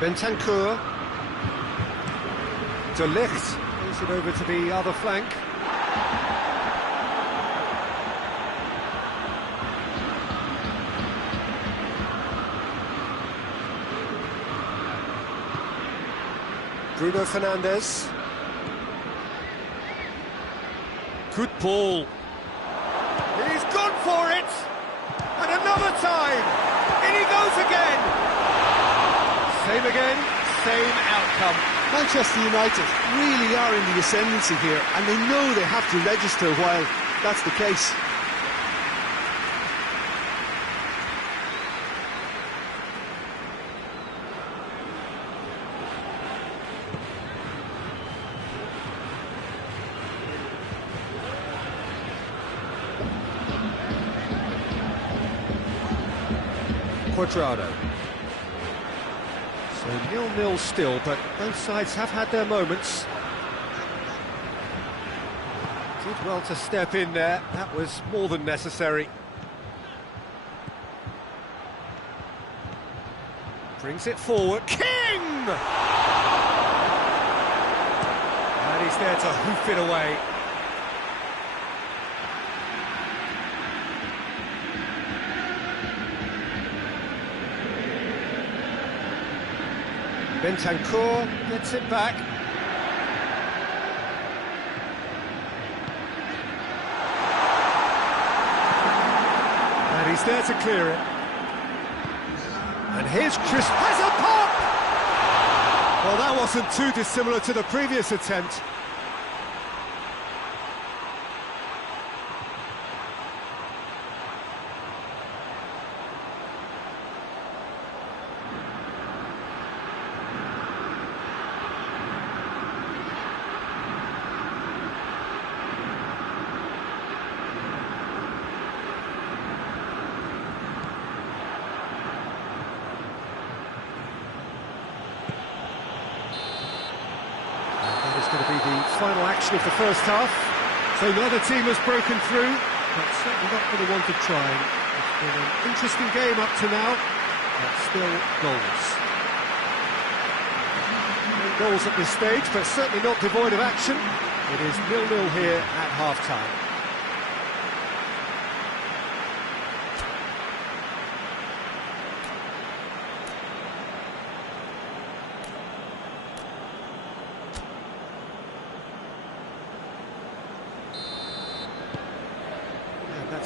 Bentancur. De Ligt plays it over to the other flank. Bruno Fernandes. Good ball. He's gone for it! And another time! In he goes again! Same again, same outcome. Manchester United really are in the ascendancy here, and they know they have to register while that's the case. Quadrado. So 0-0 still, but both sides have had their moments. Did well to step in there, that was more than necessary. Brings it forward, King! And he's there to hoof it away. Bentancur gets it back. And he's there to clear it. And here's Chris has a pop! Well, that wasn't too dissimilar to the previous attempt. Going to be the final action of the first half. So neither team has broken through, but certainly not going to want to try. It's been an interesting game up to now, but still goals. No goals at this stage, but certainly not devoid of action. It is 0-0 here at half-time.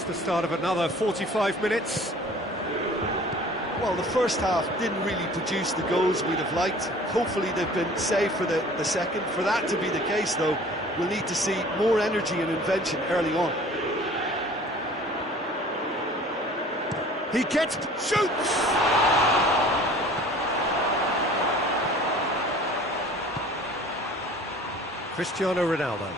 the start of another 45 minutes. Well, the first half didn't really produce the goals we'd have liked. Hopefully they've been saved for the second. For that to be the case, though, we'll need to see more energy and invention early on. He gets... shoots! Cristiano Ronaldo.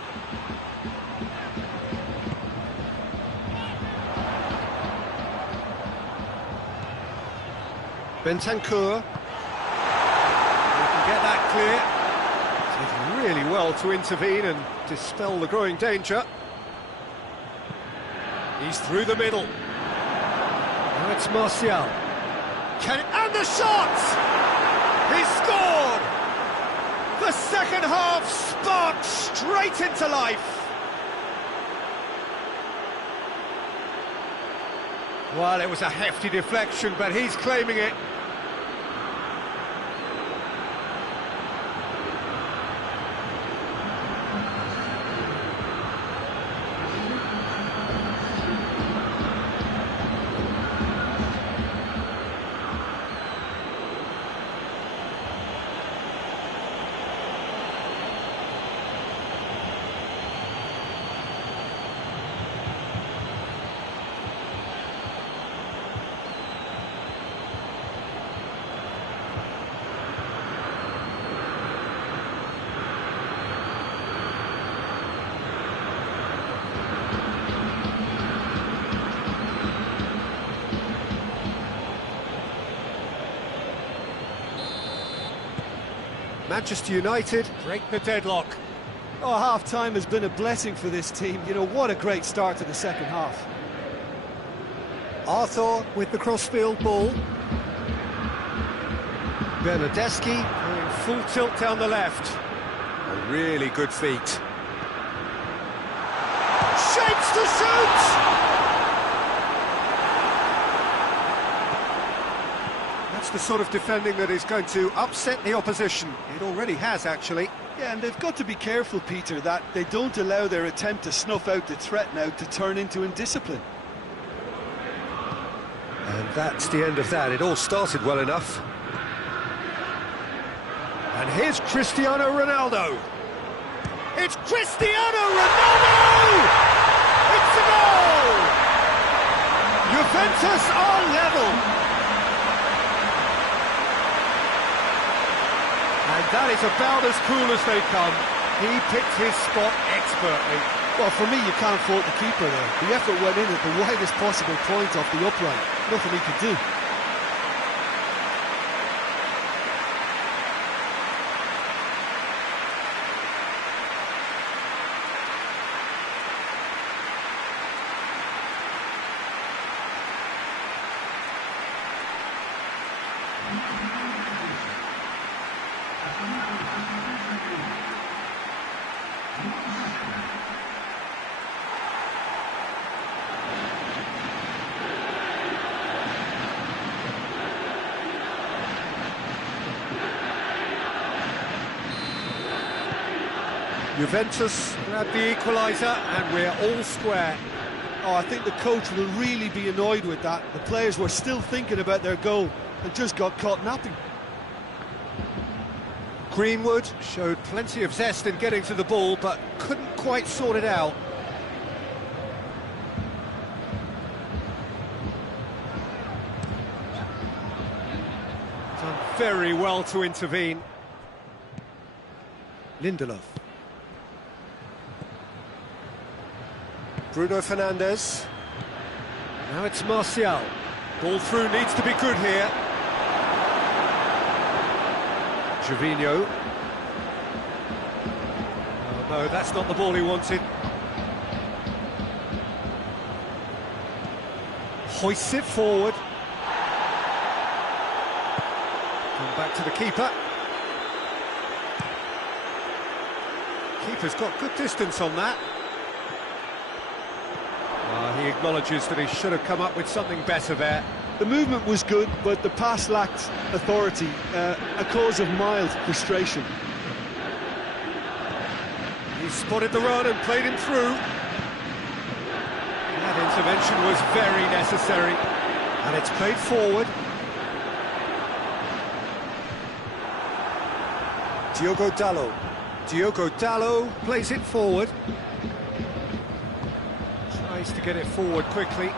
Bentancur. He can get that clear. Did really well to intervene and dispel the growing danger. He's through the middle. Now it's Martial. And the shot! He scored! The second half sparked straight into life. Well, it was a hefty deflection, but he's claiming it. Manchester United break the deadlock. Oh, half-time has been a blessing for this team. You know, what a great start to the second half. Arthur with the crossfield ball. Bernardeschi going full tilt down the left. A really good feat. Shapes to shoot! That's the sort of defending that is going to upset the opposition. It already has, actually. Yeah, and they've got to be careful, Peter, that they don't allow their attempt to snuff out the threat now to turn into indiscipline. And that's the end of that. It all started well enough. And here's Cristiano Ronaldo. It's Cristiano Ronaldo! It's a goal! Juventus are level. And that is about as cool as they come. He picked his spot expertly. Well, for me, you can't fault the keeper there. The effort went in at the widest possible point off the upright. Nothing he could do. Juventus grab the equaliser and we're all square. Oh, I think the coach will really be annoyed with that. The players were still thinking about their goal and just got caught napping. Greenwood showed plenty of zest in getting to the ball, but couldn't quite sort it out. Done very well to intervene. Lindelof. Bruno Fernandes. Now it's Martial. Ball through, needs to be good here. Gervinho. Oh, no, that's not the ball he wanted. Hoists it forward. Come back to the keeper. Keeper's got good distance on that. He acknowledges that he should have come up with something better there. The movement was good, but the pass lacked authority, a cause of mild frustration. He spotted the run and played him through. That intervention was very necessary. And it's played forward. Diogo Dallo plays it forward. Tries to get it forward quickly.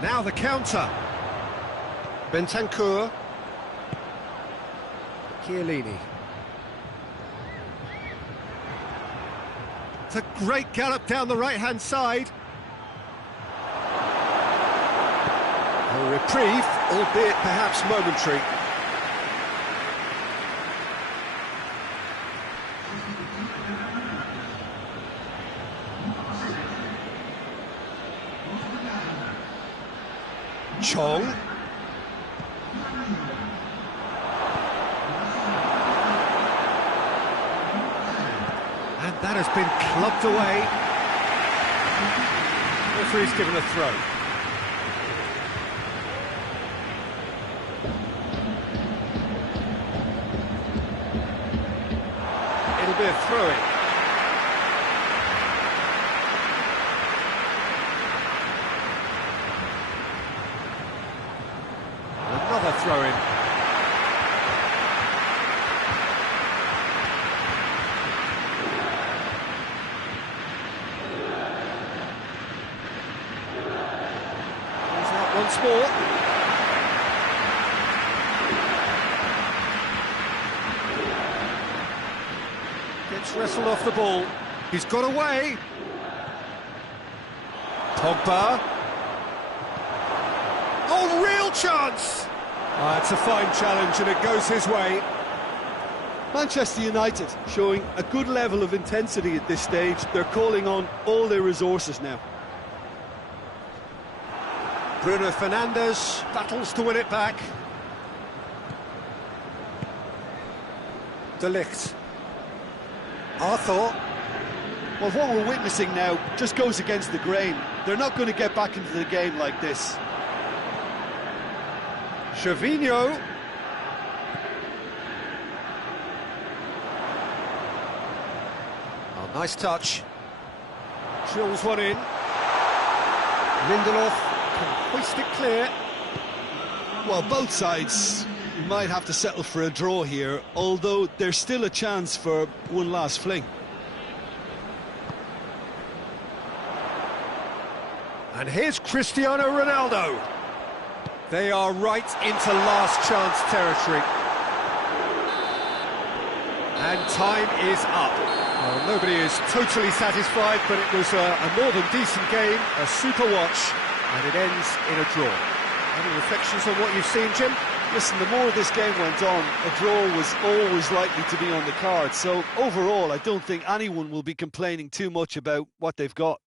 Now the counter. Bentancur. Chiellini. It's a great gallop down the right-hand side. A reprieve, albeit perhaps momentary. Chong. And that has been clubbed away. Referee's given a throw. It'll be a throw-in. Another throw-in. He's out once more. Gets wrestled off the ball. He's got away. Pogba. Oh, real chance! It's a fine challenge and it goes his way. Manchester United showing a good level of intensity at this stage. They're calling on all their resources now. Bruno Fernandes battles to win it back. De Ligt. Arthur. Well, what we're witnessing now just goes against the grain. They're not going to get back into the game like this. Gervinho. Oh, nice touch. Drills one in. Lindelof can hoist it clear. Well, both sides might have to settle for a draw here, although there's still a chance for one last fling. And here's Cristiano Ronaldo. They are right into last chance territory. And time is up. Well, nobody is totally satisfied, but it was a more than decent game, a super watch, and it ends in a draw. Any reflections on what you've seen, Jim? Listen, the more this game went on, a draw was always likely to be on the card. So overall, I don't think anyone will be complaining too much about what they've got.